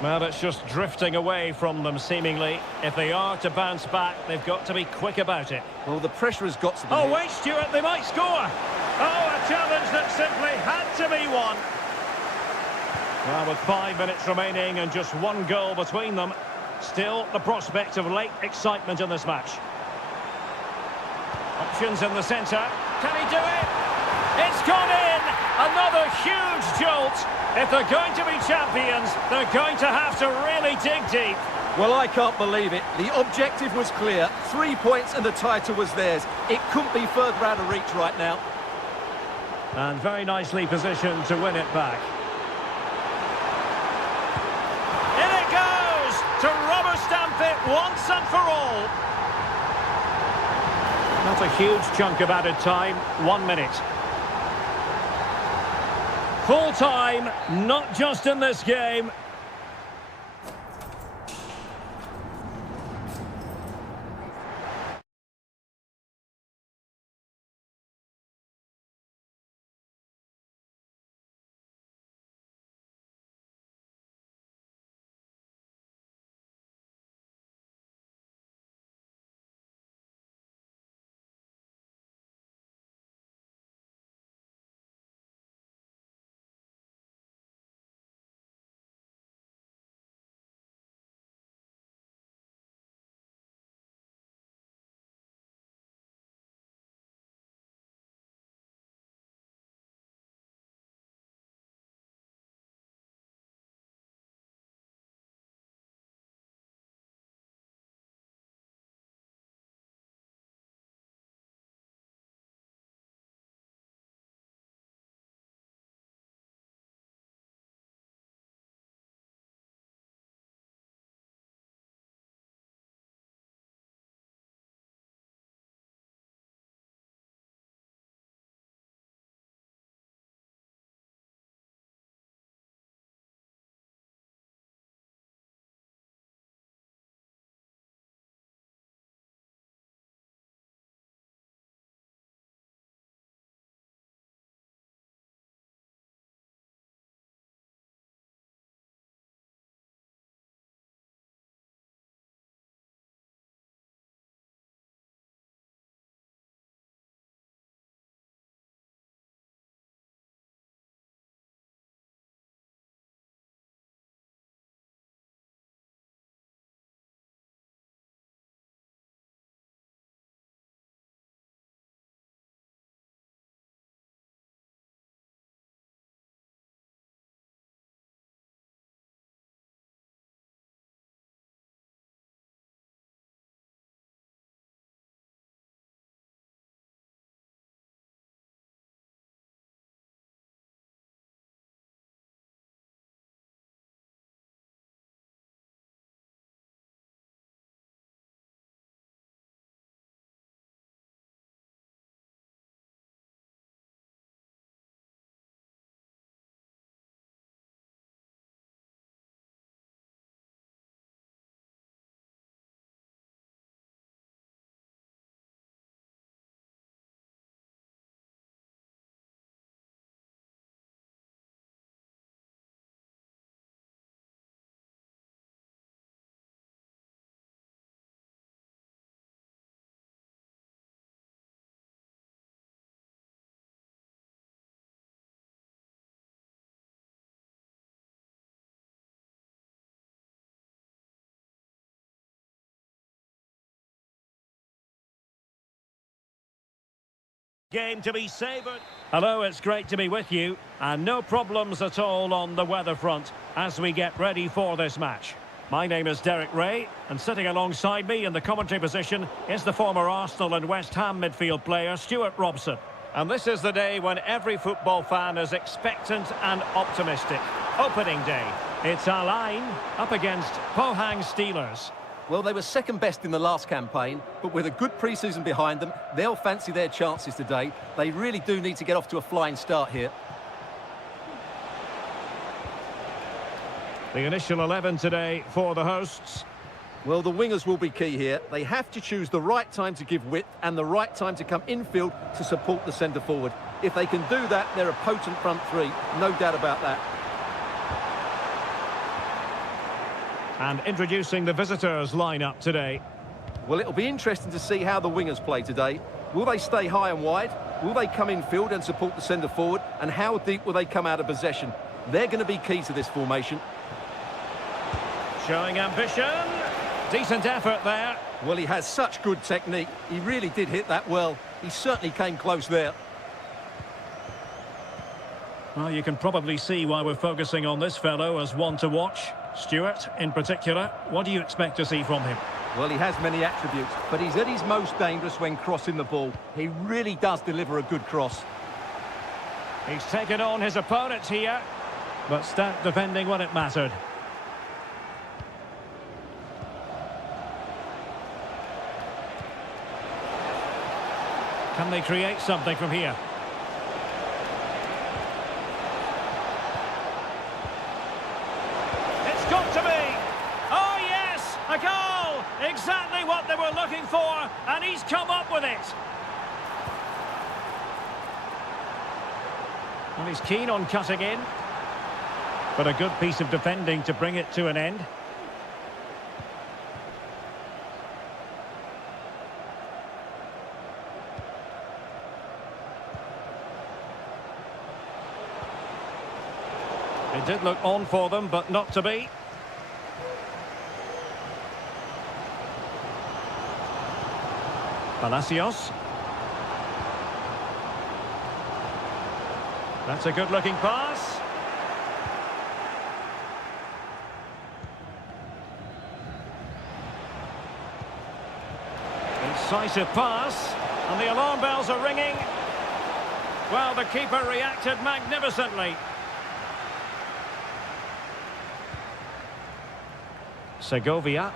Well, it's just drifting away from them, seemingly. If they are to bounce back, they've got to be quick about it. Well, the pressure has got to be... Oh, wait, Stuart, they might score. Oh, a challenge that simply had to be won. Well, with 5 minutes remaining and just one goal between them, still the prospect of late excitement in this match. Options in the centre. Can he do it? It's gone in! Another huge jolt. If they're going to be champions, they're going to have to really dig deep. Well, I can't believe it. The objective was clear. 3 points and the title was theirs. It couldn't be further out of reach right now. And very nicely positioned to win it back. In it goes! To rubber stamp it once and for all. Not a huge chunk of added time. 1 minute. Full time, not just in this game. Game to be savoured. Hello, it's great to be with you. And no problems at all on the weather front as we get ready for this match. My name is Derek Ray, and sitting alongside me in the commentary position is the former Arsenal and West Ham midfield player, Stuart Robson. And this is the day when every football fan is expectant and optimistic. Opening day. It's Alain up against Pohang Steelers. Well, they were second best in the last campaign, but with a good pre-season behind them, they'll fancy their chances today. They really do need to get off to a flying start here. The initial 11 today for the hosts. Well, the wingers will be key here. They have to choose the right time to give width and the right time to come infield to support the centre-forward. If they can do that, they're a potent front three, no doubt about that. And introducing the visitors' lineup today. Well, it'll be interesting to see how the wingers play today. Will they stay high and wide? Will they come infield and support the centre-forward? And how deep will they come out of possession? They're going to be key to this formation. Showing ambition. Decent effort there. Well, he has such good technique. He really did hit that well. He certainly came close there. Well, you can probably see why we're focusing on this fellow as one to watch. Stuart, in particular, what do you expect to see from him? Well, he has many attributes, but he's at his most dangerous when crossing the ball. He really does deliver a good cross. He's taken on his opponents here, but stout defending when it mattered. Can they create something from here? It's got to be! Oh yes! A goal! Exactly what they were looking for, and he's come up with it! Well, he's keen on cutting in, but a good piece of defending to bring it to an end. It did look on for them, but not to be. Palacios. That's a good-looking pass. Incisive pass. And the alarm bells are ringing. Well, the keeper reacted magnificently. Segovia.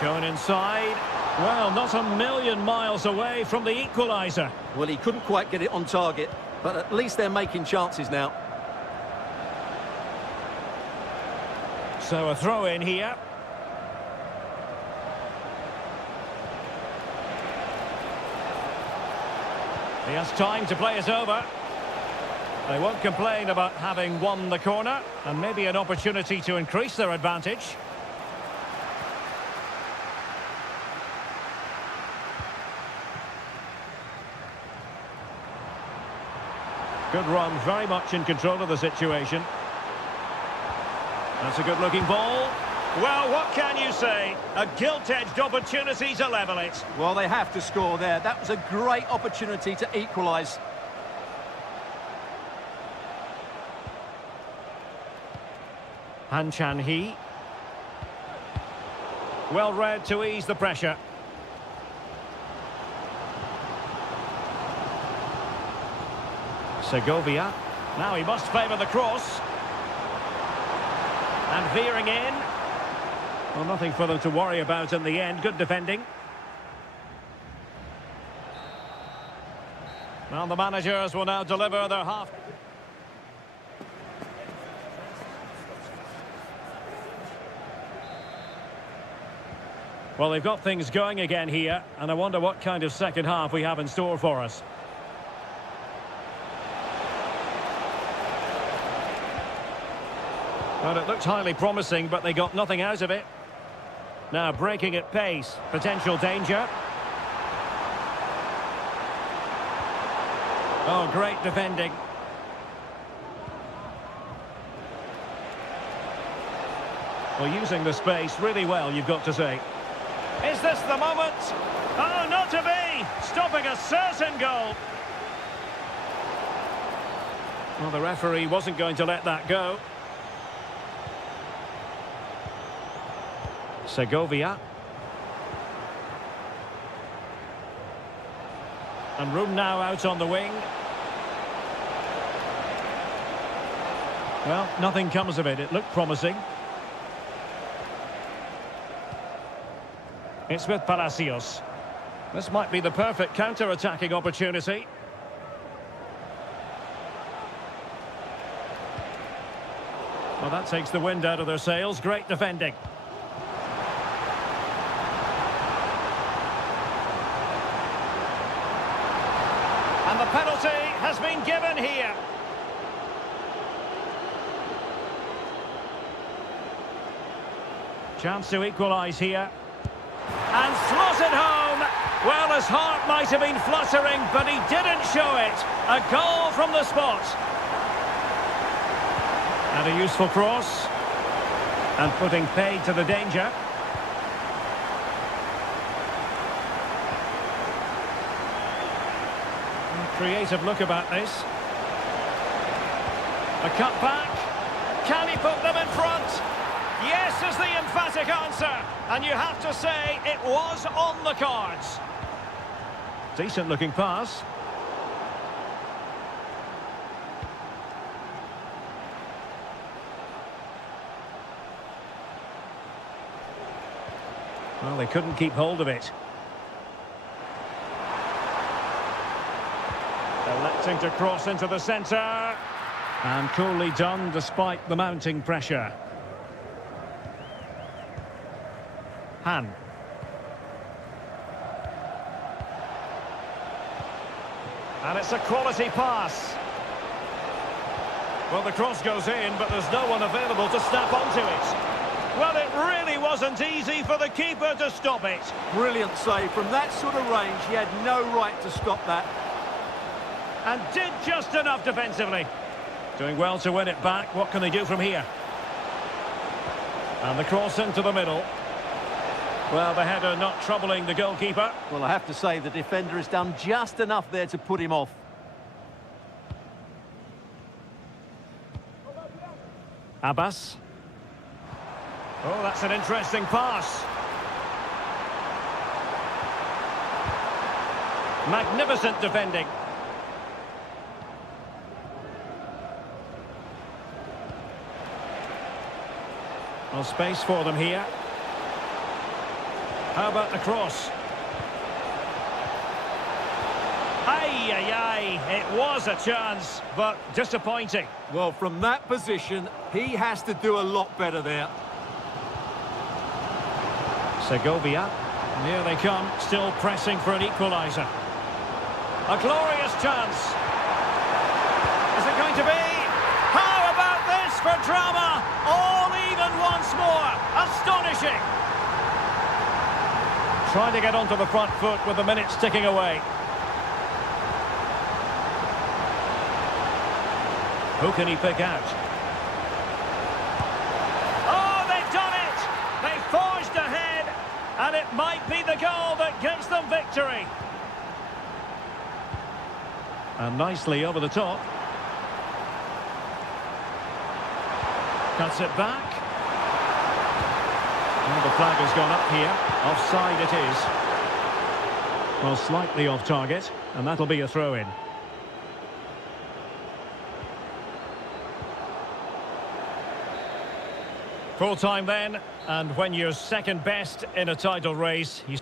Shown inside. Well, not a million miles away from the equaliser. Well, he couldn't quite get it on target, but at least they're making chances now. So a throw in here. He has time to play it over. They won't complain about having won the corner, and maybe an opportunity to increase their advantage. Good run, very much in control of the situation. That's a good-looking ball. Well, what can you say? A gilt-edged opportunity to level it. Well, they have to score there. That was a great opportunity to equalise. Han Chan-hee. Well read to ease the pressure. Segovia. Now he must favour the cross. And veering in. Well, nothing for them to worry about in the end. Good defending. Well, the managers will now deliver their half. Well, they've got things going again here, and I wonder what kind of second half we have in store for us. Well, it looked highly promising, but they got nothing out of it. Now breaking at pace, potential danger. Oh, great defending. Well, using the space really well, you've got to say. Is this the moment? Oh, not to be! certain goal. Well, the referee wasn't going to let that go. Segovia. And room now out on the wing. Well, nothing comes of it. It looked promising. It's with Palacios. This might be the perfect counter-attacking opportunity. Well, that takes the wind out of their sails. Great defending. And the penalty has been given here. Chance to equalise here. And slotted home. Well, his heart might have been fluttering, but he didn't show it. A goal from the spot. And a useful cross. And putting paid to the danger. Creative look about this. A cut back. Can he put them in front? Yes is the emphatic answer. And you have to say it was on the cards. Decent looking pass. Well, they couldn't keep hold of it. Electing to cross into the centre. And coolly done despite the mounting pressure. Han. And it's a quality pass. Well, the cross goes in, but there's no one available to snap onto it. Well, it really wasn't easy for the keeper to stop it. Brilliant save. From that sort of range, he had no right to stop that. And did just enough defensively. Doing well to win it back. What can they do from here? And the cross into the middle. Well, the header not troubling the goalkeeper. Well, I have to say the defender has done just enough there to put him off. Abbas. Oh, that's an interesting pass. Magnificent defending. Well, space for them here. How about the cross? Ay, ay, ay. It was a chance, but disappointing. Well, from that position, he has to do a lot better there. Segovia. And here they come, still pressing for an equaliser. A glorious chance. Is it going to be? How about this for drama? All even once more. Astonishing. Trying to get onto the front foot with the minutes ticking away. Who can he pick out? Oh, they've done it! They forged ahead, and it might be the goal that gives them victory. And nicely over the top. Cuts it back. And the flag has gone up here. Offside it is. Well, slightly off target, and that'll be a throw-in. Full time then, and when you're second best in a title race, you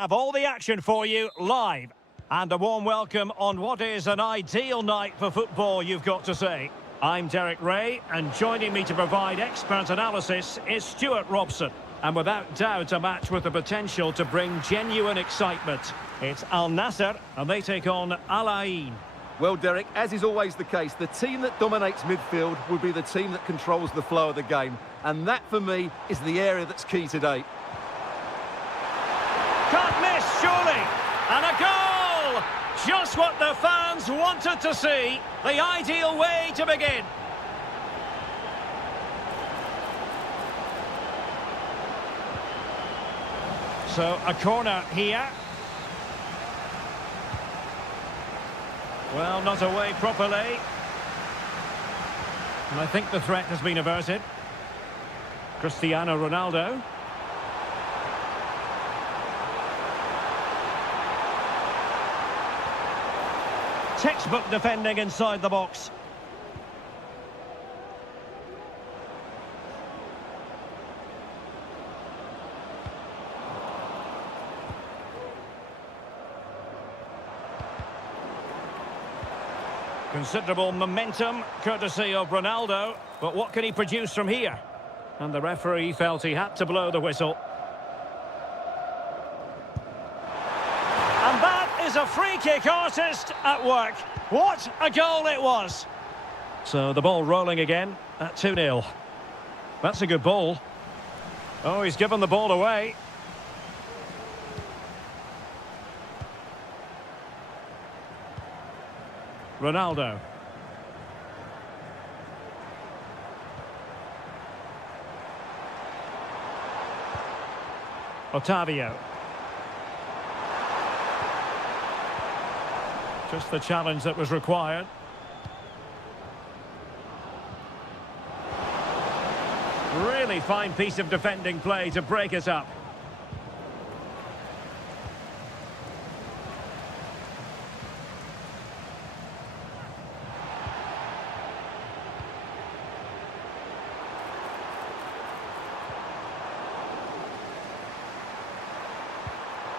Have all the action for you live. And a warm welcome on what is an ideal night for football, you've got to say. I'm Derek Ray, and joining me to provide expert analysis is Stuart Robson. And without doubt, a match with the potential to bring genuine excitement. It's Al Nassr, and they take on Al Ain. Well, Derek, as is always the case, the team that dominates midfield will be the team that controls the flow of the game. And that, for me, is the area that's key today. Can't miss, surely. And a goal! Just what the fans wanted to see. The ideal way to begin. So, a corner here. Well, not away properly. And I think the threat has been averted. Cristiano Ronaldo. Textbook defending inside the box. Considerable momentum, courtesy of Ronaldo. But what can he produce from here? And the referee felt he had to blow the whistle. And that is a free-kick artist at work. What a goal it was! So the ball rolling again at 2-0. That's a good ball. Oh, he's given the ball away. Ronaldo. Otavio. Just the challenge that was required. Really fine piece of defending play to break it up.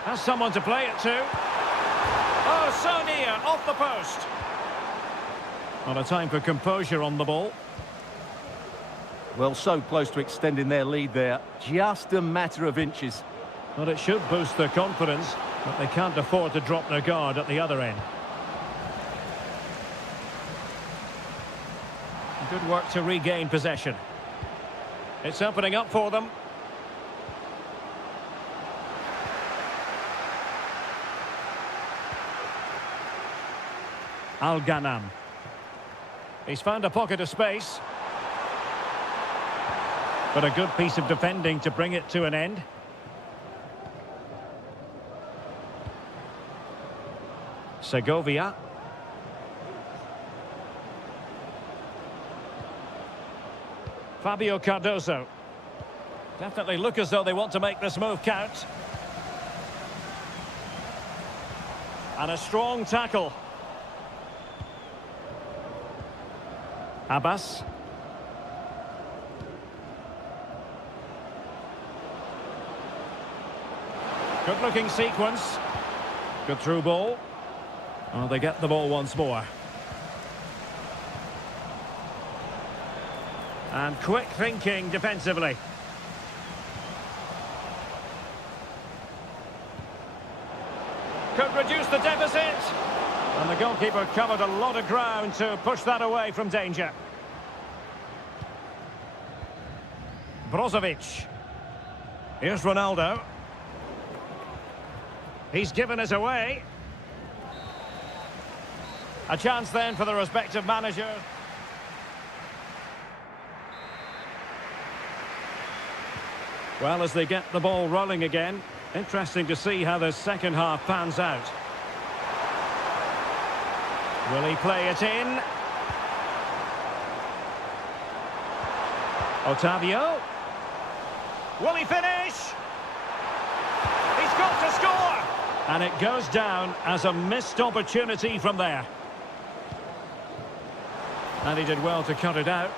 Has someone to play it to. Oh, so near, off the post. Not a time for composure on the ball. Well, so close to extending their lead there. Just a matter of inches. Well, it should boost their confidence, but they can't afford to drop their guard at the other end. Good work to regain possession. It's opening up for them. Al-Ghanam. He's found a pocket of space. But a good piece of defending to bring it to an end. Segovia. Fabio Cardoso. Definitely look as though they want to make this move count. And a strong tackle. Abbas. Good-looking sequence. Good through ball. Oh, they get the ball once more. And quick thinking defensively. Could reduce the deficit. And the goalkeeper covered a lot of ground to push that away from danger. Brozovic. Here's Ronaldo. He's given it away. A chance then for the respective manager. Well, as they get the ball rolling again, interesting to see how the second half pans out. Will he play it in? Otavio. Will he finish? He's got to score! And it goes down as a missed opportunity from there. And he did well to cut it out.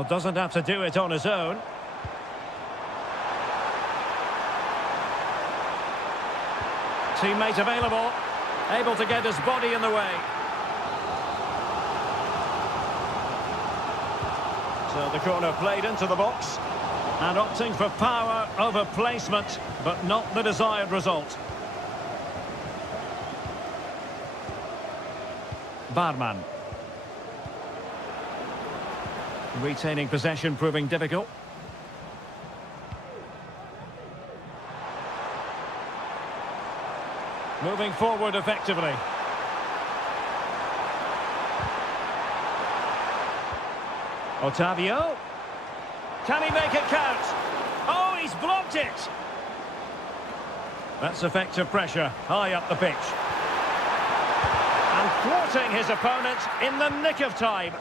Well, doesn't have to do it on his own. Teammate available, able to get his body in the way. So the corner played into the box, and opting for power over placement, but not the desired result. Barman. Retaining possession proving difficult. Moving forward effectively. Otavio. Can he make it count? Oh, he's blocked it! That's effective pressure, high up the pitch. And thwarting his opponent in the nick of time.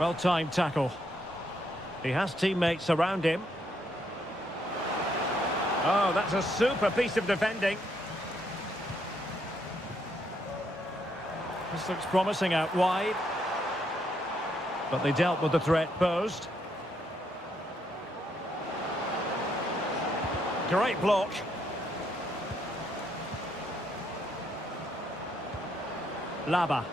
Well-timed tackle. He has teammates around him. Oh, that's a super piece of defending. This looks promising out wide. But they dealt with the threat posed. Great block. Laba.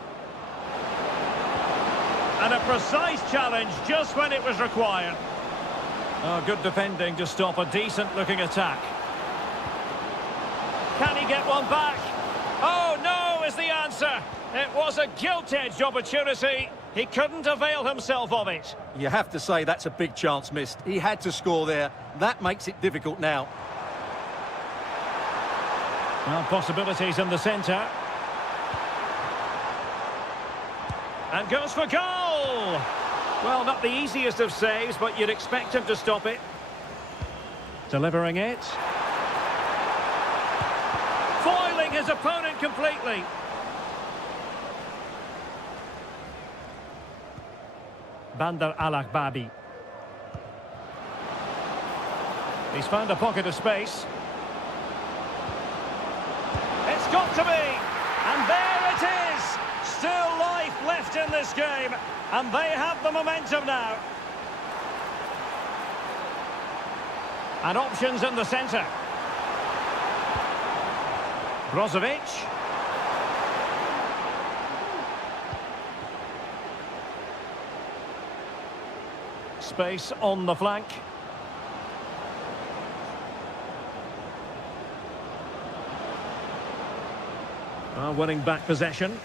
And a precise challenge just when it was required. Oh, good defending to stop a decent-looking attack. Can he get one back? Oh, no, is the answer. It was a gilt-edged opportunity. He couldn't avail himself of it. You have to say that's a big chance missed. He had to score there. That makes it difficult now. Well, possibilities in the centre. And goes for goal! Well, not the easiest of saves, but you'd expect him to stop it. Delivering it. Foiling his opponent completely. Bandar Al-Akbabi. He's found a pocket of space. It's got to be! And there it is! Still life left in this game, and they have the momentum now. And options in the centre. Brozovic. Space on the flank. Winning back possession.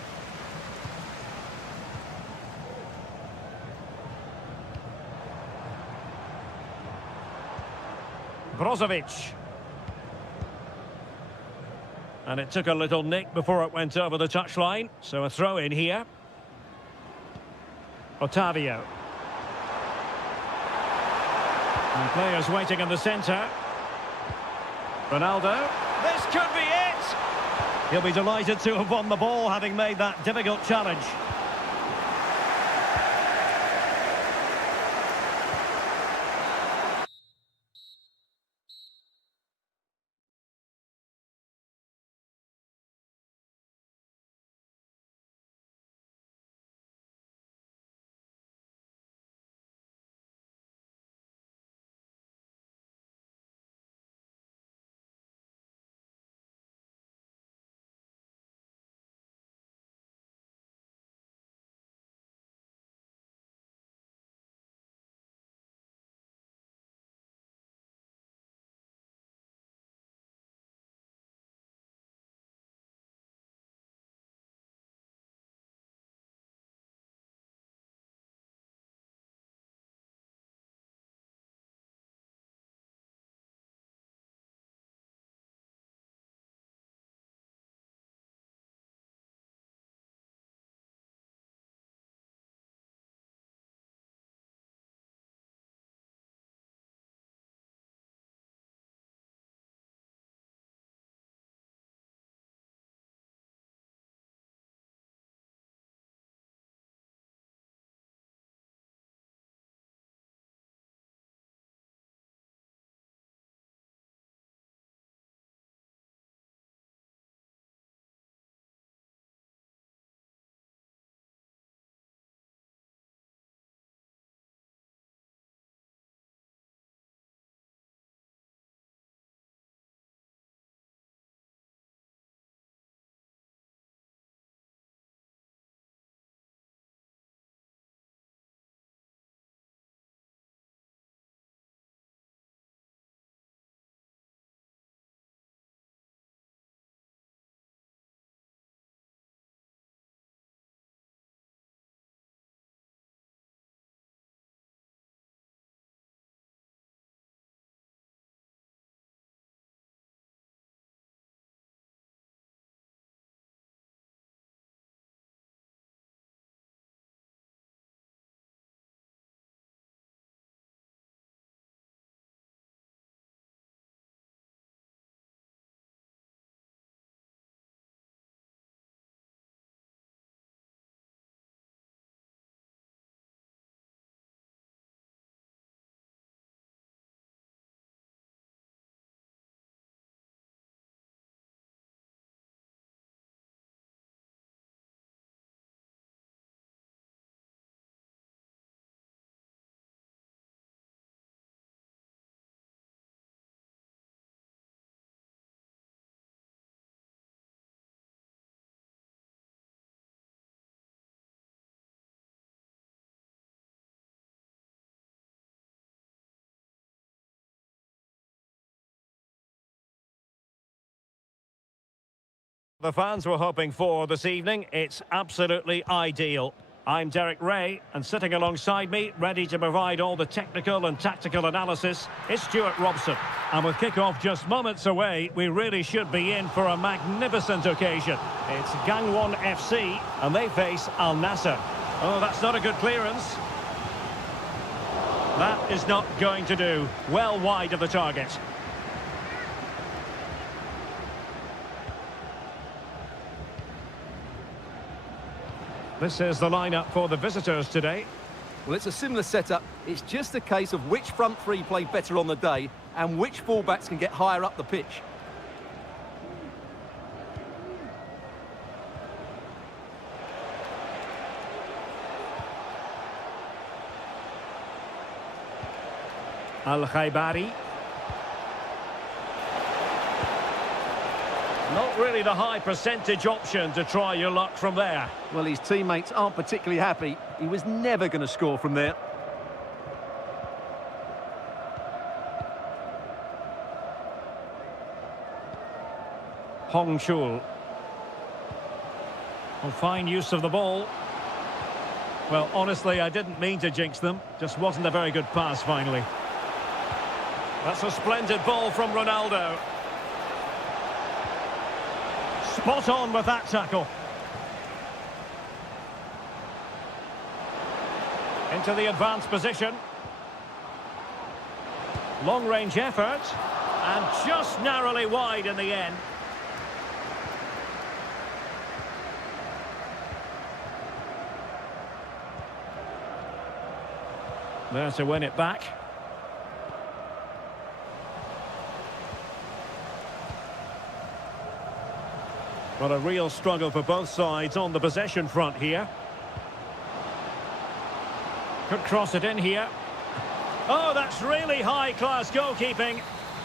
Brozovic. And it took a little nick before it went over the touchline, so a throw in here. Otavio. And players waiting in the centre. Ronaldo. This could be it! He'll be delighted to have won the ball, having made that difficult challenge. The fans were hoping for this evening. It's absolutely ideal. I'm Derek Ray, and sitting alongside me, ready to provide all the technical and tactical analysis, is Stuart Robson. And with kick-off just moments away, we really should be in for a magnificent occasion. It's Gangwon FC, and they face Al Nassr. Oh, that's not a good clearance. That is not going to do. Well wide of the target. This is the lineup for the visitors today. Well, it's a similar setup. It's just a case of which front three play better on the day and which fullbacks can get higher up the pitch. Al-Khaibari. Not really the high percentage option to try your luck from there. Well, his teammates aren't particularly happy. He was never going to score from there. Hong Chul. Well, fine use of the ball. Well, honestly, I didn't mean to jinx them. Just wasn't a very good pass, finally. That's a splendid ball from Ronaldo. Spot on with that tackle. Into the advanced position. Long-range effort. And just narrowly wide in the end. There to win it back. Well, a real struggle for both sides on the possession front here. Could cross it in here. Oh, that's really high-class goalkeeping.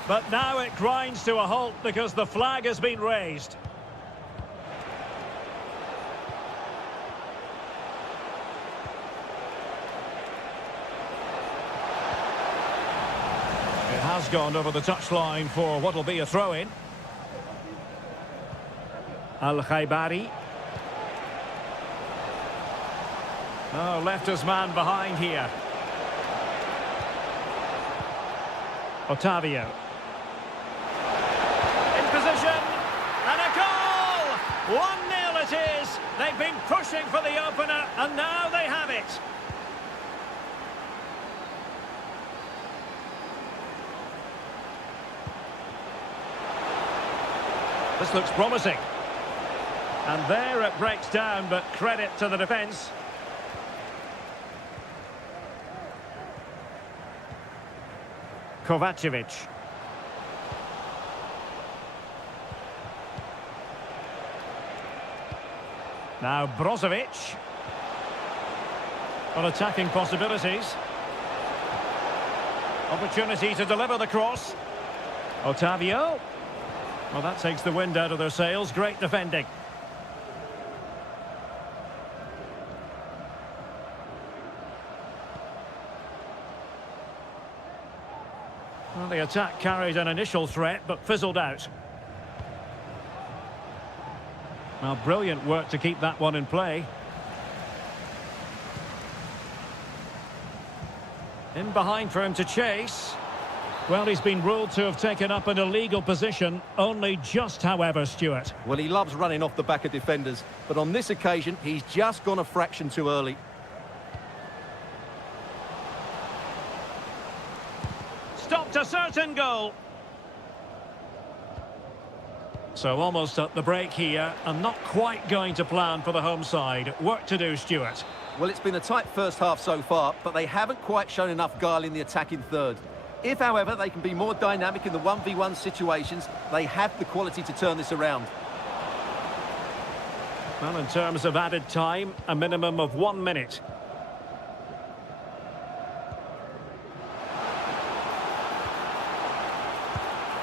But now it grinds to a halt because the flag has been raised. It has gone over the touchline for what will be a throw-in. Al-Khaibari. Oh, left his man behind here. Otavio. In position. And a goal! 1-0 it is. They've been pushing for the opener, and now they have it. This looks promising. And there it breaks down, but credit to the defence. Kovacevic. Now Brozovic. On attacking possibilities. Opportunity to deliver the cross. Otavio. Well, that takes the wind out of their sails. Great defending. Well, the attack carried an initial threat, but fizzled out. Well, brilliant work to keep that one in play. In behind for him to chase. Well, he's been ruled to have taken up an illegal position, only just, however, Stuart. Well, he loves running off the back of defenders, but on this occasion, he's just gone a fraction too early. Stopped a certain goal. So almost at the break here, and not quite going to plan for the home side. Work to do, Stuart. Well, it's been a tight first half so far, but they haven't quite shown enough guile in the attacking third. If, however, they can be more dynamic in the 1v1 situations, they have the quality to turn this around. Well, in terms of added time, a minimum of 1 minute.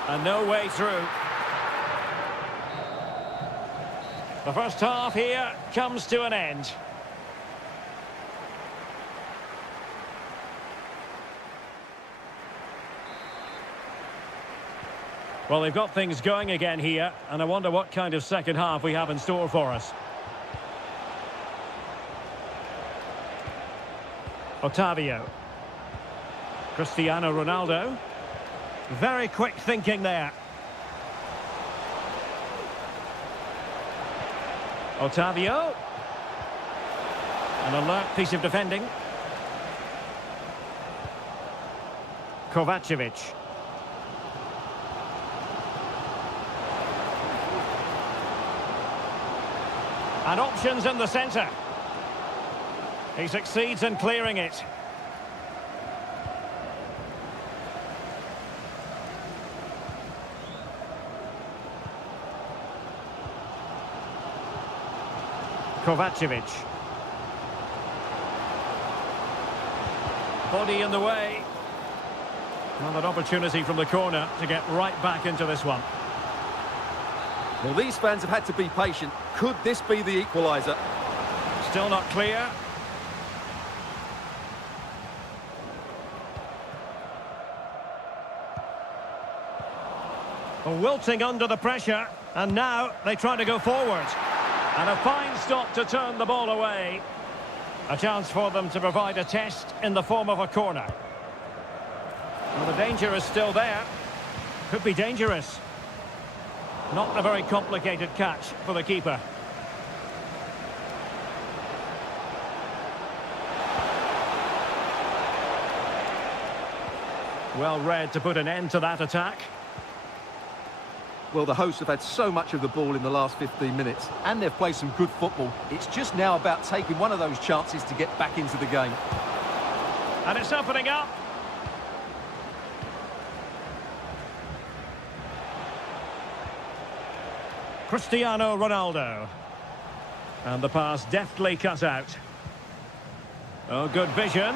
And no way through. The first half here comes to an end. Well, they've got things going again here, and I wonder what kind of second half we have in store for us. Otavio. Cristiano Ronaldo. Very quick thinking there. Otavio. An alert piece of defending. Kovacevic. And options in the centre. He succeeds in clearing it. Kovacevic. Body in the way. Well, an opportunity from the corner to get right back into this one. Well, these fans have had to be patient. Could this be the equaliser? Still not clear. Wilting under the pressure, and now they try to go forward. And a fine stop to turn the ball away. A chance for them to provide a test in the form of a corner. Well, the danger is still there. Could be dangerous. Not a very complicated catch for the keeper. Well read to put an end to that attack. Well, the hosts have had so much of the ball in the last 15 minutes, and they've played some good football. It's just now about taking one of those chances to get back into the game. And it's opening up. Cristiano Ronaldo. And the pass deftly cut out. Oh, good vision.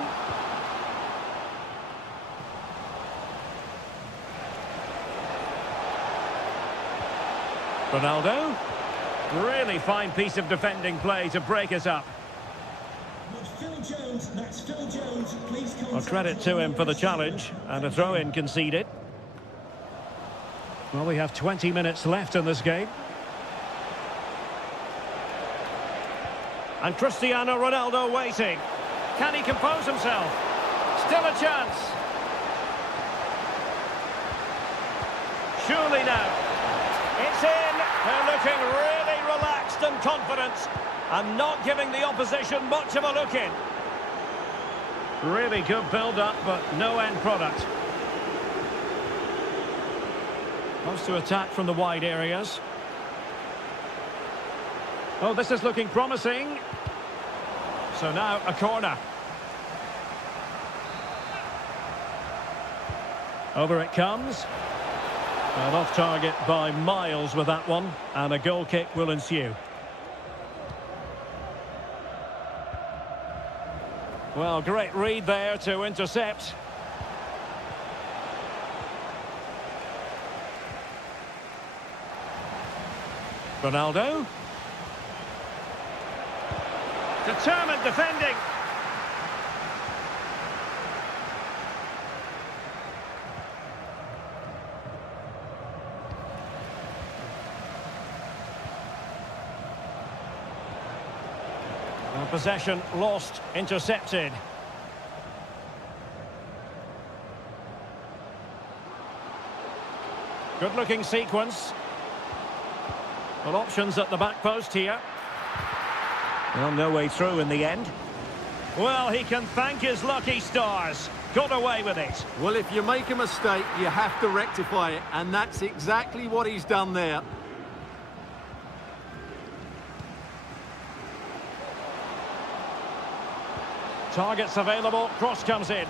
Ronaldo. Really fine piece of defending play to break us up. Phil Jones, that's Phil Jones. Please Well, credit to him for the challenge, and a throw-in conceded. Well, we have 20 minutes left in this game. And Cristiano Ronaldo waiting. Can he compose himself? Still a chance. Surely now. It's in. They're looking really relaxed and confident, and not giving the opposition much of a look in. Really good build-up, but no end product. Wants to attack from the wide areas. Oh, this is looking promising. So now a corner. Over it comes. And off target by miles with that one. And a goal kick will ensue. Well, great read there to intercept. Ronaldo. Determined defending. Well, possession lost, intercepted. Good looking sequence. Well, options at the back post here. Well, no way through in the end. Well, he can thank his lucky stars. Got away with it. Well, if you make a mistake, you have to rectify it, and that's exactly what he's done there. Targets available, cross comes in.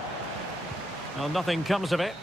Well, nothing comes of it.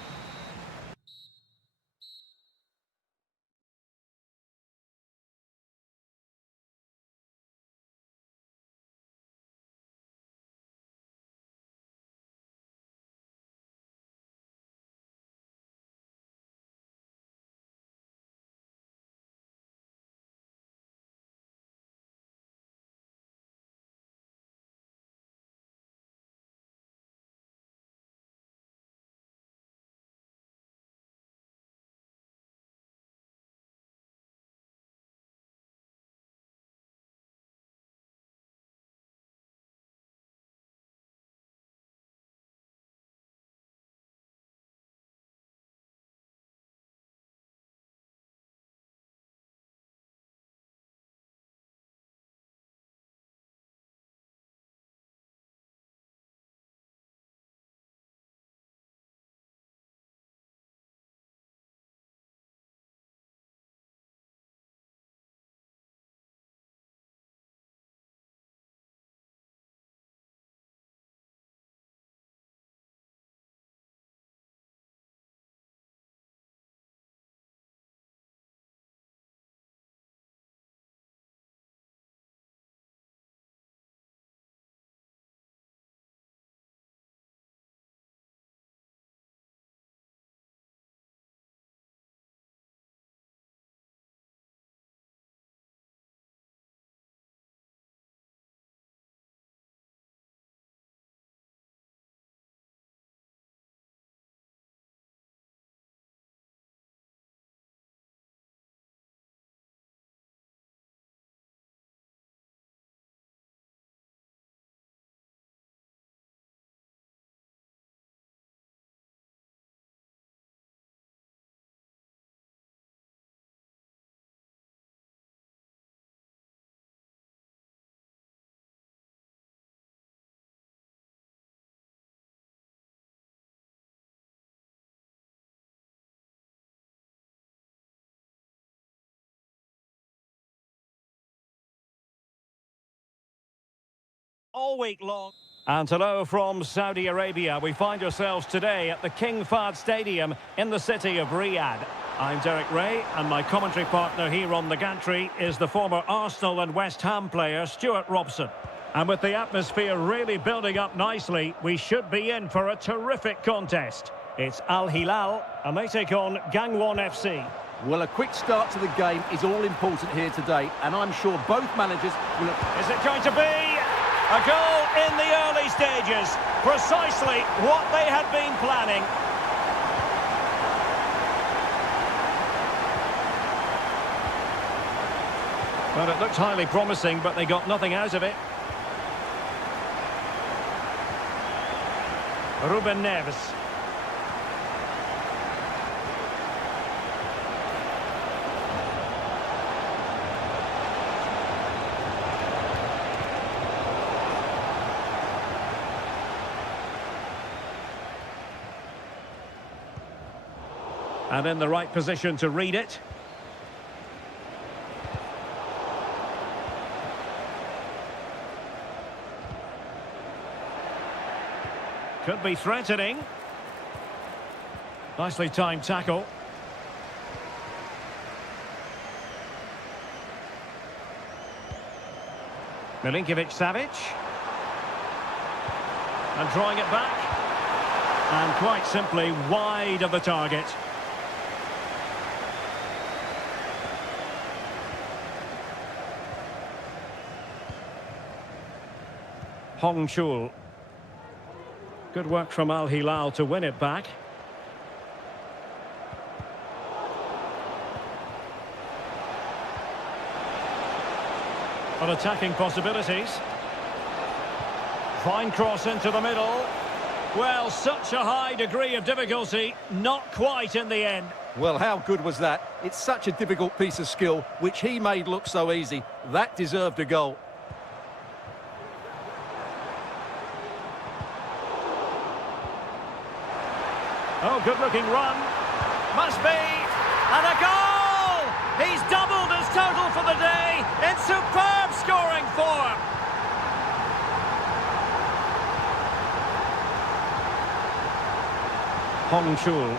all week long. And hello from Saudi Arabia. We find ourselves today at the King Fahd Stadium in the city of Riyadh. I'm Derek Ray, and my commentary partner here on the gantry is the former Arsenal and West Ham player Stuart Robson. And with the atmosphere really building up nicely, we should be in for a terrific contest. It's Al Hilal, and they take on Gangwon FC. Well, a quick start to the game is all important here today, and I'm sure both managers will... Is it going to be a goal in the early stages? Precisely what they had been planning. Well, it looked highly promising, but they got nothing out of it. Ruben Neves. And in the right position to read it. Could be threatening. Nicely timed tackle. Milinkovic-Savic. And drawing it back. And quite simply wide of the target. Hong Chul. Good work from Al Hilal to win it back. But attacking possibilities. Fine cross into the middle. Well, such a high degree of difficulty, not quite in the end. Well, how good was that? It's such a difficult piece of skill, which he made look so easy. That deserved a goal. Oh, good-looking run. Must be. And a goal! He's doubled his total for the day in superb scoring form. Hong Chul.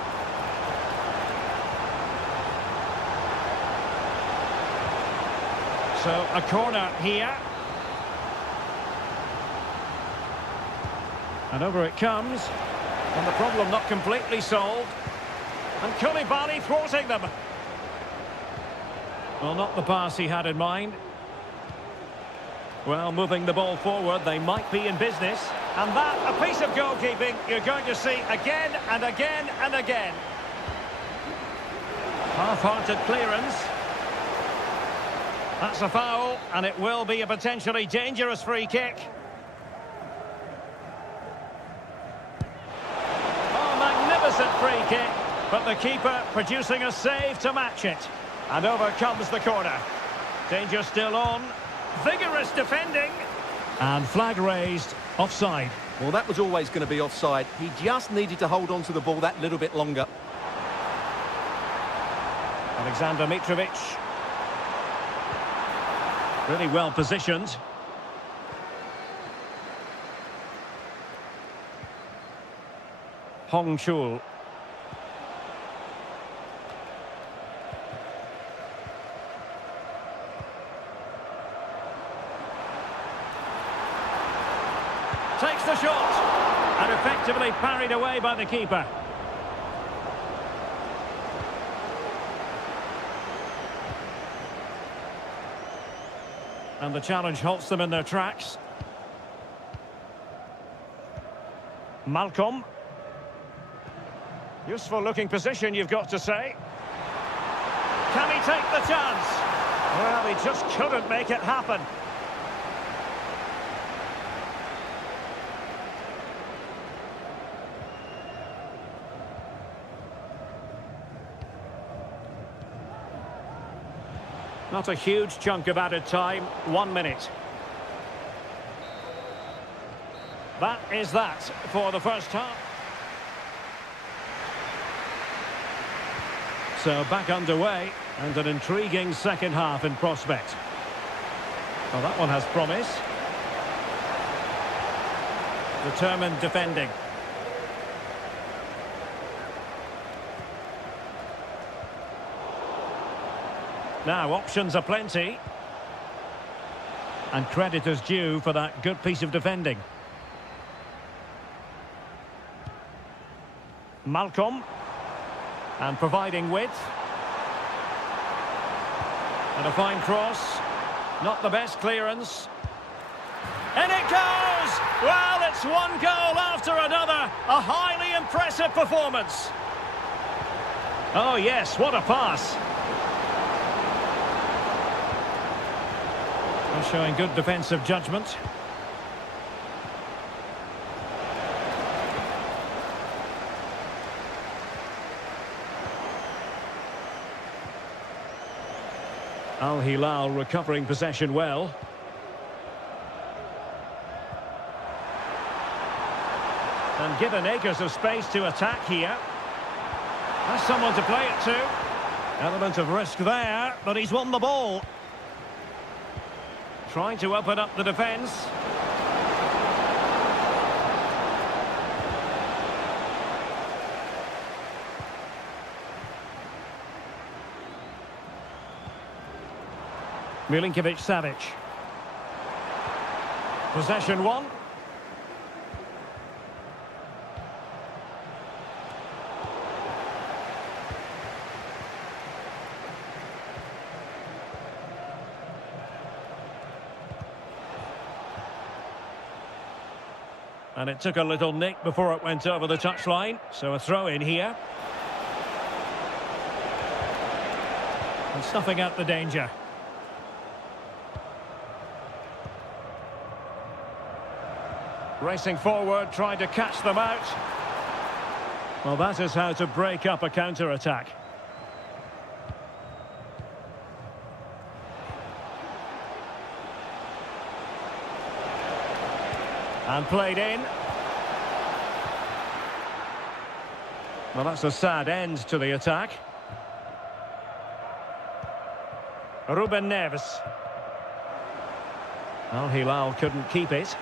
So, a corner here. And over it comes. And the problem not completely solved. And Koulibaly thwarting them. Well, not the pass he had in mind. Well, moving the ball forward, they might be in business. And that, a piece of goalkeeping you're going to see again and again and again. Half-hearted clearance. That's a foul, and it will be a potentially dangerous free kick. Free kick, but the keeper producing a save to match it. And over comes the corner. Danger still on. Vigorous defending. And flag raised. Offside. Well, that was always going to be offside. He just needed to hold on to the ball that little bit longer. Alexander Mitrovic. Really well positioned. Hong Chul. Takes the shot and effectively parried away by the keeper. And the challenge halts them in their tracks. Malcolm. Useful looking position, you've got to say. Can he take the chance? Well, he just couldn't make it happen. Not a huge chunk of added time, 1 minute. That is that for the first half. So back underway, and an intriguing second half in prospect. Well, that one has promise. Determined defending. Now, options are plenty. And credit is due for that good piece of defending. Malcolm. And providing width. And a fine cross. Not the best clearance. And it goes! Well, it's one goal after another. A highly impressive performance. Oh, yes, what a pass. And showing good defensive judgment. Al Hilal recovering possession well. And given acres of space to attack here. Has someone to play it to. Element of risk there, but he's won the ball. Trying to open up the defence. Milinkovic-Savic. Possession one. And it took a little nick before it went over the touchline, so a throw in here. And snuffing out the danger. Racing forward, trying to catch them out. Well, that is how to break up a counter-attack. And played in. Well, that's a sad end to the attack. Ruben Neves. Al Hilal couldn't keep it.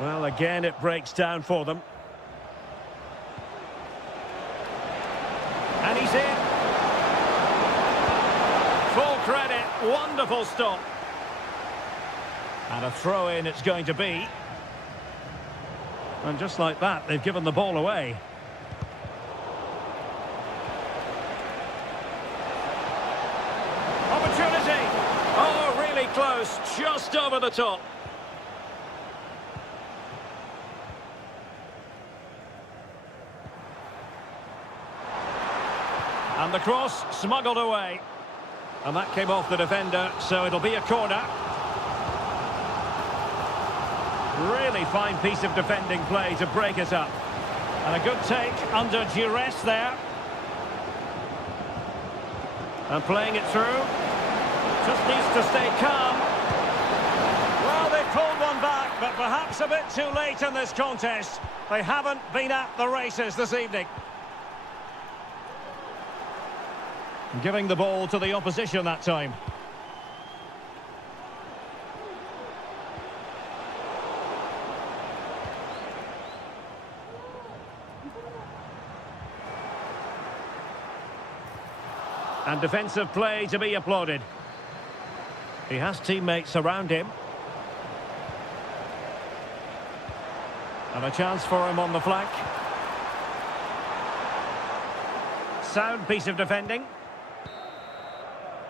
Well, again, it breaks down for them. And he's in. Full credit, wonderful stop. And a throw-in it's going to be. And just like that, they've given the ball away. Opportunity! Oh, really close, just over the top. And the cross smuggled away. And that came off the defender, so it'll be a corner. Really fine piece of defending play to break it up. And a good take under duress there. And playing it through. Just needs to stay calm. Well, they pulled one back, but perhaps a bit too late in this contest. They haven't been at the races this evening. Giving the ball to the opposition that time. And defensive play to be applauded. He has teammates around him. And a chance for him on the flank. Sound piece of defending.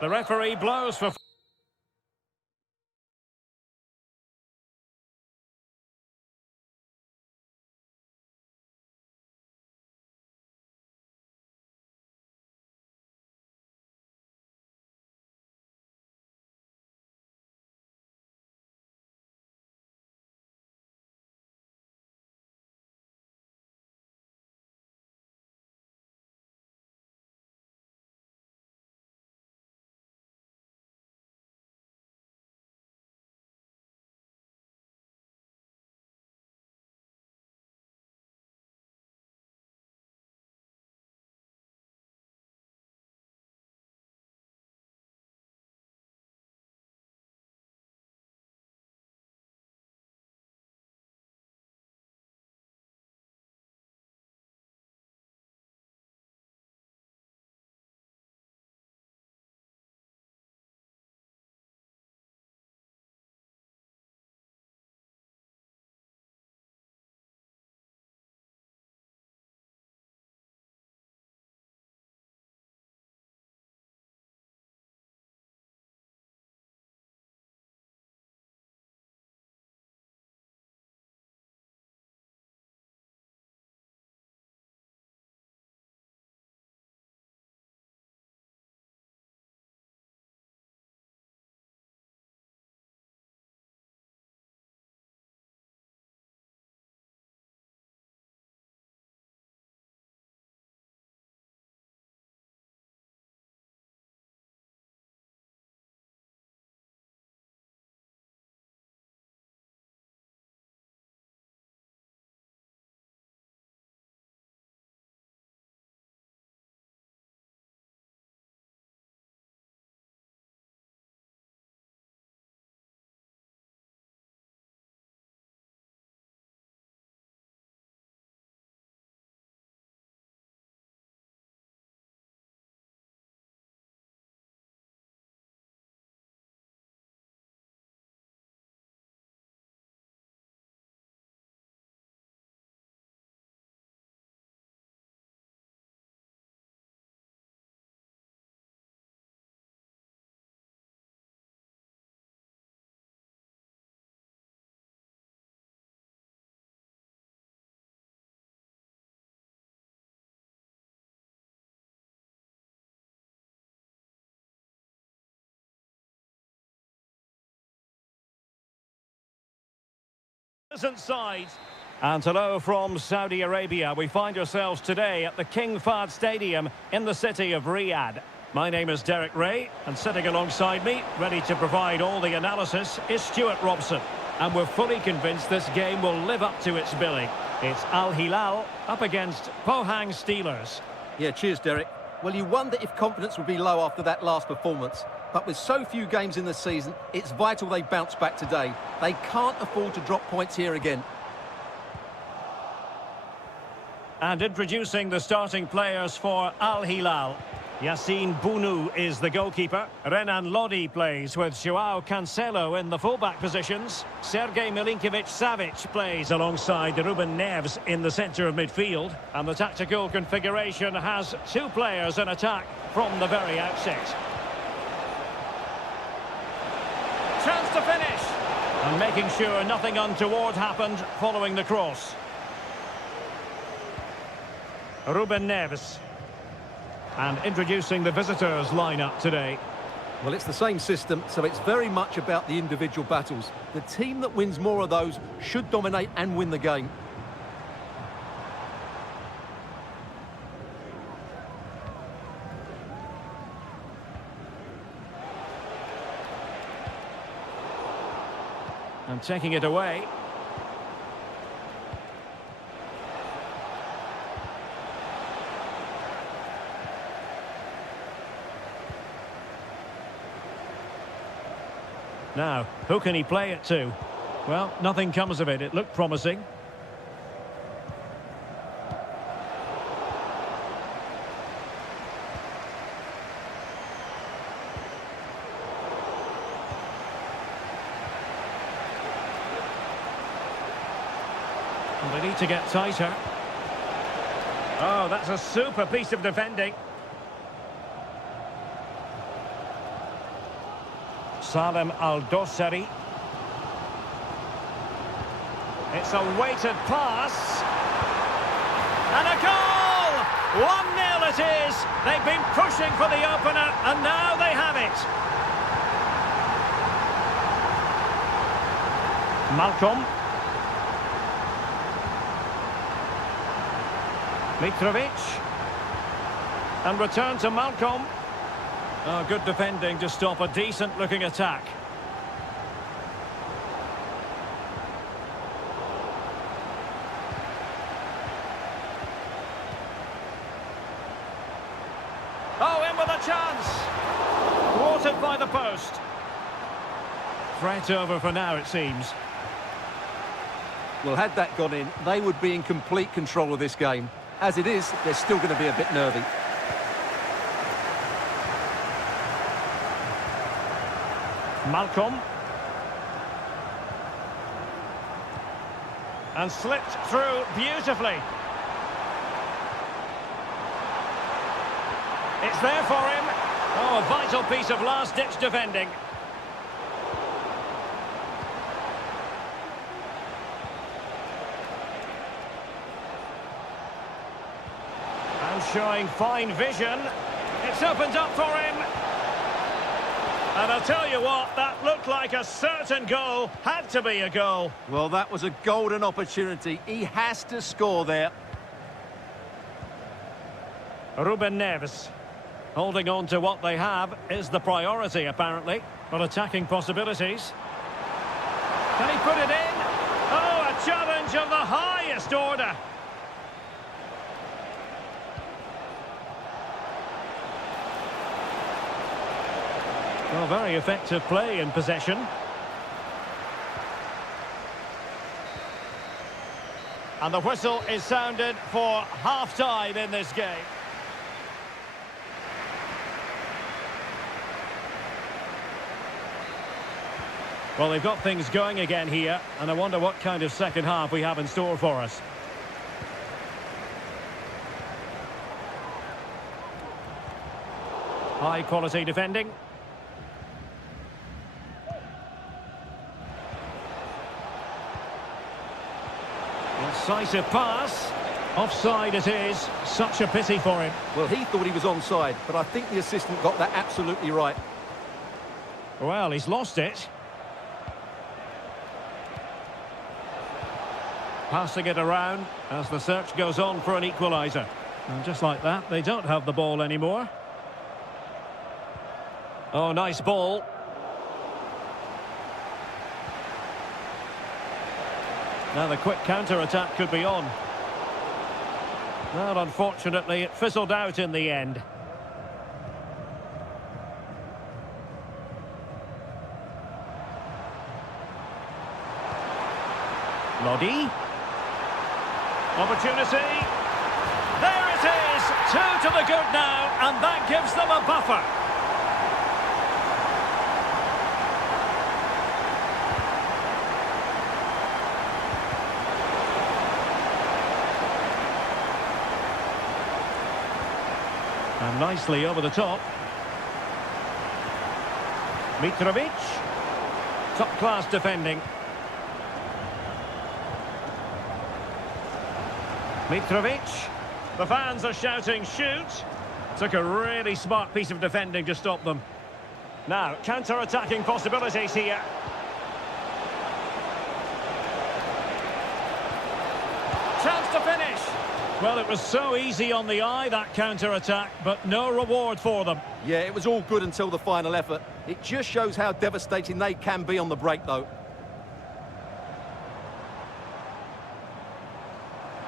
The referee blows for... Side. And hello from Saudi Arabia. We find ourselves today at the King Fahd Stadium in the city of Riyadh. My name is Derek Ray, and sitting alongside me, ready to provide all the analysis, is Stuart Robson. And we're fully convinced this game will live up to its billing. It's Al Hilal up against Pohang Steelers. Yeah, cheers, Derek. Well, you wonder if confidence would be low after that last performance. But with so few games in the season, it's vital they bounce back today. They can't afford to drop points here again. And introducing the starting players for Al Hilal. Yassine Bounou is the goalkeeper. Renan Lodi plays with Joao Cancelo in the fullback positions. Sergej Milinkovic-Savic plays alongside Ruben Neves in the centre of midfield. And the tactical configuration has two players in attack from the very outset. Chance to finish. And making sure nothing untoward happened following the cross. Ruben Neves. And introducing the visitors' lineup today. Well, it's the same system, so it's very much about the individual battles. The team that wins more of those should dominate and win the game. And taking it away. Now, who can he play it to? Well, nothing comes of it. It looked promising. And they need to get tighter. Oh, that's a super piece of defending. Salem Al-Dossari. It's a weighted pass. And a goal! 1-0 it is. They've been pushing for the opener, and now they have it. Malcolm. Mitrovic. And return to Malcolm. Oh, good defending to stop a decent-looking attack. Oh, in with a chance! Thwarted by the post. Threat over for now, it seems. Well, had that gone in, they would be in complete control of this game. As it is, they're still going to be a bit nervy. Malcolm. And slipped through beautifully. It's there for him. Oh, a vital piece of last-ditch defending. And showing fine vision. It's opened up for him. And I'll tell you what, that looked like a certain goal. Had to be a goal. Well, that was a golden opportunity. He has to score there. Ruben Neves. Holding on to what they have is the priority, apparently. But attacking possibilities. Can he put it in? Oh, a challenge of the highest order. Well, very effective play in possession. And the whistle is sounded for half-time in this game. Well, they've got things going again here, and I wonder what kind of second half we have in store for us. High-quality defending. Incisive pass. Offside it is. Such a pity for him. Well, he thought he was onside, but I think the assistant got that absolutely right. Well, he's lost it. Passing it around as the search goes on for an equaliser. And just like that, they don't have the ball anymore. Oh, nice ball. Now the quick counter-attack could be on. Well, unfortunately, it fizzled out in the end. Lodi. Opportunity. There it is! 2 to the good now, and that gives them a buffer. And nicely over the top. Mitrovic. Top-class defending. Mitrovic. The fans are shouting, shoot! Took a really smart piece of defending to stop them. Now, counter-attacking possibilities here. Chance to finish! Well, it was so easy on the eye, that counter-attack, but no reward for them. Yeah, it was all good until the final effort. It just shows how devastating they can be on the break, though.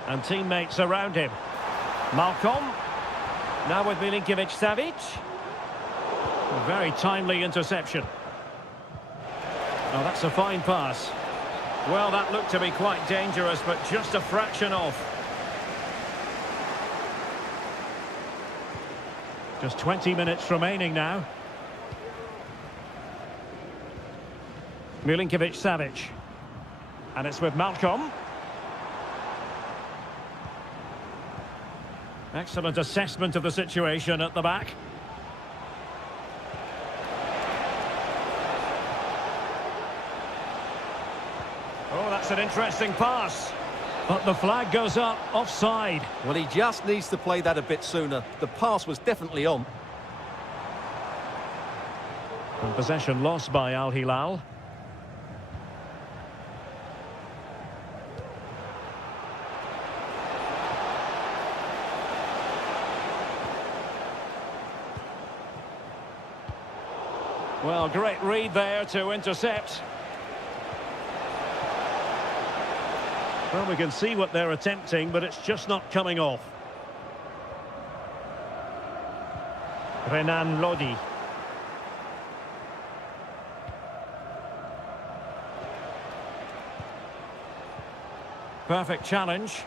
And teammates around him. Malcolm. Now with Milinkovic-Savic. A very timely interception. Oh, that's a fine pass. Well, that looked to be quite dangerous, but just a fraction off. Just 20 minutes remaining now. Milinkovic-Savic. And it's with Malcolm. Excellent assessment of the situation at the back. Oh, that's an interesting pass. But the flag goes up, offside. Well, he just needs to play that a bit sooner. The pass was definitely on. And possession lost by Al Hilal. Well, great read there to intercept. Well, we can see what they're attempting, but it's just not coming off. Renan Lodi. Perfect challenge.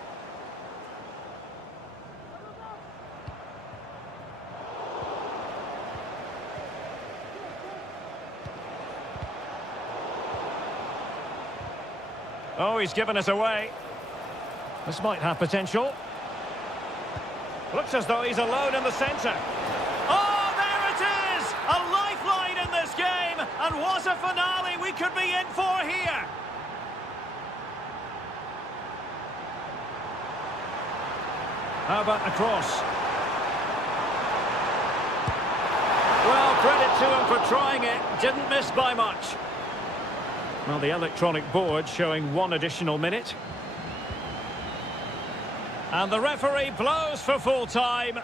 Oh, he's given us away. This might have potential. Looks as though he's alone in the centre. Oh, there it is! A lifeline in this game! And what a finale we could be in for here! How about the cross? Well, credit to him for trying it. Didn't miss by much. Well, the electronic board showing 1 additional minute. And the referee blows for full time.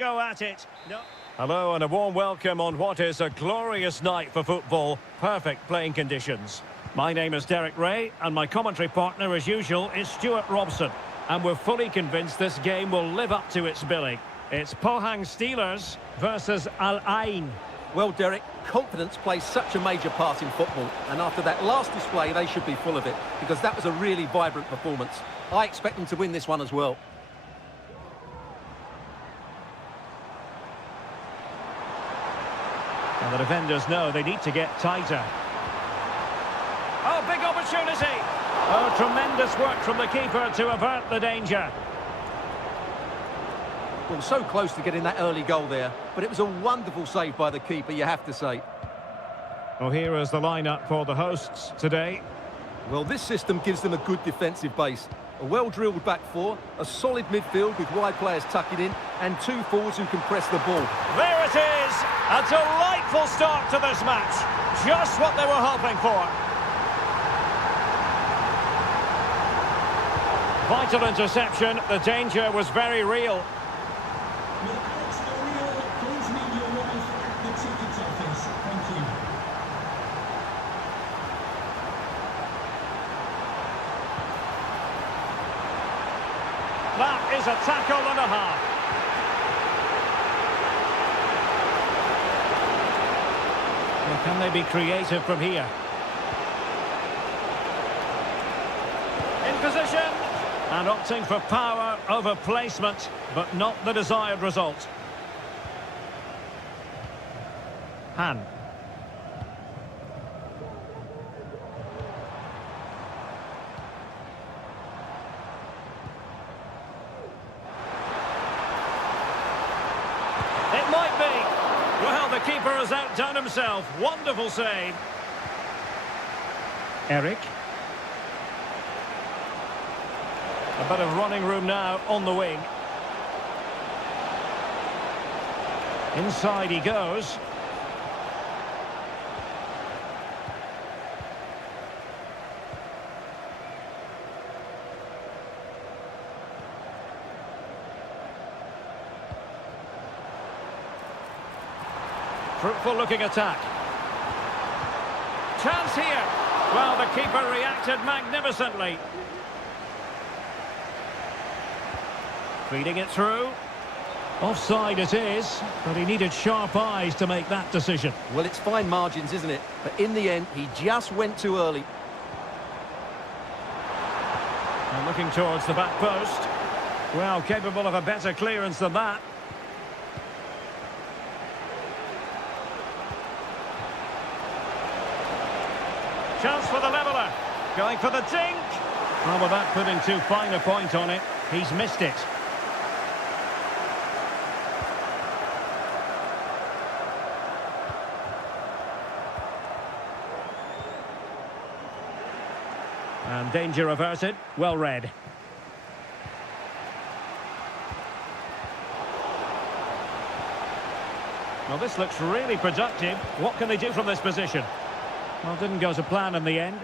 Go at it. No. Hello and a warm welcome on what is a glorious night for football. Perfect playing conditions. My name is Derek Ray and my commentary partner as usual is Stuart Robson. And we're fully convinced this game will live up to its billing. It's Pohang Steelers versus Al Ain. Well, Derek, confidence plays such a major part in football. And after that last display, they should be full of it. Because that was a really vibrant performance. I expect them to win this one as well. And the defenders know they need to get tighter. Oh, big opportunity! Oh, tremendous work from the keeper to avert the danger. Well, so close to getting that early goal there, but it was a wonderful save by the keeper, you have to say. Well, here is the lineup for the hosts today. Well, this system gives them a good defensive base. A well-drilled back four, a solid midfield with wide players tucking in, and two forwards who can press the ball. There it is! A delightful start to this match. Just what they were hoping for. Vital interception. The danger was very real. That is a tackle and a half. Well, can they be creative from here? In position. And opting for power over placement, but not the desired result. Han. It might be. Well, the keeper has outdone himself. Wonderful save. Eric. A bit of running room now on the wing. Inside he goes. Fruitful looking attack. Chance here. Well, the keeper reacted magnificently. Feeding it through. Offside it is, but he needed sharp eyes to make that decision. Well, it's fine margins, isn't it? But in the end, he just went too early. And looking towards the back post. Well, capable of a better clearance than that. Chance for the leveller. Going for the dink. Well, without putting too fine a point on it, he's missed it. And danger averted. Well read. Well, this looks really productive. What can they do from this position? Well, didn't go to plan in the end.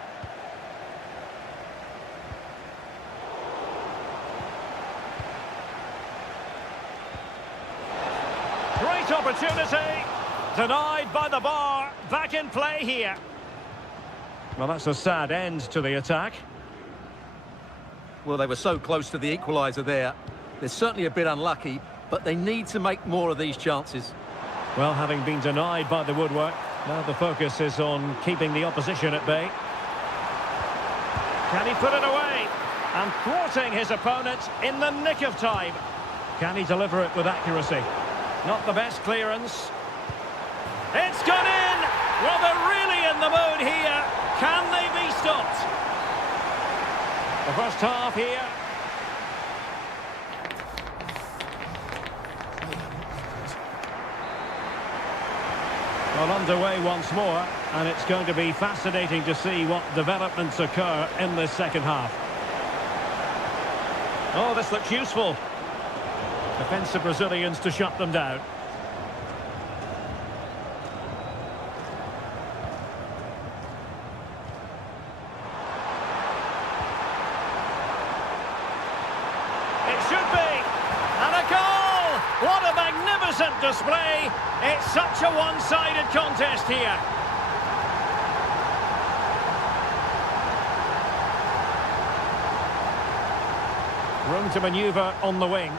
Great opportunity. Denied by the bar. Back in play here. Well, that's a sad end to the attack. Well, they were so close to the equaliser there. They're certainly a bit unlucky, but they need to make more of these chances. Well, having been denied by the woodwork, now the focus is on keeping the opposition at bay. Can he put it away? And thwarting his opponent in the nick of time. Can he deliver it with accuracy? Not the best clearance. It's gone in! Well, they're really in the mood here. Can they be stopped? The first half here. Well, underway once more, and it's going to be fascinating to see what developments occur in this second half. Oh, this looks useful. Defensive Brazilians to shut them down. It should be! And a goal! What a magnificent display. It's such a one-sided contest here. Room to manoeuvre on the wing.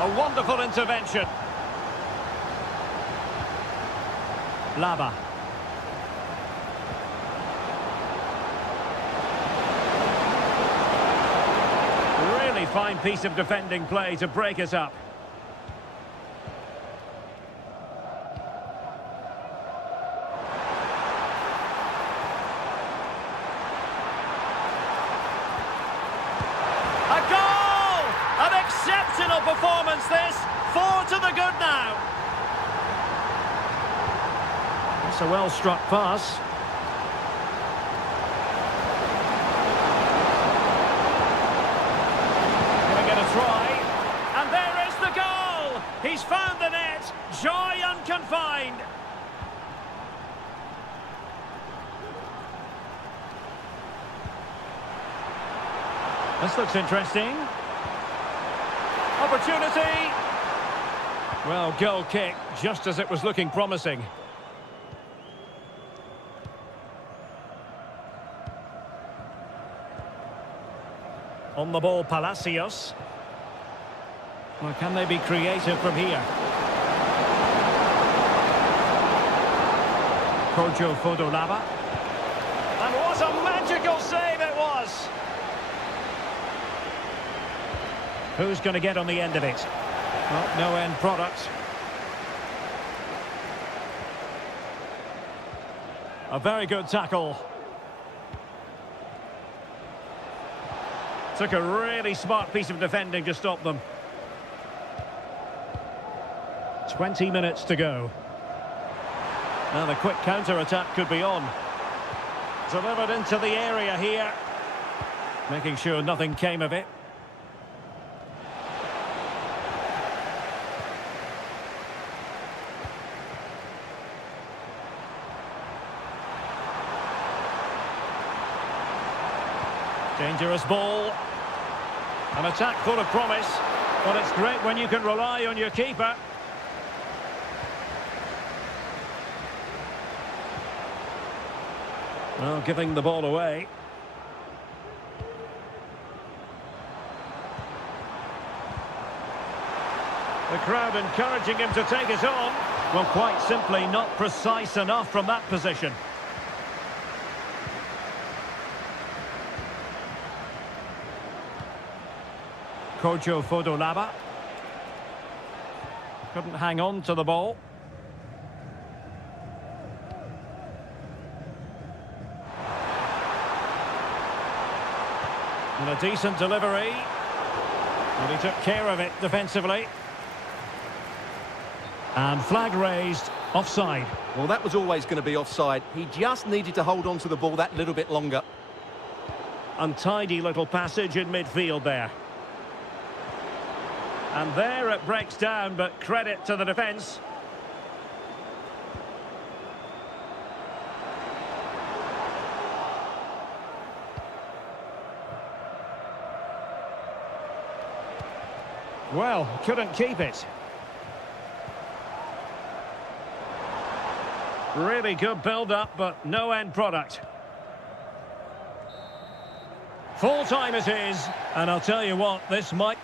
A wonderful intervention. Lava. Really fine piece of defending play to break us up. A goal! An exceptional performance this. 4 to the good now. It's a well-struck pass. Gonna get a try. And there is the goal! He's found the net. Joy unconfined. This looks interesting. Opportunity. Well, goal kick, just as it was looking promising. On the ball, Palacios. Well, can they be creative from here? Kojo Fodolava. And what a magical save it was! Who's going to get on the end of it? Well, no end product. A very good tackle. Took a really smart piece of defending to stop them. 20 minutes to go. Now the quick counter-attack could be on. Delivered into the area here. Making sure nothing came of it. Dangerous ball. An attack full of promise. But it's great when you can rely on your keeper. Well, giving the ball away. The crowd encouraging him to take it on. Well, quite simply not precise enough from that position. Kojo Fodolava. Couldn't hang on to the ball. And a decent delivery. And he took care of it defensively. And flag raised, offside. Well, that was always going to be offside. He just needed to hold on to the ball that little bit longer. Untidy little passage in midfield there. And there it breaks down, but credit to the defence. Well, couldn't keep it. Really good build-up, but no end product. Full time it is, and I'll tell you what, this might...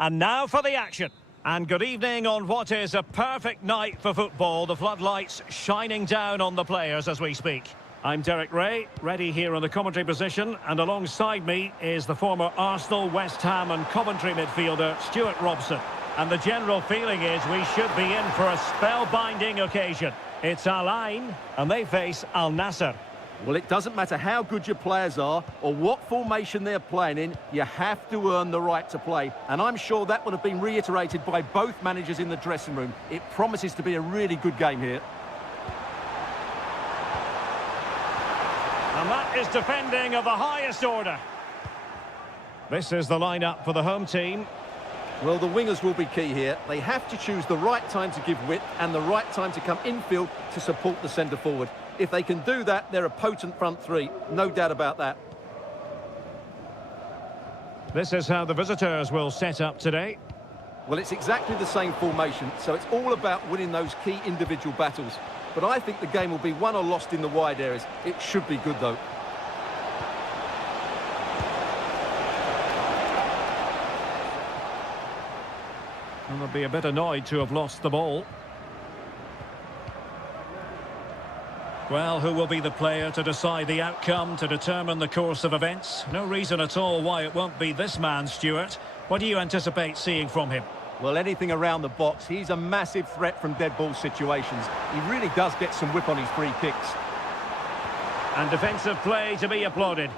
And now for the action. And good evening on what is a perfect night for football. The floodlights shining down on the players as we speak. I'm Derek Ray, ready here on the commentary position, and alongside me is the former Arsenal, West Ham and Coventry midfielder Stuart Robson. And the general feeling is we should be in for a spellbinding occasion. It's Al Ain, and they face Al Nassr. Well, it doesn't matter how good your players are or what formation they're playing in, you have to earn the right to play. And I'm sure that would have been reiterated by both managers in the dressing room. It promises to be a really good game here. And that is defending of the highest order. This is the lineup for the home team. Well, the wingers will be key here. They have to choose the right time to give width and the right time to come infield to support the centre forward. If they can do that, they're a potent front three. No doubt about that. This is how the visitors will set up today. Well, it's exactly the same formation, so it's all about winning those key individual battles. But I think the game will be won or lost in the wide areas. It should be good, though. And they'll be a bit annoyed to have lost the ball. Well, who will be the player to decide the outcome, to determine the course of events? No reason at all why it won't be this man, Stuart. What do you anticipate seeing from him? Well, anything around the box. He's a massive threat from dead ball situations. He really does get some whip on his free kicks. And defensive play to be applauded.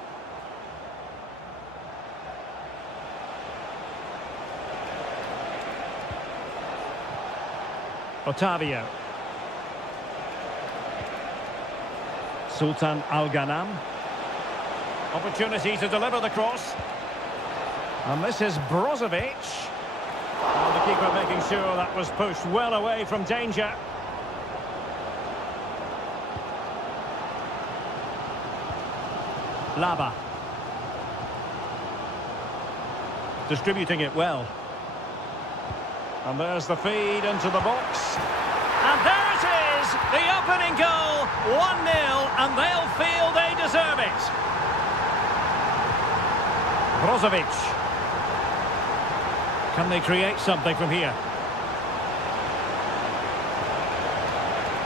Otavio. Sultan Al-Ghanam. Opportunity to deliver the cross. And this is Brozovic. And the keeper making sure that was pushed well away from danger. Laba. Distributing it well. And there's the feed into the box. And there it is! The opening goal, 1-0, and they'll feel they deserve it. Brozovic. Can they create something from here?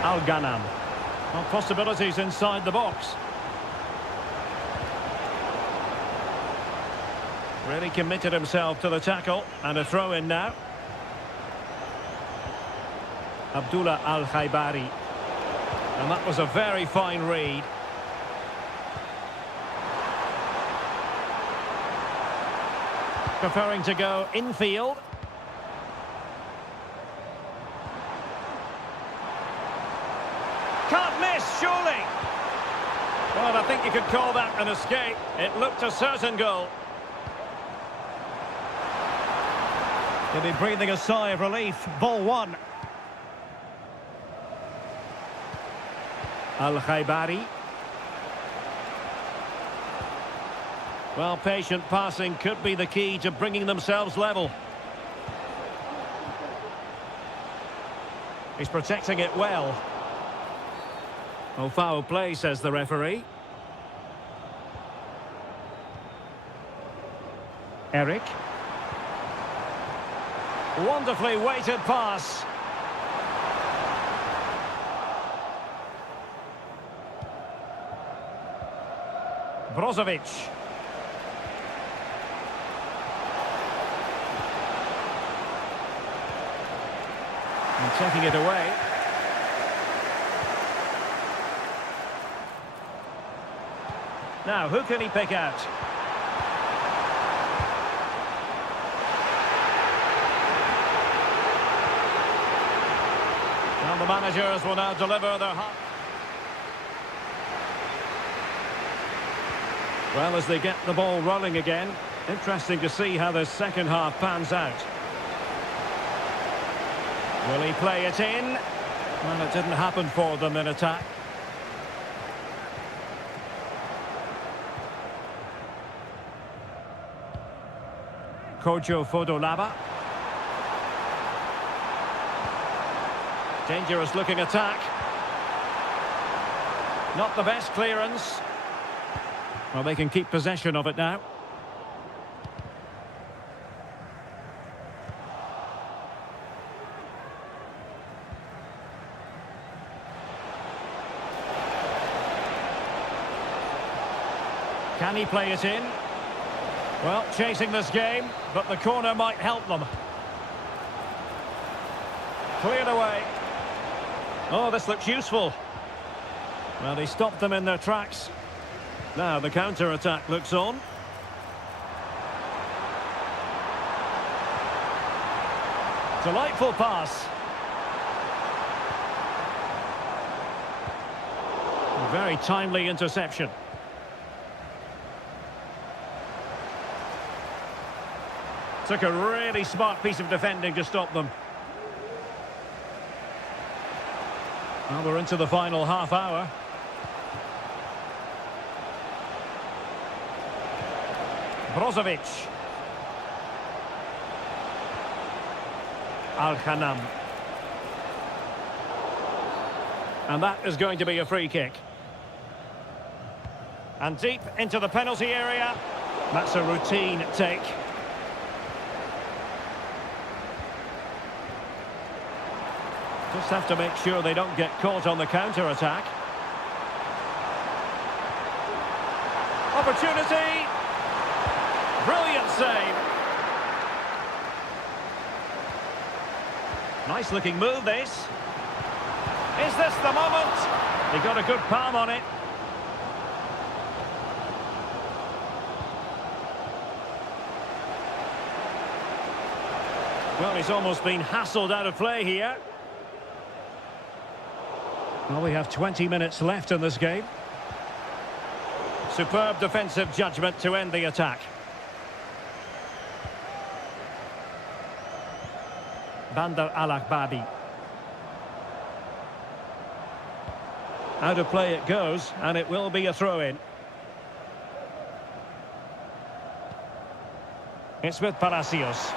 Al-Ghanam. Well, possibilities inside the box. Really committed himself to the tackle, and a throw-in now. Abdullah Al-Khaibari. And that was a very fine read. Preferring to go infield. Can't miss, surely. Well, I think you could call that an escape. It looked a certain goal. He'll be breathing a sigh of relief. Ball one. Al-Khaibari. Well, patient passing could be the key to bringing themselves level. He's protecting it well. Oh, foul play, says the referee. Eric. Wonderfully weighted pass. Brozovic. And taking it away. Now, who can he pick out? And the managers will now deliver their... Well, as they get the ball rolling again, interesting to see how the second half pans out. Will he play it in? Well, it didn't happen for them in attack. Kojo Fodolaba. Dangerous looking attack. Not the best clearance. Well, they can keep possession of it now. Can he play it in? Well, chasing this game, but the corner might help them. Cleared away. Oh, this looks useful. Well, he stopped them in their tracks. Now the counter-attack looks on. Delightful pass. A very timely interception. Took a really smart piece of defending to stop them. Well, we're into the final half hour. Brozovic. Al-Khanam. And that is going to be a free kick. And deep into the penalty area. That's a routine take. Just have to make sure they don't get caught on the counter-attack. Opportunity. Brilliant save. Nice looking move, this. Is this the moment? He got a good palm on it. Well, he's almost been hassled out of play here. Well, we have 20 minutes left in this game. Superb defensive judgment to end the attack. Bandar Al-Akbabi. Out of play it goes, and it will be a throw-in. It's with Palacios.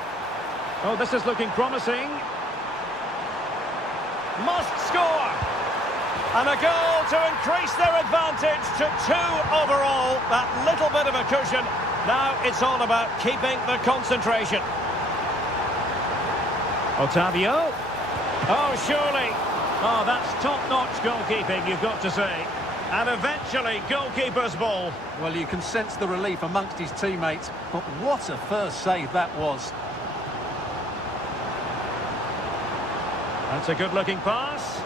Oh, this is looking promising. Must score! And a goal to increase their advantage to 2 overall. That little bit of a cushion. Now it's all about keeping the concentration. Otavio. Oh, surely. Oh, that's top-notch goalkeeping, you've got to say. And eventually, goalkeeper's ball. Well, you can sense the relief amongst his teammates. But what a first save that was. That's a good-looking pass.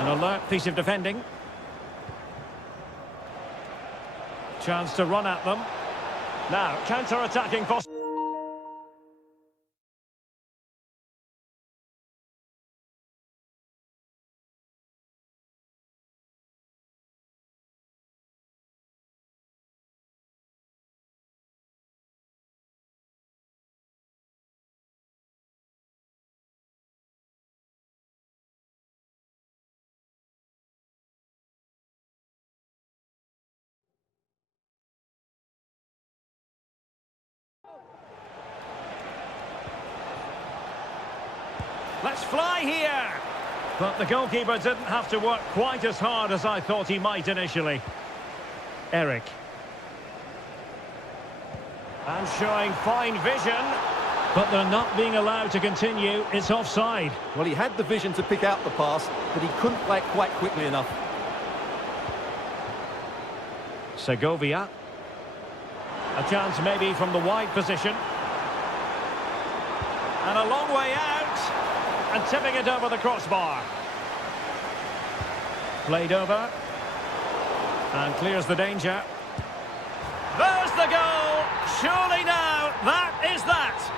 An alert piece of defending. Chance to run at them. Now, counter-attacking possibility. Let's fly here! But the goalkeeper didn't have to work quite as hard as I thought he might initially. Eric. And showing fine vision. But they're not being allowed to continue. It's offside. Well, he had the vision to pick out the pass, but he couldn't play it quite quickly enough. Segovia. A chance maybe from the wide position. And a long way out. And tipping it over the crossbar. Played over. And clears the danger. There's the goal! Surely now, that is that!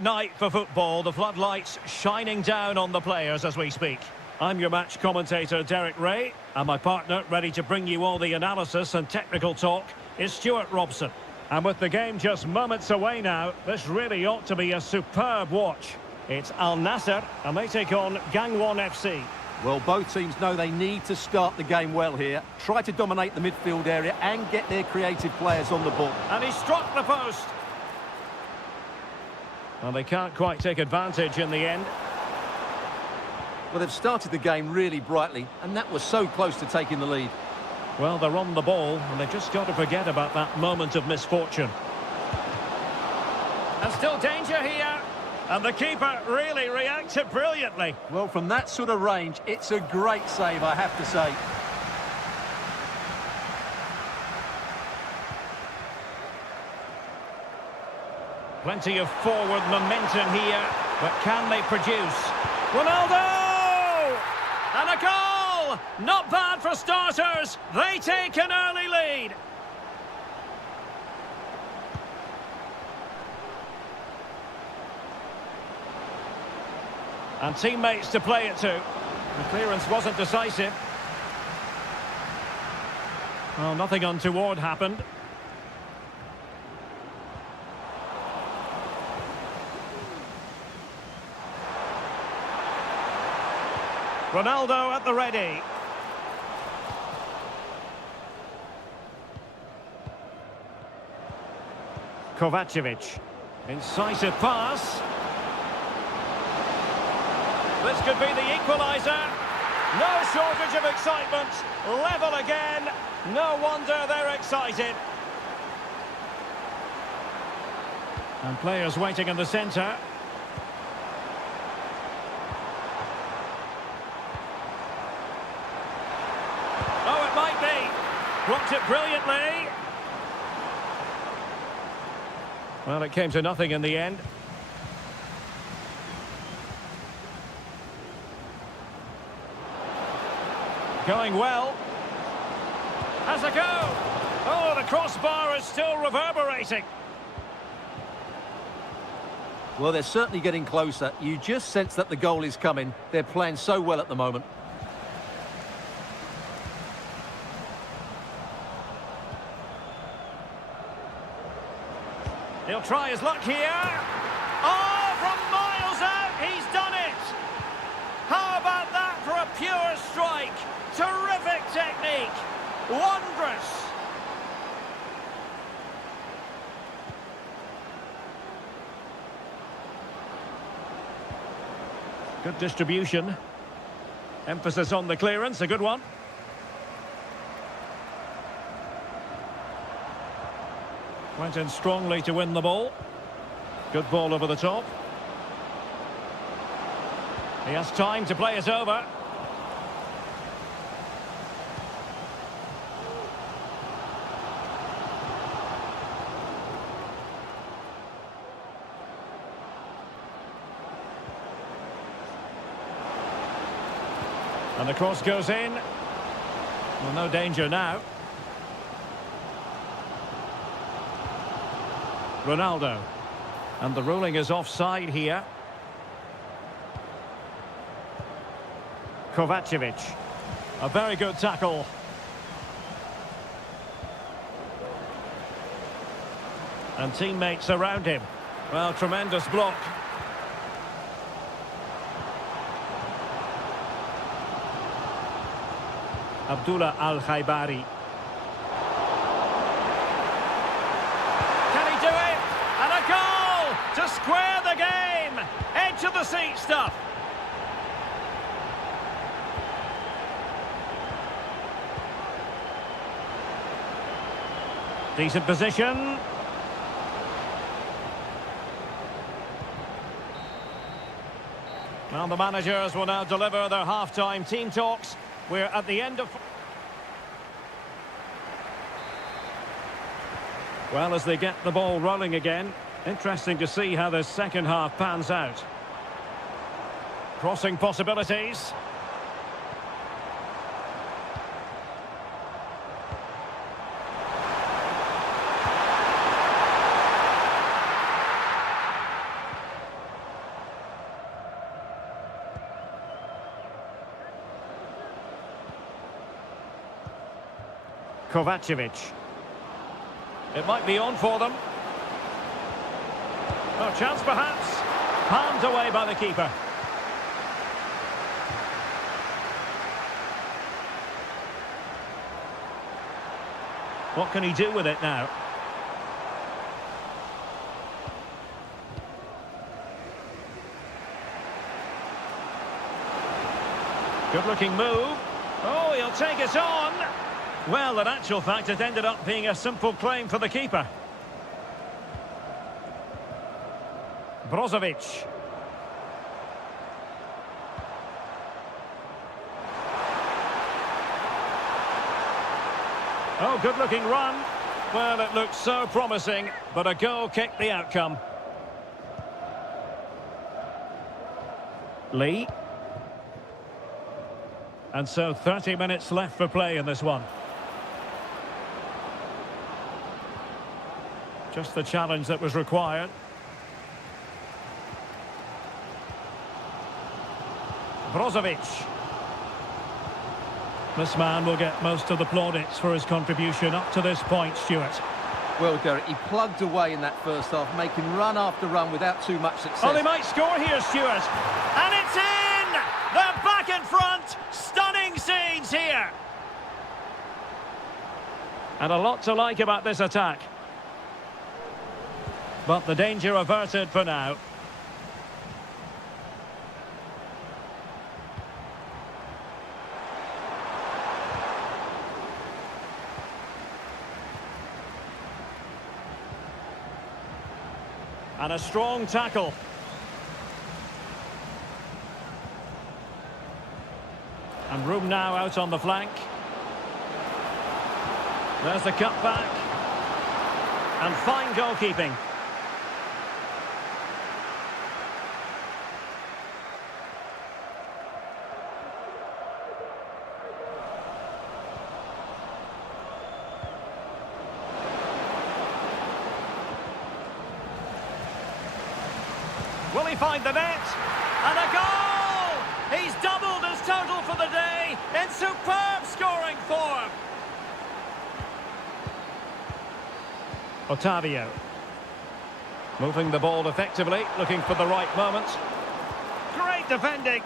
Night for football, the floodlights shining down on the players as we speak. I'm your match commentator Derek Ray, and my partner ready to bring you all the analysis and technical talk is Stuart Robson. And with the game just moments away now, this really ought to be a superb watch. It's Al Nassr, and they take on Gangwon FC. Well, both teams know they need to start the game well here. Try to dominate the midfield area and get their creative players on the ball. And he struck the post. Well, they can't quite take advantage in the end. Well, they've started the game really brightly, and that was so close to taking the lead. Well, they're on the ball, and they've just got to forget about that moment of misfortune. And still danger here. And the keeper really reacted brilliantly. Well, from that sort of range, it's a great save, I have to say. Plenty of forward momentum here, but can they produce? Ronaldo! And a goal! Not bad for starters. They take an early lead. And teammates to play it to. The clearance wasn't decisive. Well, nothing untoward happened. Ronaldo at the ready. Kovacevic. Incisive pass. This could be the equaliser. No shortage of excitement. Level again. No wonder they're excited. And players waiting in the centre. Oh, it might be. Blocked it brilliantly. Well, it came to nothing in the end. Going well. Has a go. Oh, the crossbar is still reverberating. Well, they're certainly getting closer. You just sense that the goal is coming. They're playing so well at the moment. He'll try his luck here. Oh, from miles out, he's done it. How about that for a pure strike? Terrific technique. Wondrous. Good distribution. Emphasis on the clearance, a good one. Went in strongly to win the ball. Good ball over the top. He has time to play it over. And the cross goes in. Well, no danger now. Ronaldo. And the ruling is offside here. Kovacevic. A very good tackle. And teammates around him. Well, tremendous block. Abdullah Al-Khaibari. Can he do it? And a goal to square the game. Edge of the seat stuff. Decent position. Well, the managers will now deliver their half-time team talks. We're at the end of... Well, as they get the ball rolling again, interesting to see how this second half pans out. Crossing possibilities. Kovacevic. It might be on for them. Oh, chance perhaps. Palmed away by the keeper. What can he do with it now? Good-looking move. Oh, he'll take it on. Well, in actual fact, it ended up being a simple claim for the keeper. Brozovic. Oh, good-looking run. Well, it looked so promising, but a goal kicked the outcome. Lee. And so 30 minutes left for play in this one. Just the challenge that was required. Brozovic. This man will get most of the plaudits for his contribution up to this point, Stuart. Well, Derek, he plugged away in that first half, making run after run without too much success. Oh, they might score here, Stuart. And it's in! They're back in front! Stunning scenes here! And a lot to like about this attack. But the danger averted for now. And a strong tackle. And room now out on the flank. There's the cut back. And fine goalkeeping. Will he find the net? And a goal! He's doubled his total for the day in superb scoring form. Otavio. Moving the ball effectively, looking for the right moment. Great defending.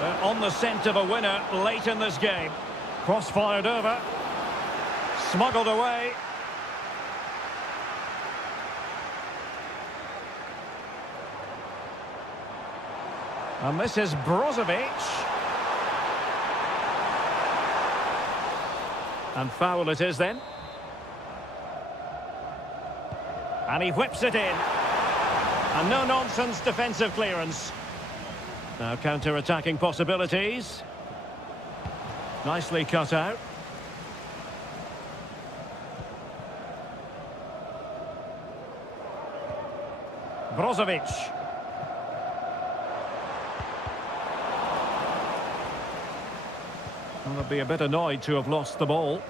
They're on the scent of a winner late in this game. Cross-fired over. Smuggled away. And this is Brozovic. And foul it is then. And he whips it in. And no-nonsense defensive clearance. Now counter-attacking possibilities. Nicely cut out. Brozovic. Well, they'll be a bit annoyed to have lost the ball.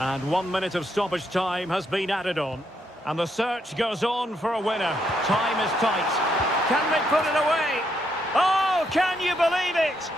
And 1 minute of stoppage time has been added on. And the search goes on for a winner. Time is tight. Can they put it away? Oh, can you believe it?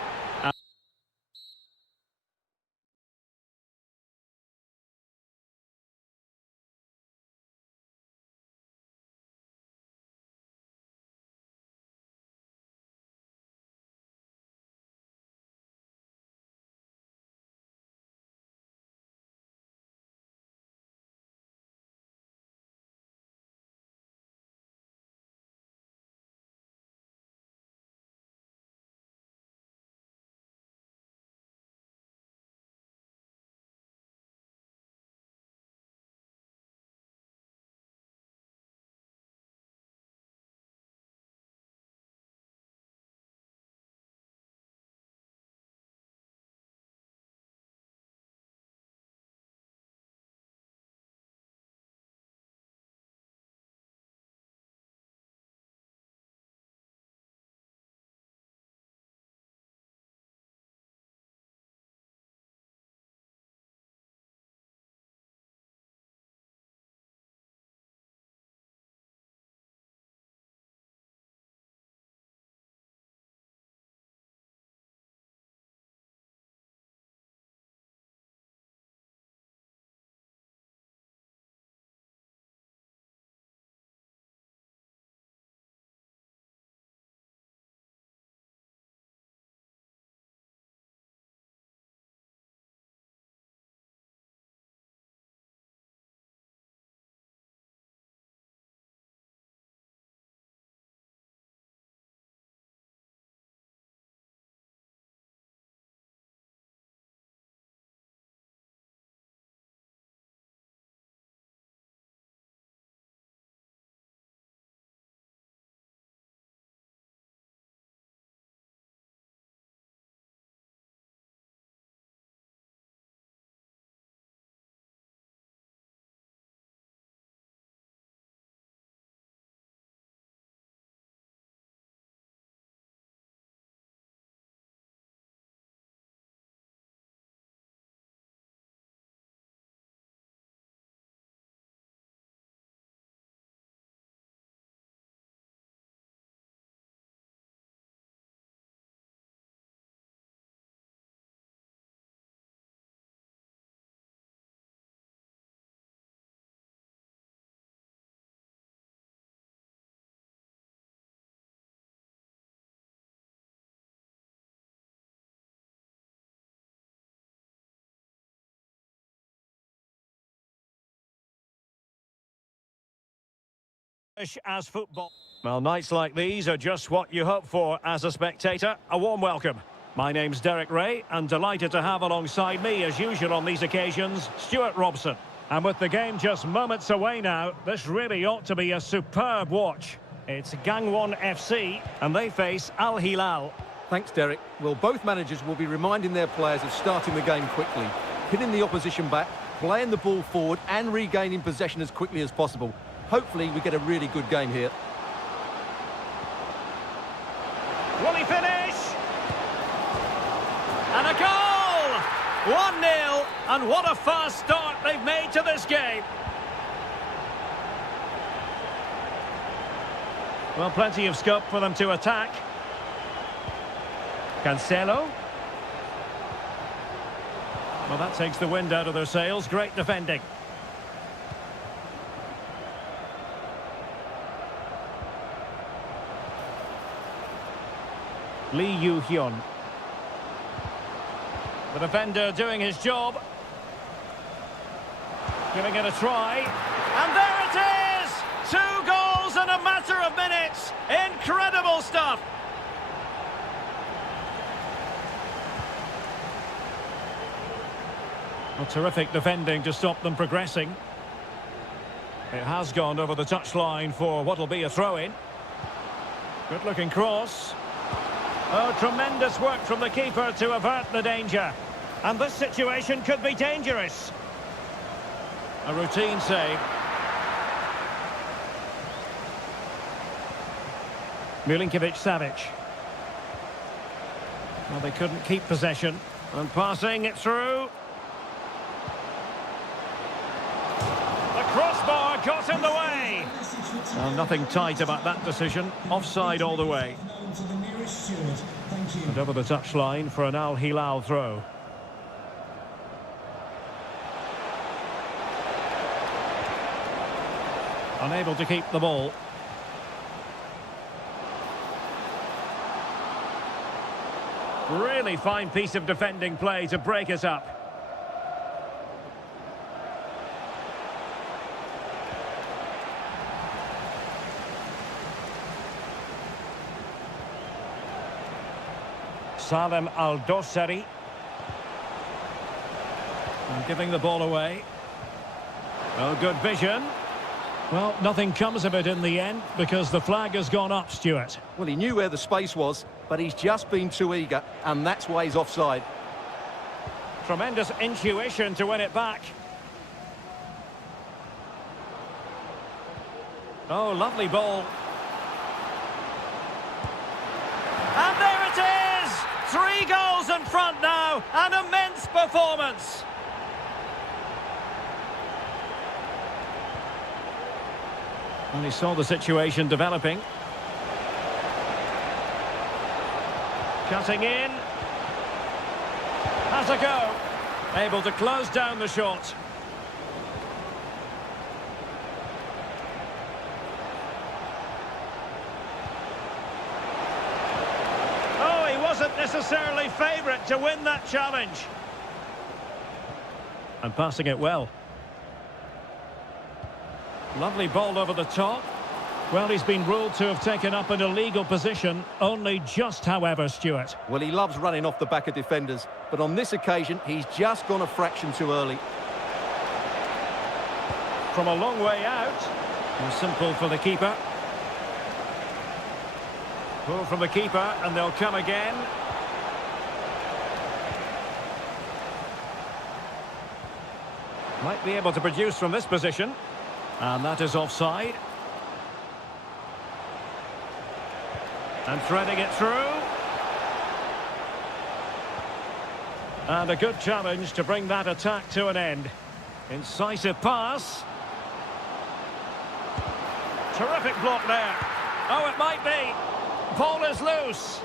as football. Well, nights like these are just what you hope for as a spectator. A warm welcome. My name's Derek Ray, and delighted to have alongside me, as usual on these occasions, Stuart Robson. And with the game just moments away now, this really ought to be a superb watch. It's Gangwon FC, and they face Al Hilal. Thanks, Derek. Well, both managers will be reminding their players of starting the game quickly, pinning the opposition back, playing the ball forward and regaining possession as quickly as possible. Hopefully we get a really good game here. Will he finish? And a goal! 1-0, and what a fast start they've made to this game. Well, plenty of scope for them to attack. Cancelo. Well, that takes the wind out of their sails. Great defending. Lee Yu-hyun. The defender doing his job. Giving it a try. And there it is! 2 goals in a matter of minutes. Incredible stuff. Well, terrific defending to stop them progressing. It has gone over the touchline for what will be a throw-in. Good-looking cross. Oh, tremendous work from the keeper to avert the danger. And this situation could be dangerous. A routine save. Milinkovic-Savic. Well, they couldn't keep possession. And passing it through. The crossbar got in the way. Well, nothing tight about that decision. Offside all the way. And over the touchline for an Al Hilal throw. Unable to keep the ball. Really fine piece of defending play to break us up. Salem Al-Dossari. And giving the ball away. Oh, good vision. Well, nothing comes of it in the end because the flag has gone up, Stuart. Well, he knew where the space was, but he's just been too eager, and that's why he's offside. Tremendous intuition to win it back. Oh, lovely ball. And there it is! 3 goals in front now. An immense performance. And he saw the situation developing. Cutting in. Has a go. Able to close down the shot. Oh, he wasn't necessarily favourite to win that challenge. And passing it well. Lovely ball over the top. Well, he's been ruled to have taken up an illegal position, only just, however, Stuart. Well, he loves running off the back of defenders, but on this occasion, he's just gone a fraction too early. From a long way out. And simple for the keeper. Pull from the keeper, and they'll come again. Might be able to produce from this position. And that is offside. And threading it through. And a good challenge to bring that attack to an end. Incisive pass. Terrific block there. Oh, it might be. Ball is loose.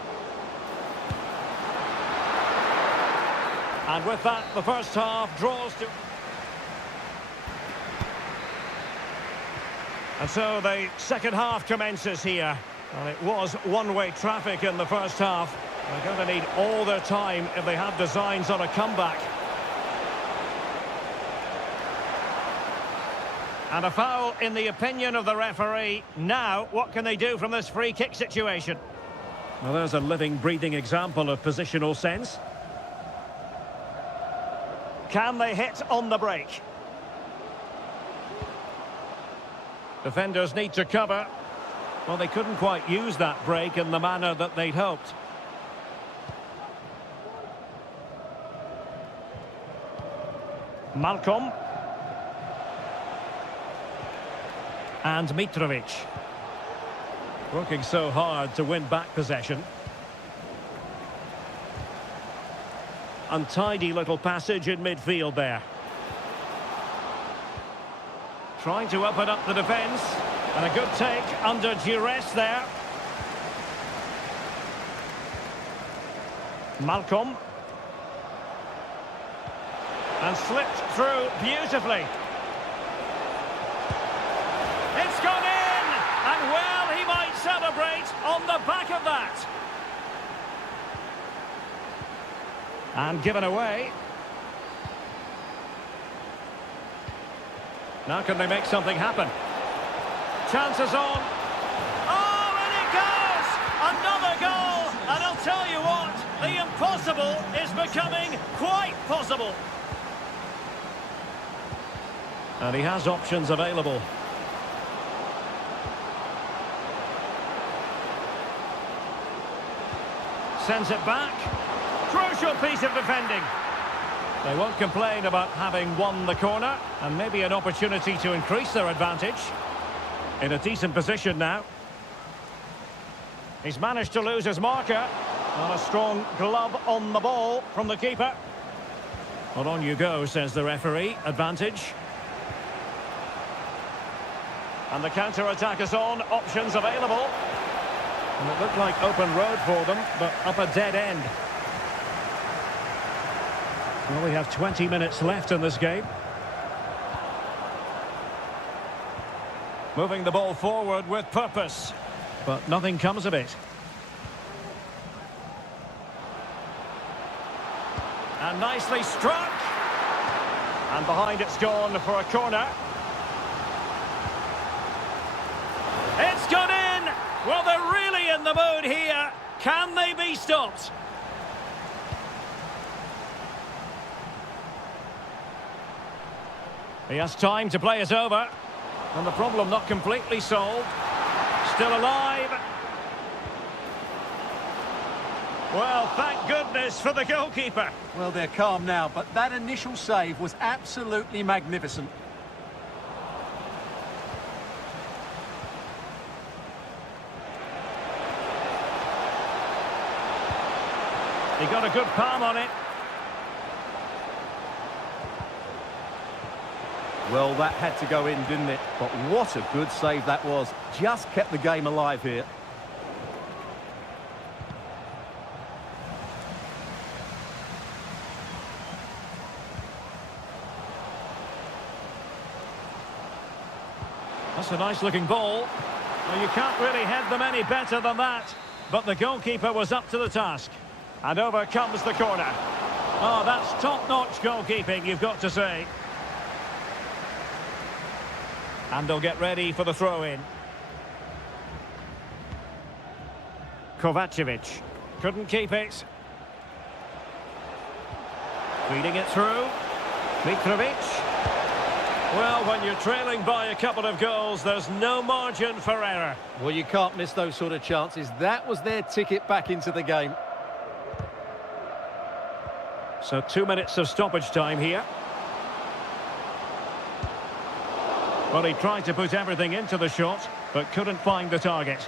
And with that, the first half draws to... And so the second half commences here. Well, it was one-way traffic in the first half. They're going to need all their time if they have designs on a comeback. And a foul in the opinion of the referee. Now, what can they do from this free kick situation? Well, there's a living, breathing example of positional sense. Can they hit on the break? Defenders need to cover. Well, they couldn't quite use that break in the manner that they'd hoped. Malcolm. And Mitrovic. Working so hard to win back possession. Untidy little passage in midfield there. Trying to open up the defence. And a good take under duress there. Malcolm. And slipped through beautifully. It's gone in! And well, he might celebrate on the back of that. And given away. Now can they make something happen? Chances on. Oh, and it goes! Another goal! And I'll tell you what, the impossible is becoming quite possible. And he has options available. Sends it back. Crucial piece of defending. They won't complain about having won the corner, and maybe an opportunity to increase their advantage. In a decent position now. He's managed to lose his marker. And a strong glove on the ball from the keeper. Well, on you go, says the referee. Advantage. And the counter-attack is on. Options available. And it looked like open road for them, but up a dead end. Well, we have 20 minutes left in this game. Moving the ball forward with purpose, but nothing comes of it. And nicely struck. And behind it's gone for a corner. It's gone in! Well, they're really in the mood here. Can they be stopped? He has time to play it over. And the problem not completely solved. Still alive. Well, thank goodness for the goalkeeper. Well, they're calm now, but that initial save was absolutely magnificent. He got a good palm on it. Well, that had to go in, didn't it? But what a good save that was. Just kept the game alive here. That's a nice-looking ball. Well, you can't really head them any better than that. But the goalkeeper was up to the task. And over comes the corner. Oh, that's top-notch goalkeeping, you've got to say. And they'll get ready for the throw-in. Kovacevic couldn't keep it. Feeding it through. Mitrovic. Well, when you're trailing by a couple of goals, there's no margin for error. Well, you can't miss those sort of chances. That was their ticket back into the game. So 2 minutes of stoppage time here. Well, he tried to put everything into the shot, but couldn't find the target.